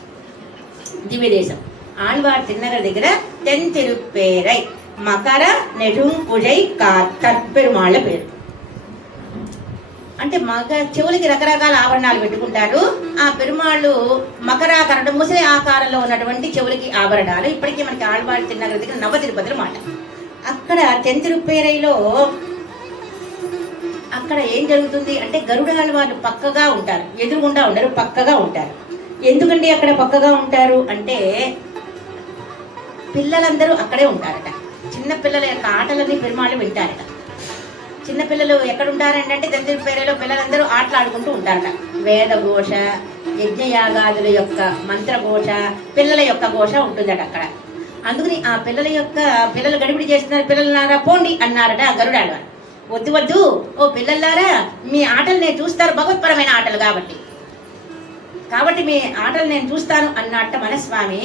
దివ్యదేశం ఆళ్వార్ తిన్నగర్ దగ్గర తెంతిరుపేరై మకర నెడుం కుజై కాత్తర్ పెరుమాళ్ళ పేరు. అంటే చెవులకి రకరకాల ఆభరణాలు పెట్టుకుంటారు. ఆ పెరుమాళ్ళు మకరాకరణం ముసలి ఆకారంలో ఉన్నటువంటి చెవులకి ఆభరణాలు. ఇప్పటికీ మనకి ఆళ్వార్ తిన్నగర్ దగ్గర నవ తిరుపతులు మాట. అక్కడ తెంతిరుపేరైలో అక్కడ ఏం జరుగుతుంది అంటే గరుడాల వాళ్ళు పక్కగా ఉంటారు, ఎదురుగుండా ఉండరు, పక్కగా ఉంటారు. ఎందుకండి అక్కడ పక్కగా ఉంటారు అంటే పిల్లలందరూ అక్కడే ఉంటారట. చిన్న పిల్లల యొక్క ఆటలన్నీ పెరుమాళ్ళు వింటారట. చిన్నపిల్లలు ఎక్కడుంటారంటే తెంతిరుపేరైలో పిల్లలందరూ ఆటలాడుకుంటూ ఉంటారట. వేదఘోష, యజ్ఞయాగాదుల యొక్క మంత్రఘోష, పిల్లల యొక్క ఘోష ఉంటుందట అక్కడ. అందుకని ఆ పిల్లలు గడిపిడి చేస్తున్నారు, పిల్లలారా పోండి అన్నారట గరుడాళ్వారు. వద్దు వద్దు, ఓ పిల్లలారా మీ ఆటలు నేను చూస్తారు, భగవత్పరమైన ఆటలు కాబట్టి మీ ఆటలు నేను చూస్తాను అన్నట్ట మనస్వామి.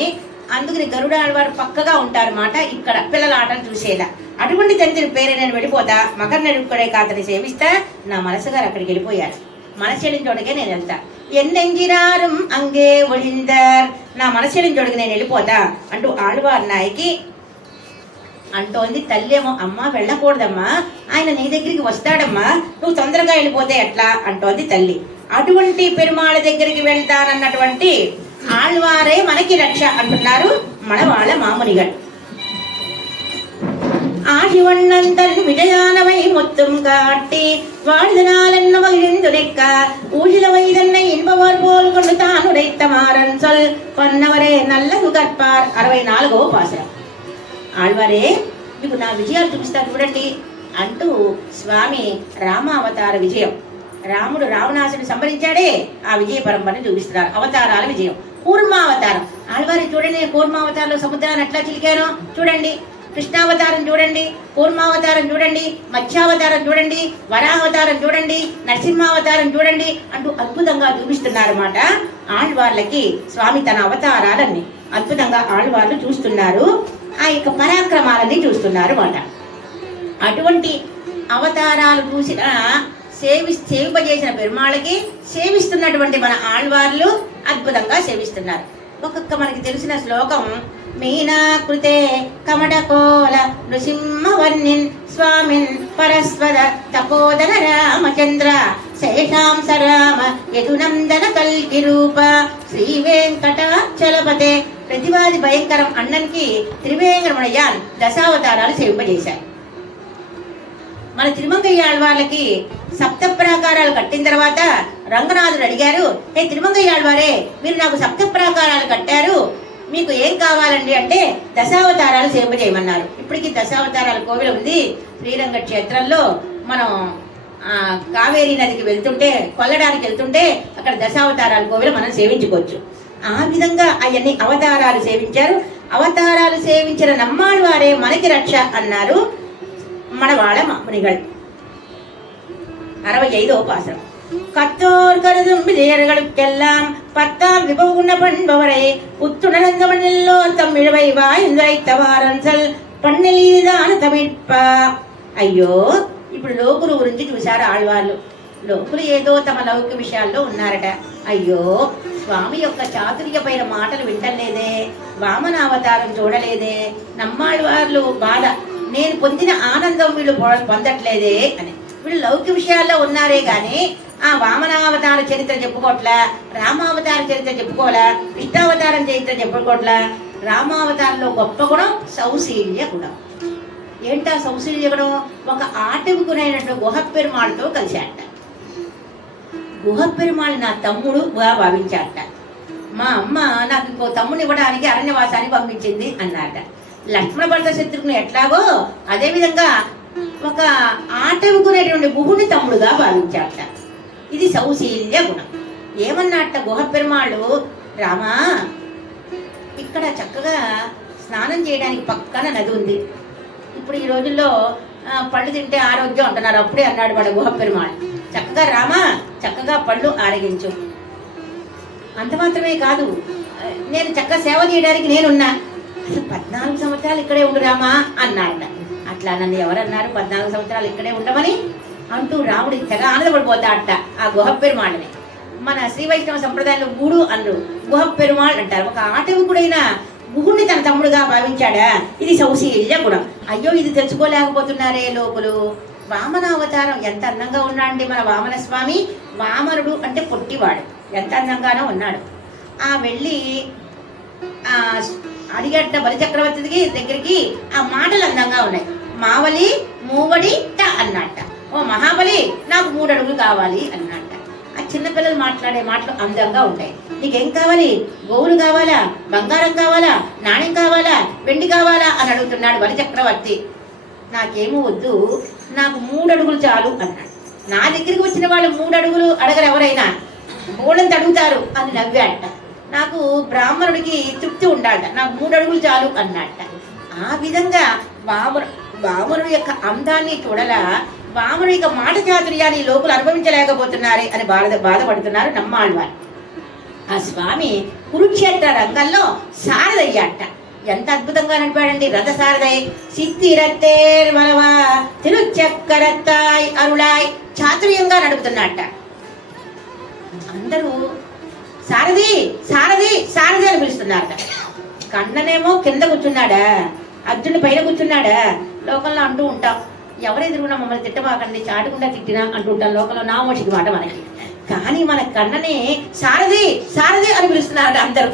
అందుకని గరుడాళ్వారు పక్కగా ఉంటారు మాట ఇక్కడ పిల్లల ఆటలు చూసేలా. అటువంటి తెంతిరుపేరే నేను వెళ్ళిపోతా, మకర నెడుక్కడే కాతని సేవిస్తా. నా మనసు గారు అక్కడికి వెళ్ళిపోయారు, మనసు చెల్లిన చోటకే నేను వెళ్తా. ఎన్నెంగినారు అంగే ఒళిందర్, నా మనసు చెల్లిన చోటుకి నేను వెళ్ళిపోతా అంటూ ఆళ్వార్ నాయకి అంటోంది. తల్లేమో, అమ్మా వెళ్ళకూడదమ్మా, ఆయన నీ దగ్గరికి వస్తాడమ్మా, నువ్వు తొందరగా వెళ్ళిపోతే ఎట్లా అంటోంది తల్లి. అటువంటి పెరుమాళ దగ్గరికి వెళ్తానన్నటువంటి ఆళ్వారే మనకి రక్ష అంటున్నారు మడవాళ్ళ మామునిగల్. ஊழிவண்ணந்தன் விஜயானவை முத்தும் காட்டி வாழ்தனாலென்ன மகிழ்ந்துரைக்க ஊழிலவை தன்னை இன்பவர் போல் கொண்டு தான் உரைத்த மாறன் சொல் పన్నవరే నల్లకు కర్పార్ 64వ పాసరం. ఆళ్వారే మీకు నా విజయాలు చూపిస్తారు చూడండి అంటూ స్వామి రామావతార విజయం, రాముడు రావణాసుని సంహరించాడే ఆ విజయ పరంపరని చూపిస్తున్నారు. అవతారాల విజయం. కూర్మావతారం ఆళ్వారి చూడండి, కూర్మావతారంలో సముద్రాన్ని ఎట్లా చిలికానో చూడండి. కృష్ణావతారం చూడండి, కూర్మావతారం చూడండి, మత్స్యావతారం చూడండి, వరాహవతారం చూడండి, నరసింహావతారం చూడండి అంటూ అద్భుతంగా చూపిస్తున్నారన్నమాట. ఆళ్వార్లకి స్వామి తన అవతారాలన్నీ అద్భుతంగా ఆళ్వార్లు చూస్తున్నారు, ఆ యొక్క పరాక్రమాలన్నీ చూస్తున్నారు అన్నమాట. అటువంటి అవతారాలు చూసిన సేవింపజేసిన పెరుమాళ్ళకి సేవిస్తున్నటువంటి మన ఆళ్వార్లు అద్భుతంగా సేవిస్తున్నారు. ఒక్కొక్క మనకి తెలిసిన శ్లోకం మీనాకృతే కమడకోల నృసింహవర్ణిన్ స్వామిన్ పరస్వర తపోదన రామచంద్ర శేషాంస రామ యదునందన కల్కి రూప శ్రీ వెంకటాచలపతే. ప్రతివాది భయంకరం అన్ననికి త్రివేంకటరమణయ్యాన్ దశావతారాలు సేవింపజేశారు. మన తిరుమంగయ్యాళ్వార్లకి సప్త ప్రాకారాలు కట్టిన తర్వాత రంగనాథుడు అడిగారు, హే తిరుమంగయ్యాళ్వారే, మీరు నాకు సప్త ప్రాకారాలు కట్టారు, మీకు ఏం కావాలండి అంటే దశావతారాలు సేవింపజేయమన్నారు. ఇప్పటికీ దశావతారాల కోవిల ఉంది శ్రీరంగ క్షేత్రంలో. మనం కావేరీ నదికి వెళ్తుంటే, కొల్లడానికి వెళ్తుంటే అక్కడ దశావతారాల కోవిల మనం సేవించుకోవచ్చు. ఆ విధంగా అవన్నీ అవతారాలు సేవించారు. అవతారాలు సేవించిన నమ్మాళ్వారే మనకి రక్ష అన్నారు మనవాళ మునిగల్. 65వ పాసరం. கத்தோர் கருதும் விஜயர்களுக்கெல்லாம் பத்தாம் விபவுகுண பண்பவரை புத்துணர்ந்தவனெல்லோ தமிழவை వాయిందైతవారంసల్ పన్నెలీదాన తమిడ్ప. అయ్యో, ఇప్పుడు లోకుల గురించి చూశారు ఆళ్వార్లు. లోకులు ఏదో తమ లౌకిక విషయాల్లో ఉన్నారట. అయ్యో, స్వామి యొక్క చాతుర్యమైన మాటలు వింటలేదే, వామన అవతారం చూడలేదే, నమ్మాళ్వార్లు బాధ, నేను పొందిన ఆనందం వీళ్ళు పొందట్లేదే అని. వీళ్ళు లౌకిక విషయాల్లో ఉన్నారే గాని ఆ వామనావతార చరిత్ర చెప్పుకోవట్లా, రామావతార చరిత్ర చెప్పుకోవాలా, కృష్ణావతారం చరిత్ర చెప్పుకోవట్లా. రామావతారంలో గొప్ప గుణం సౌశీల్య గుణం. ఏంటా సౌశీల్య గుణం? ఒక ఆటవికునైనటువంటి గుహపెరుమాళ్ళతో కలిశాట. గుహపెరుమాళ్ళు నా తమ్ముడుగా భావించాట. మా అమ్మ నాకు ఇంకో తమ్ముడు ఇవ్వడానికి అరణ్యవాసానికి పంపించింది అన్నాట. లక్ష్మణ భరత శత్రుఘ్నుని ఎట్లాగో అదేవిధంగా ఒక ఆటవికునేటువంటి గుహుని తమ్ముడుగా భావించాట. ఇది సౌశీల్య గుణం. ఏమన్నట్ట గుహ పెరుమాళ్ళు, రామా ఇక్కడ చక్కగా స్నానం చేయడానికి పక్కన నది ఉంది. ఇప్పుడు ఈ రోజుల్లో పళ్ళు తింటే ఆరోగ్యం అంటున్నారు, అప్పుడే అన్నాడు వాడు గుహ పెరుమాళ్ళు. చక్కగా రామా, చక్కగా పళ్ళు ఆరగించు. అంత మాత్రమే కాదు, నేను చక్కగా సేవ చేయడానికి నేనున్నా. అసలు 14 సంవత్సరాలు ఇక్కడే ఉండు రామా అన్నాడట. అట్లా నన్ను ఎవరన్నారు 14 సంవత్సరాలు ఇక్కడే ఉండమని అంటూ రాముడి తెగ ఆనందపడిపోతాడట ఆ గుహ పెరుమాళ్ళని. మన శ్రీ వైష్ణవ సంప్రదాయంలో గూడు అన్నారు, గుహ పెరుమాళ్ అంటారు. ఒక ఆటవికుడైన గుహుడిని తన తమ్ముడుగా భావించాడా, ఇది సౌశీల్య గుణం. అయ్యో, ఇది తెలుసుకోలేకపోతున్నారే లోకులు. వామనావతారం ఎంత అందంగా ఉన్నాడండి మన వామన స్వామి. వామనుడు అంటే పొట్టివాడు, ఎంత అందంగానో ఉన్నాడు. ఆ వెళ్ళి అడిగట్ట బలిచక్రవర్తికి దగ్గరికి ఆ మాటలు అందంగా ఉన్నాయి. మావలి మూవడి ట అన్నట్ట. ఓ మహాబలి, నాకు 3 అడుగులు కావాలి అన్నట్ట. ఆ చిన్నపిల్లలు మాట్లాడే మాటలు అందంగా ఉంటాయి. నీకేం కావాలి? గోవులు కావాలా, బంగారం కావాలా, నాణ్యం కావాలా, వెండి కావాలా అని అడుగుతున్నాడు బలిచక్రవర్తి. నాకేమో వద్దు, నాకు 3 అడుగులు చాలు అన్నాడు. నా దగ్గరికి వచ్చిన వాళ్ళు 3 అడుగులు అడగరు, ఎవరైనా గోడంత అడుగుతారు అని నవ్వాట. నాకు బ్రాహ్మణుడికి తృప్తి ఉండాలట, నాకు 3 అడుగులు చాలు అన్నట్ట. ఆ విధంగా వామనుడి యొక్క అందాన్ని చూడలా, వామనుడి యొక్క మాట చాతుర్యాన్ని లోకులు అనుభవించలేకపోతున్నారే అని బాధపడుతున్నారు నమ్మాళ్వారు. ఆ స్వామి కురుక్షేత్ర రంగంలో సారదయ్యాట. ఎంత అద్భుతంగా నడిపాడండి రథ సారదై. సిద్ధిరత్తేర్ మనవా తిరుచక్కరత్తాయ్ అరుళాయ్ చాతుర్యంగా నడుపుతున్నట్ట. అందరూ సారథి సారథి సారథి అని పిలుస్తున్నారట. కన్ననేమో కింద కూర్చున్నాడా, అర్జునుడి పైన కూర్చున్నాడా. లోకంలో అంటూ ఉంటాం, ఎవరెదురుకున్నా మమ్మల్ని తిట్టమాకండి, చాటుకుండా తిట్టినా అంటూ ఉంటాం లోకంలో, నా మోషికి మాట మనకి. కానీ మన కన్ననే సారథి సారథి అని పిలుస్తున్నారట అందరూ.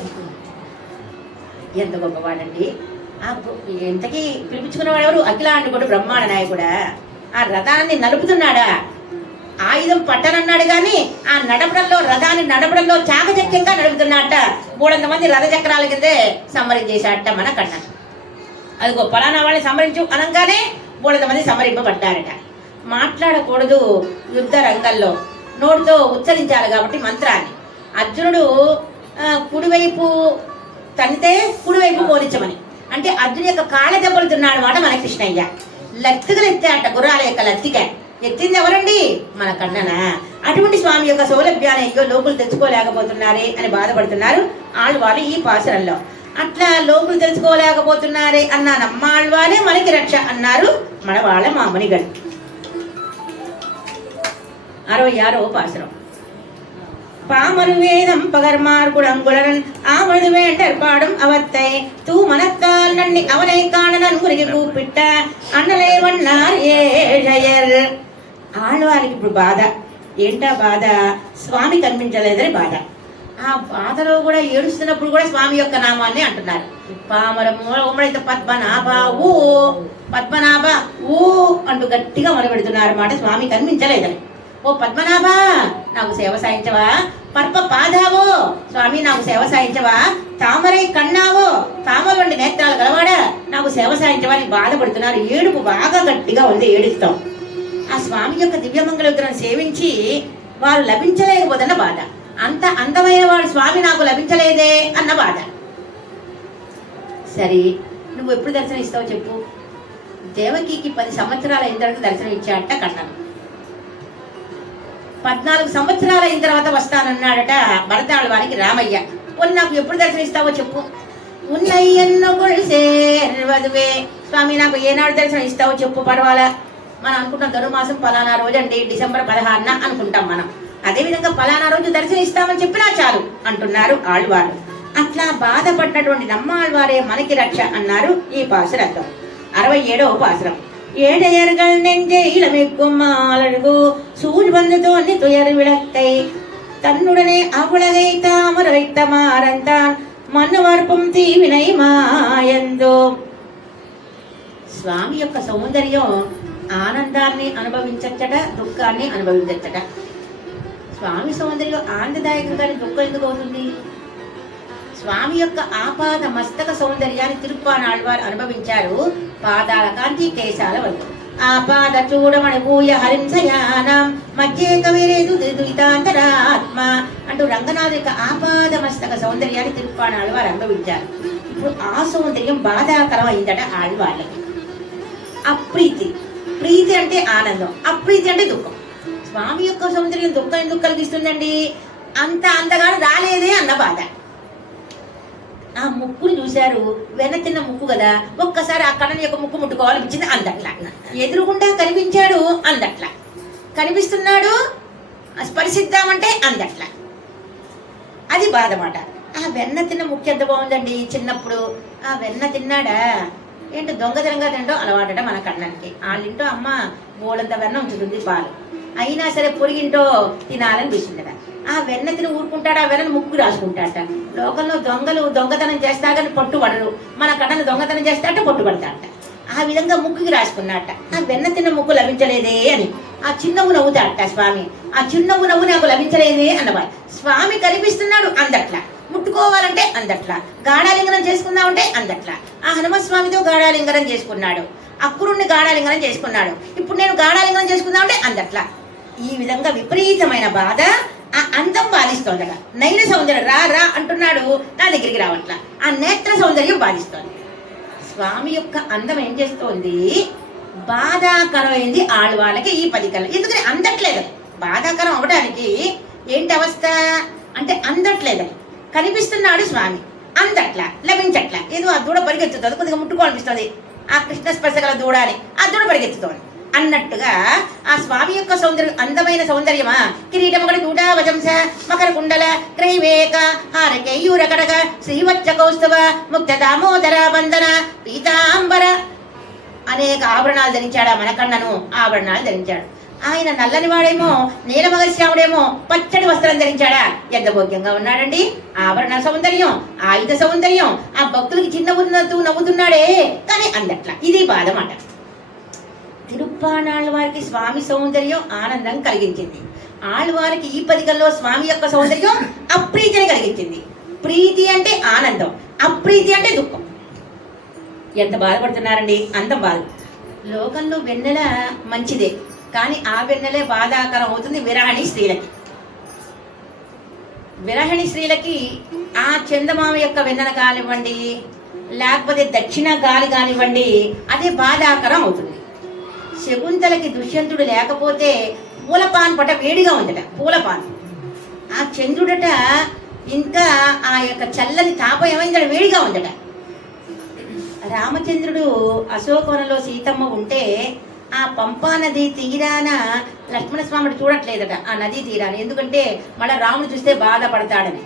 ఎంత గొప్పవాడండి. ఇంతకీ పిలిపించుకున్నవాడు ఎవరు? అఖిలాండకోటి బ్రహ్మాండ నాయకుడా? ఆ రథాన్ని నలుపుతున్నాడా? ఆయుధం పట్టనన్నాడు కానీ ఆ రథాన్ని నడపడంలో చాకచక్యంగా నడుపుతున్నట్ట. 300 మంది రథ చక్రాల కిందే సంహరం చేశాడట మన కన్న. అదిగో పలానా వాళ్ళని సంహరించు అనగానే 300 మంది సంహరింపబడ్డారట. మాట్లాడకూడదు యుద్ధ రంగంలో, నోటితో ఉచ్చరించాలి కాబట్టి మంత్రాన్ని. అర్జునుడు కుడివైపు తన్నితే కుడివైపు పోలించమని, అంటే అర్జును యొక్క కాళ్ళ దెబ్బలు తిన్నాడు మాట మన కృష్ణయ్య. లత్తికలు ఎత్తాట, గుర్రాల యొక్క లత్తిక ఎత్తింది ఎవరండి? మన కన్నన. అటువంటి స్వామి యొక్క సౌలభ్యాన్ని అయ్యో లోకులు తెచ్చుకోలేకపోతున్నారే అని బాధపడుతున్నారు ఆళ్వారు ఈ పాసరంలో. అట్లా లోకులు తెలుసుకోలేకపోతున్నారే అన్న నమ్మాళ్వారే మనకి రక్ష అన్నారు మన వాళ్ళ మామనిగడు. 66వ పాసరం. பாமரு வேதம் பகர்மார்குடங்குடன் ஆமது வேண்டர் பாடும் அவத்தை தூ மனத்தால் நன்னி அவனை காணனன் குறுகி கூப்பிட்ட అన్నలే వన్నారు ఏషయర్. ఆళ్వారికి ఇప్పుడు బాధ. ఏంటా బాధ? స్వామి కనిపించలేదని బాధ. ఆ బాధలో కూడా ఏడుస్తున్నప్పుడు కూడా స్వామి యొక్క నామాన్ని అంటున్నారు. పామరమైతే పద్మనాభ ఊ, పద్మనాభ ఊ అంటూ గట్టిగా మొదలుపెడుతున్నారు మాట స్వామి కనిపించలేదని. ఓ పద్మనాభ నాకు సేవ సాయించవా? పర్ప పాదావో స్వామి నాకు సేవ సాయించవా? తామరై కన్నావో తామర వంటి నేత్రాలు గలవాడా నాకు సేవ సాయించవా అని బాధపడుతున్నారు. ఏడుపు బాగా గట్టిగా ఉంది, ఏడుస్తాం. ఆ స్వామి యొక్క దివ్యమంగళోత్తరం సేవించి వారు లభించలేకపోతున్న బాధ. అంత అందమైన వాడు స్వామి నాకు లభించలేదే అన్న బాధ. సరే, నువ్వు ఎప్పుడు దర్శనం ఇస్తావు చెప్పు? దేవకికి 10 సంవత్సరాలు అయిన తర్వాత దర్శనం ఇచ్చాడట కన్నను. 14 సంవత్సరాలు అయిన తర్వాత వస్తానన్నాడట భరతాళ వారికి రామయ్య. వాళ్ళు నాకు ఎప్పుడు దర్శనం ఇస్తావో చెప్పు? ఉన్నయ్యన్ను కొలిసేర్వదువే స్వామి నాకు ఏనాడు దర్శనం ఇస్తావో చెప్పు పర్వాలా. మనం అనుకుంటాం ధనుమాసం పలానా రోజు అండి, డిసెంబర్ 16న అనుకుంటాం మనం. అదేవిధంగా పలానా రోజు దర్శనం ఇస్తామని చెప్పినా చాలు అంటున్నారు ఆళ్వారు. అట్లా బాధపడినటువంటి నమ్మాళ్వారే మనకి రక్ష అన్నారు ఈ పాసురత్వం. 67వ పాసురం. ஏடையர்கள் நெஞ்சே இளமைக்கும்மாளழகு சூழ் வந்து தோன்றி துயர் விளக்கை தன்னுடனே அவ்வுலகை தாமர வைத்த மாறந்தான் మన్నవర్పం తీవినై మాయందో. స్వామి యొక్క సౌందర్యం ఆనందాన్ని అనుభవించచ్చట, దుఃఖాన్ని అనుభవించచ్చట. స్వామి సౌందర్యం ఆనందదాయకంగానే దుఃఖం ఎందుకు అవుతుంది? స్వామి యొక్క ఆపాద మస్తక సౌందర్యాన్ని తిరుప్పానాళ్వారు అనుభవించారు. పాదాల కాంతి కేశాల వరకు ఆపాద చూడమని భూయ హరింసయానం మధ్యే కవిరేదు దురితాంతరాత్మ అంటూ రంగనాథ్ యొక్క ఆపాద మస్తక సౌందర్యాన్ని తిరుప్పానాళ్వారు అనుభవించారు. ఇప్పుడు ఆ సౌందర్యం బాధాకరం అయిందట ఆళ్వార్లకి. అప్రీతి, ప్రీతి అంటే ఆనందం, అప్రీతి అంటే దుఃఖం. స్వామి యొక్క సౌందర్యం దుఃఖం ఎందుకు కలిగిస్తుందండి? అంత అందగాడు రాలేదే అన్న బాధ. ఆ ముక్కుని చూశారు, వెన తిన్న ముక్కు కదా, ఒక్కసారి ఆ కన్నని యొక్క ముక్కు ముట్టుకోవాలనిపించింది అందట్లా. ఎదురుగుండా కనిపించాడు అందట్లా, కనిపిస్తున్నాడు స్పర్శిద్దామంటే అందట్లా. అది బాధ మాట. ఆ వెన్న తిన్న ముక్కు ఎంత బాగుందండి. చిన్నప్పుడు ఆ వెన్న తిన్నాడా ఏంటో దొంగతనంగా తినడం అలవాటట మన కన్నానికి. వాళ్ళింటో అమ్మ బోలంత వెన్న ఉంచుతుంది పాలు, అయినా సరే పొరిగింటో తినాలని పిలిచిందట. ఆ వెన్న తిని ఊరుకుంటాడు, ఆ వెన్నను ముక్కు రాసుకుంటాడట. లోకంలో దొంగలు దొంగతనం చేస్తా కానీ పట్టుబడరు, మన కన్నను దొంగతనం చేస్తాట పట్టుబడతాడట. ఆ విధంగా ముక్కుకి రాసుకున్నాడట. ఆ వెన్న తిన్న ముక్కు లభించలేదే అని ఆ చిన్నవు నవ్వుతాడట స్వామి. ఆ చిన్నవు నవ్వు నాకు లభించలేదే అన్నవాడు. స్వామి కనిపిస్తున్నాడు అందట్లా, ముట్టుకోవాలంటే అందట్లా, గాఢాలింగనం చేసుకుందామంటే అందట్లా. ఆ హనుమస్వామితో గాఢాలింగనం చేసుకున్నాడు, అక్కురుణ్ణి గాఢాలింగనం చేసుకున్నాడు. ఇప్పుడు నేను గాఢాలింగనం చేసుకుందామంటే అందట్లా. ఈ విధంగా విపరీతమైన బాధ. ఆ అందం బాధిస్తోందట. నయన సౌందర్యం రా రా అంటున్నాడు, నా దగ్గరికి రావట్లా. ఆ నేత్ర సౌందర్యం బాధిస్తోంది. స్వామి యొక్క అందం ఏం చేస్తోంది? బాధాకరమైంది ఆళ్వాళ్ళకి ఈ 10 కళ్ళు. ఎందుకని అందట్లేదు. బాధాకరం అవడానికి ఏంటి అవస్థ అంటే అందట్లేదని. కనిపిస్తున్నాడు స్వామి, అందట్లా, లభించట్లా. ఏదో ఆ దూడ పరిగెత్తుతుంది, కొద్దిగా ముట్టుకోవాలనిపిస్తుంది. ఆ కృష్ణ స్పర్శ గల దూడ అని ఆ దూడ పరిగెత్తుతోంది అన్నట్టుగా ఆ స్వామి యొక్క సౌందర్యం అందమైన సౌందర్యమా. కిరీటమగడ దూడా వజంస మకర కుండల గ్రైవేక హారకేయూర కడగ శ్రీవచ్చ కౌస్తవ ముక్త దామోదర బంధన పీతాంబర అనేక ఆభరణాలు ధరించాడు. మన కన్నను ఆభరణాలు ధరించాడు. ఆయన నల్లని వాడేమో నీలమగశ్యాముడేమో పచ్చడి వస్త్రం ధరించాడా? ఎంత భోగ్యంగా ఉన్నాడండి! ఆభరణ సౌందర్యం, ఆయుధ సౌందర్యం, ఆ భక్తులకి చిన్న ఉన్నట్టు నవ్వుతున్నాడే కానీ అందట్లా. ఇది బాధ మాట. తిరుప్పానాళ్ళవారికి స్వామి సౌందర్యం ఆనందం కలిగించింది. ఆళ్ళవారికి ఈ పదికల్లో స్వామి యొక్క సౌందర్యం అప్రీతిని కలిగించింది. ప్రీతి అంటే ఆనందం, అప్రీతి అంటే దుఃఖం. ఎంత బాధపడుతున్నారండి! అందం బాధ. లోకంలో వెన్నెల మంచిదే, కానీ ఆ వెన్నెలే బాధాకరం అవుతుంది విరహణి స్త్రీలకి. విరహణి స్త్రీలకి ఆ చందమామ యొక్క వెన్నెల కానివ్వండి, లేకపోతే దక్షిణ గాలి కానివ్వండి, అదే బాధాకరం అవుతుంది. శకుంతలకి దుష్యంతుడు లేకపోతే పూలపాన్ పట వేడిగా ఉందట. పూలపాన్ ఆ చంద్రుడట ఇంకా ఆ యొక్క చల్లని తాపం ఏమైందట, వేడిగా ఉందట. రామచంద్రుడు అశోకవనంలో సీతమ్మ ఉంటే ఆ పంపా నది తీరాన లక్ష్మణస్వామిని చూడట్లేదట ఆ నదీ తీరాన్ని. ఎందుకంటే మళ్ళీ రాముడు చూస్తే బాధపడతాడని.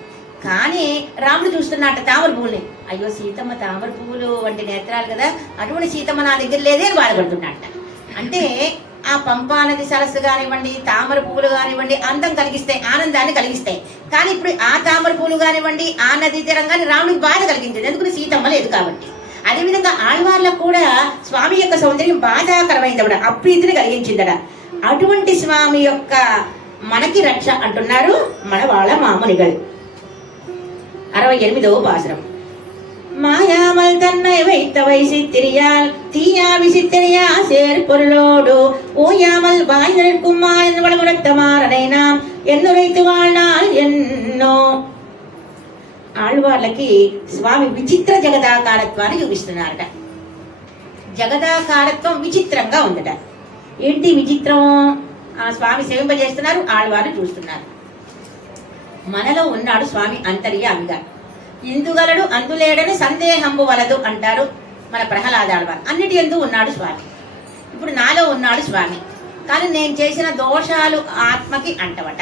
కానీ రాముడు చూస్తున్నట్ట తామర పువ్వుని. అయ్యో సీతమ్మ తామర పువ్వులు వంటి నేత్రాలు కదా, అటువంటి సీతమ్మ నా దగ్గర లేదే అని బాధపడుతున్నట్ట. అంటే ఆ పంపా నది సరస్సు కానివ్వండి, తామర పువ్వులు కానివ్వండి అందం కలిగిస్తాయి, ఆనందాన్ని కలిగిస్తాయి. కానీ ఇప్పుడు ఆ తామర పువ్వులు కానివ్వండి, ఆ నదీ తీరంగానే రాముడికి బాధ కలిగించింది, ఎందుకంటే సీతమ్మ లేదు కాబట్టి. అదేవిధంగా ఆళ్వార్లకు కూడా స్వామి యొక్క సౌందర్యం బాధాకరమైందట, అప్రీతిని కలిగించిందట. అటువంటి స్వామి యొక్క మనకి రక్ష అంటున్నారు మనవాళ్ళ మామునిగలు. 68వ పాసురం. மாயாமல் தன்னை வைத்த வைசித்திரியால் தீயா விசித்திரியா சேர்பொருளோடு ஓயாமல் வாய் நிற்கும் மாயன் வளமுடத்த மாறனை நாம் ఎన్నురైతు வாழ்நாள் ఎన్నో. ఆళ్వార్లకి స్వామి విచిత్ర జగదాకారత్వాన్ని చూపిస్తున్నారట. జగదాకారత్వం విచిత్రంగా ఉందట. ఏంటి విచిత్రం? ఆ స్వామి సేవింపజేస్తున్నారు, ఆళ్వారు చూస్తున్నారు. మనలో ఉన్నాడు స్వామి అంతర్యామిగా. ఇందుగలడు అందులేడని సందేహంబు వలదు అంటారు మన ప్రహ్లాదాళ్వారు. అన్నిటి ఎందు ఉన్నాడు స్వామి. ఇప్పుడు నాలో ఉన్నాడు స్వామి, కానీ నేను చేసిన దోషాలు ఆత్మకి అంటవట.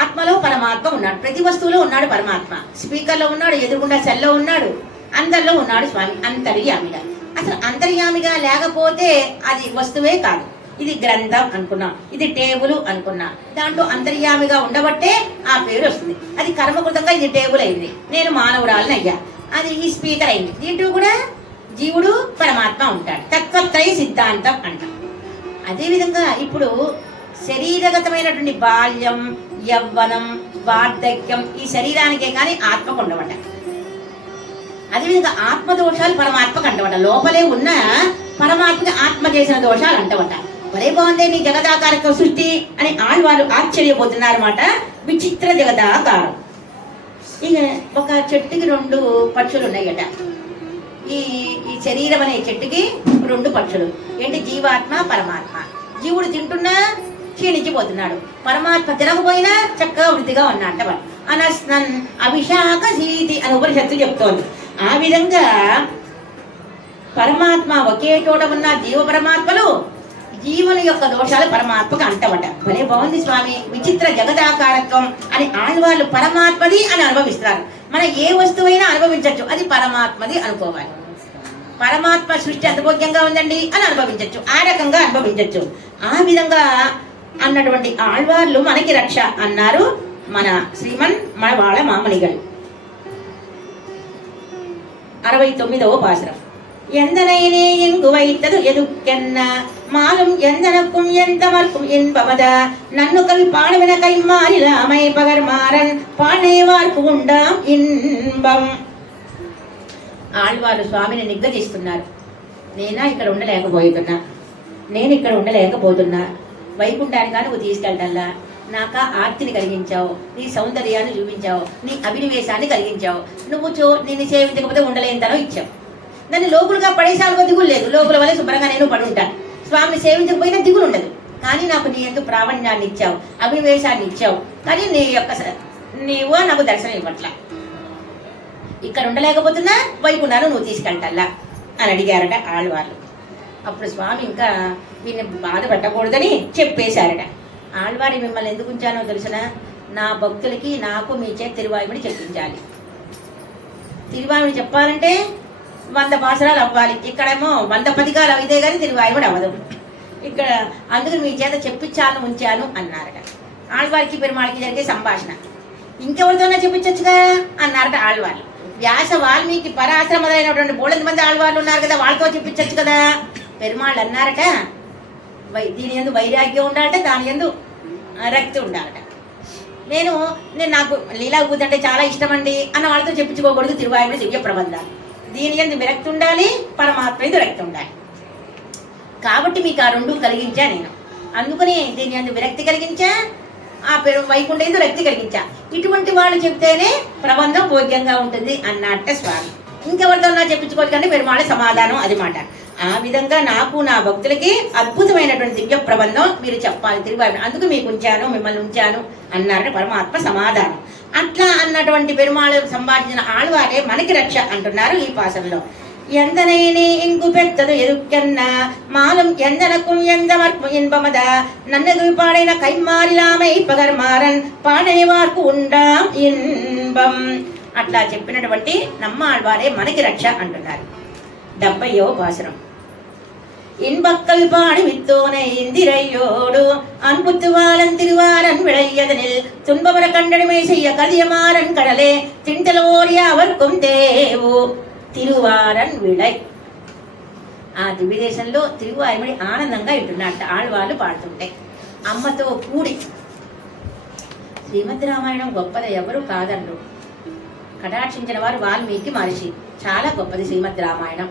ఆత్మలో పరమాత్మ ఉన్నాడు, ప్రతి వస్తువులో ఉన్నాడు పరమాత్మ. స్పీకర్లో ఉన్నాడు, ఎదురుగుండా సెల్లో ఉన్నాడు, అందరిలో ఉన్నాడు స్వామి అంతర్యామిగా. అసలు అంతర్యామిగా లేకపోతే అది వస్తువే కాదు. ఇది గ్రంథం అనుకున్నాం, ఇది టేబుల్ అనుకున్నా, దాంట్లో అంతర్యామిగా ఉండబట్టే ఆ పేరు వస్తుంది. అది కర్మకృతంగా ఇది టేబుల్ అయింది, నేను మానవురాలని అయ్యా, అది ఈ స్పీకర్ అయింది. దీంట్లో కూడా జీవుడు పరమాత్మ ఉంటాడు. తత్వత్రయ సిద్ధాంతం అంటాం. అదేవిధంగా ఇప్పుడు శరీరగతమైనటువంటి బాల్యం, యవ్వనం, వార్ధక్యం ఈ శరీరానికే కానీ ఆత్మకు ఉండవట. అదేవిధంగా ఆత్మదోషాలు పరమాత్మకు అంటవట. లోపలే ఉన్న పరమాత్మకి ఆత్మ చేసిన దోషాలు అంటవట. మరే బాగుందే నీ జగదాకారక సృష్టి అని ఆళ్వారు ఆశ్చర్యపోతున్నారు మాట. విచిత్ర జగదాకారం. ఇక ఒక చెట్టుకి 2 పక్షులు ఉన్నాయట. ఈ శరీరం అనే చెట్టుకి 2 పక్షులు. ఏంటి? జీవాత్మ, పరమాత్మ. జీవుడు తింటున్నా క్షీణించిపోతున్నాడు, పరమాత్మ తినకపోయినా చక్కగా వృద్ధిగా ఉన్నట్ట. అనస్నన్ అభిషాక సీతి అని ఉపనిషత్తు చెప్తోంది. ఆ విధంగా పరమాత్మ ఒకే చోట ఉన్న జీవ పరమాత్మలు, జీవుని యొక్క దోషాలు పరమాత్మకు అంటవట. భలే బాగుంది స్వామి. విచిత్ర జగదాకారత్వం అని ఆళ్వార్లు పరమాత్మది అని అనుభవిస్తారు. మనం ఏ వస్తువైనా అనుభవించవచ్చు, అది పరమాత్మది అనుకోవాలి. పరమాత్మ సృష్టి అద్భుతంగా ఉందండి అని అనుభవించవచ్చు, ఆ రకంగా అనుభవించవచ్చు. ఆ విధంగా అన్నటువంటి ఆళ్వార్లు మనకి రక్ష అన్నారు మన శ్రీమన్ మనవాళ్ళ మామనిగలు. 69వ పాసురం. எந்தனையினே எங்கு வைத்தது எதுக்கென்ன மாலும் எந்தனக்கும் எந்தமர்க்கும் என்பவத நன்னுக்கள் பாடுவன கைமாறிலாமை பகர்மாறன் పాడేవార్కు ఉండాం ఇన్బం. ఆళ్వారు స్వామిని నిగ్గదీస్తున్నారు. నేను ఇక్కడ ఉండలేకపోతున్నా, వైకుంఠానికా నువ్వు తీసుకెళ్ళటల్లా, నాకా ఆర్తిని కలిగించావు, నీ సౌందర్యాన్ని చూపించావు, నీ అభినివేశాన్ని కలిగించావు, నువ్వు నిన్ను సేవించకపోతే ఉండలేనితనం ఇచ్చావు. నన్ను లోపులుగా పడేసానుకో దిగులు లేదు, లోపల వల్ల శుభ్రంగా నేను పడుంటాను. స్వామిని సేవించకపోయినా దిగులు ఉండదు. కానీ నాకు నీ ఎందుకు ప్రావణ్యాన్ని ఇచ్చావు, అభినివేశాన్ని ఇచ్చావు, కానీ నీవు నాకు దర్శనం ఇవ్వట్లా. ఇక్కడ ఉండలేకపోతున్నా వైకుంఠాలు నువ్వు తీసుకెళ్తల్లా అని అడిగారట ఆళ్వార్లు. అప్పుడు స్వామి ఇంకా వీళ్ళని బాధ పెట్టకూడదని చెప్పేశారట. ఆళ్వారి మిమ్మల్ని ఎందుకు ఉంచానో తెలుసునా? నా భక్తులకి నాకు మీ చేతి తిరువాయుమని చెప్పించాలి. తిరువాయుమని చెప్పాలంటే 100 పాసరాలు అవ్వాలి. ఇక్కడేమో 100 పదికాలు అయితే కానీ తిరువాయుమడి అవ్వదు. ఇక్కడ అందుకని మీ చేత చెప్పించాను ఉంచాను అన్నారట. ఆళ్వారికి పెరుమాళకి జరిగే సంభాషణ ఇంకెవరితోనే చెప్పించచ్చుగా అన్నారట ఆళ్వార్లు. వ్యాస వాల్మీకి పరాశర మొదలైనటువంటి బోళంత మంది ఆళ్వార్లు ఉన్నారు కదా, వాళ్ళతో చెప్పించచ్చు కదా. పెరుమాళ్ళు అన్నారట, దీని యందు వైరాగ్యం ఉండాలట, దాని యందు రక్తి ఉండాలట. నేను నాకు లీలాభూతి అంటే చాలా ఇష్టం అండి అన్న వాళ్ళతో చెప్పించుకోకూడదు తిరువాయుడు దివ్య ప్రబంధాలు. దీని యందు విరక్తి ఉండాలి, పరమాత్మ యందు రక్తి ఉండాలి. కాబట్టి మీకు ఆ రెండు కలిగించా నేను. అందుకని దీని యందు విరక్తి కలిగించా, ఆ వైకుంఠ యందు రక్తి కలిగించా. ఇటువంటి వాళ్ళు చెప్తేనే ప్రబంధం భోగ్యంగా ఉంటుంది అన్నట్ట స్వామి. ఇంకెవరితో చెప్పించుకోవచ్చు కానీ పెరుమాళ సమాధానం అది మాట. ఆ విధంగా నాకు నా భక్తులకి అద్భుతమైనటువంటి దివ్య ప్రబంధం మీరు చెప్పాలి తిరువాయుడు, అందుకు మీకు ఉంచాను, మిమ్మల్ని ఉంచాను అన్నారని పరమాత్మ సమాధానం. అట్లా అన్నటువంటి పెరుమాళ్ సంభాషించిన ఆళ్వారే మనకి రక్ష అంటున్నారు ఈ పాసంలో. ఎందనైనే ఇంగు పెద్దదు ఎరుక్కన్న మాలం ఎందనకుం ఎందమర్పు ఇన్పమద నన్నగు పాడైన కైమారిలామై పగర్మారన్ పాడేవార్కు ఉండాం ఇన్బం. అట్లా చెప్పినటువంటి నమ్మాళ్వారే మనకి రక్ష అంటున్నారు. 70వ పాసురం. இன்பக்கல் பாடி வித்தோனை இந்திரையோடு அன்புத்துவாலன் திருவாரன் விளையதனில் துன்பவர கண்டனமே செய்ய கதியமாறன் கடலே திண்டலோரிய அவர்க்கும் தேவு తిరువారన్ విడై. ఆ దివ్యదేశంలో తిరువాయుమడి ఆనందంగా ఉంటున్నట్ట ఆళ్వాళ్ళు పాడుతుంటే అమ్మతో కూడి. శ్రీమద్ రామాయణం గొప్పది, ఎవరు కాదండ్రు. కటాక్షించిన వారు వాల్మీకి మహర్షి. చాలా గొప్పది శ్రీమద్ రామాయణం.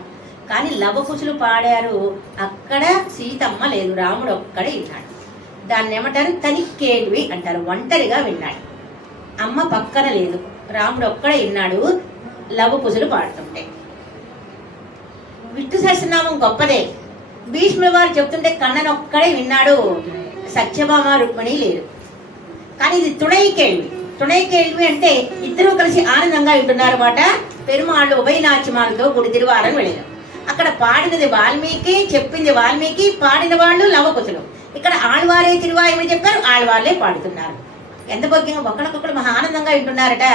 కానీ లవకుశులు పాడారు, అక్కడ సీతమ్మ లేదు, రాముడు ఒక్కడే విన్నాడు. దాన్ని ఏమంటారు, తనిక్కేల్వి అంటారు. ఒంటరిగా విన్నాడు, అమ్మ పక్కన లేదు, రాముడు ఒక్కడే విన్నాడు లవకుశులు పాడుతుంటే. విష్ణు సహస్రనామం గొప్పదే. భీష్ముల వారు చెప్తుంటే కన్నన్ ఒక్కడే విన్నాడు, సత్యభామ రుక్మిణి లేదు. కానీ ఇది తుణైకేల్వి. తుణైకేల్వి అంటే ఇద్దరూ కలిసి ఆనందంగా వింటున్నారు మాట. పెరుమాళ్ళు ఉభయనాట్యమాలతో గుడి తిరువారం వెళ్ళారు. అక్కడ పాడినది వాల్మీకి, చెప్పింది వాల్మీకి, పాడిన వాళ్ళు లవకుశులు. ఇక్కడ ఆళ్వారే తిరువాయుమని చెప్పారు, ఆళ్వార్లే పాడుతున్నారు. ఎంత భోగ్యంగా ఒకరికొకరు మహా ఆనందంగా వింటున్నారట.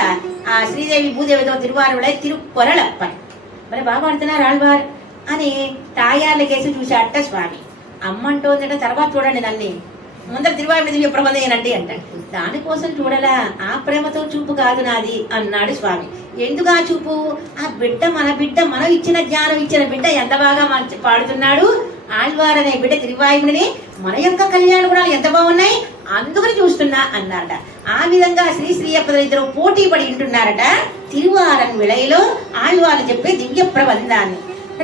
ఆ శ్రీదేవి భూదేవితో తిరువారులై తిరుకొరలప్పని మరి బాగా పాడుతున్నారు ఆళ్వార్ అని తాయార్ల కేసు చూశాట స్వామి. అమ్మంటోందట, తర్వాత చూడండి నన్ను, ముందర తిరువాయుమడి దివ్య ప్రబంధం ఏనండి అంటాడు. దానికోసం చూడలా, ఆ ప్రేమతో చూపు కాదు నాది అన్నాడు స్వామి. ఎందుకు ఆ చూపు? ఆ బిడ్డ మన బిడ్డ, మనం ఇచ్చిన జ్ఞానం ఇచ్చిన బిడ్డ ఎంత బాగా పాడుతున్నాడు. ఆళ్వార్ అనే బిడ్డ తిరువాయుమడిని, మన యొక్క కళ్యాణ గుణాలు ఎంత బాగున్నాయి, అందుకని చూస్తున్నా అన్నారట. ఆ విధంగా శ్రీయప్పదులు ఇద్దరు పోటీ పడి వింటున్నారట తిరువారన్ విళయలో ఆళ్వారు చెప్పే దివ్య ప్రబంధాన్ని.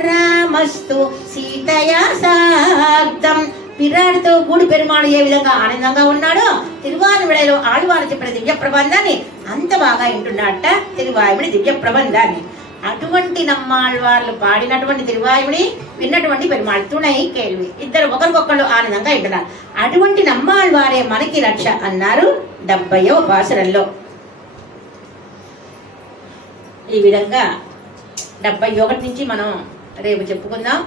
రామస్తు సీతయా సార్థం. పిరాడితో కూడి పెరుమాడు ఏ విధంగా ఆనందంగా ఉన్నాడో తిరువారు విళయలో ఆళ్వారు చెప్పిన దివ్య ప్రబంధాన్ని అంత బాగా వింటున్నట్ట తిరువాయుమడి దివ్య ప్రబంధాన్ని. అటువంటి నమ్మాళ్వార్లు పాడినటువంటి తిరువాయుమడి విన్నటువంటి పెరుమాళ్ తుణై కేల్వి. ఇద్దరు ఒకరికొకళ్ళు ఆనందంగా వింటున్నారు. అటువంటి నమ్మాళ్వారే మనకి రక్ష అన్నారు 70వ పాసురంలో. ఈ విధంగా 71 నుంచి మనం రేపు చెప్పుకుందాం.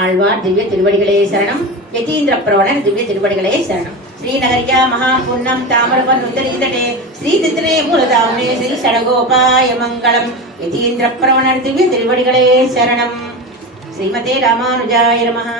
ఆళ్వార్ దివ్య తిరువడిகளே శరణం. యతీంద్ర ప్రవణ దివ్య తిరువడిகளே శరణం. శ్రీనగర్య మహాపుణ్యం తామరపన్నుదరీదటే శ్రీ తిత్రే మూలదామే శ్రీ షడగోపాయ మంగళం. యతీంద్ర ప్రవణ దివ్య తిరువడిகளே శరణం. శ్రీమతే రామానుజాయ నమః.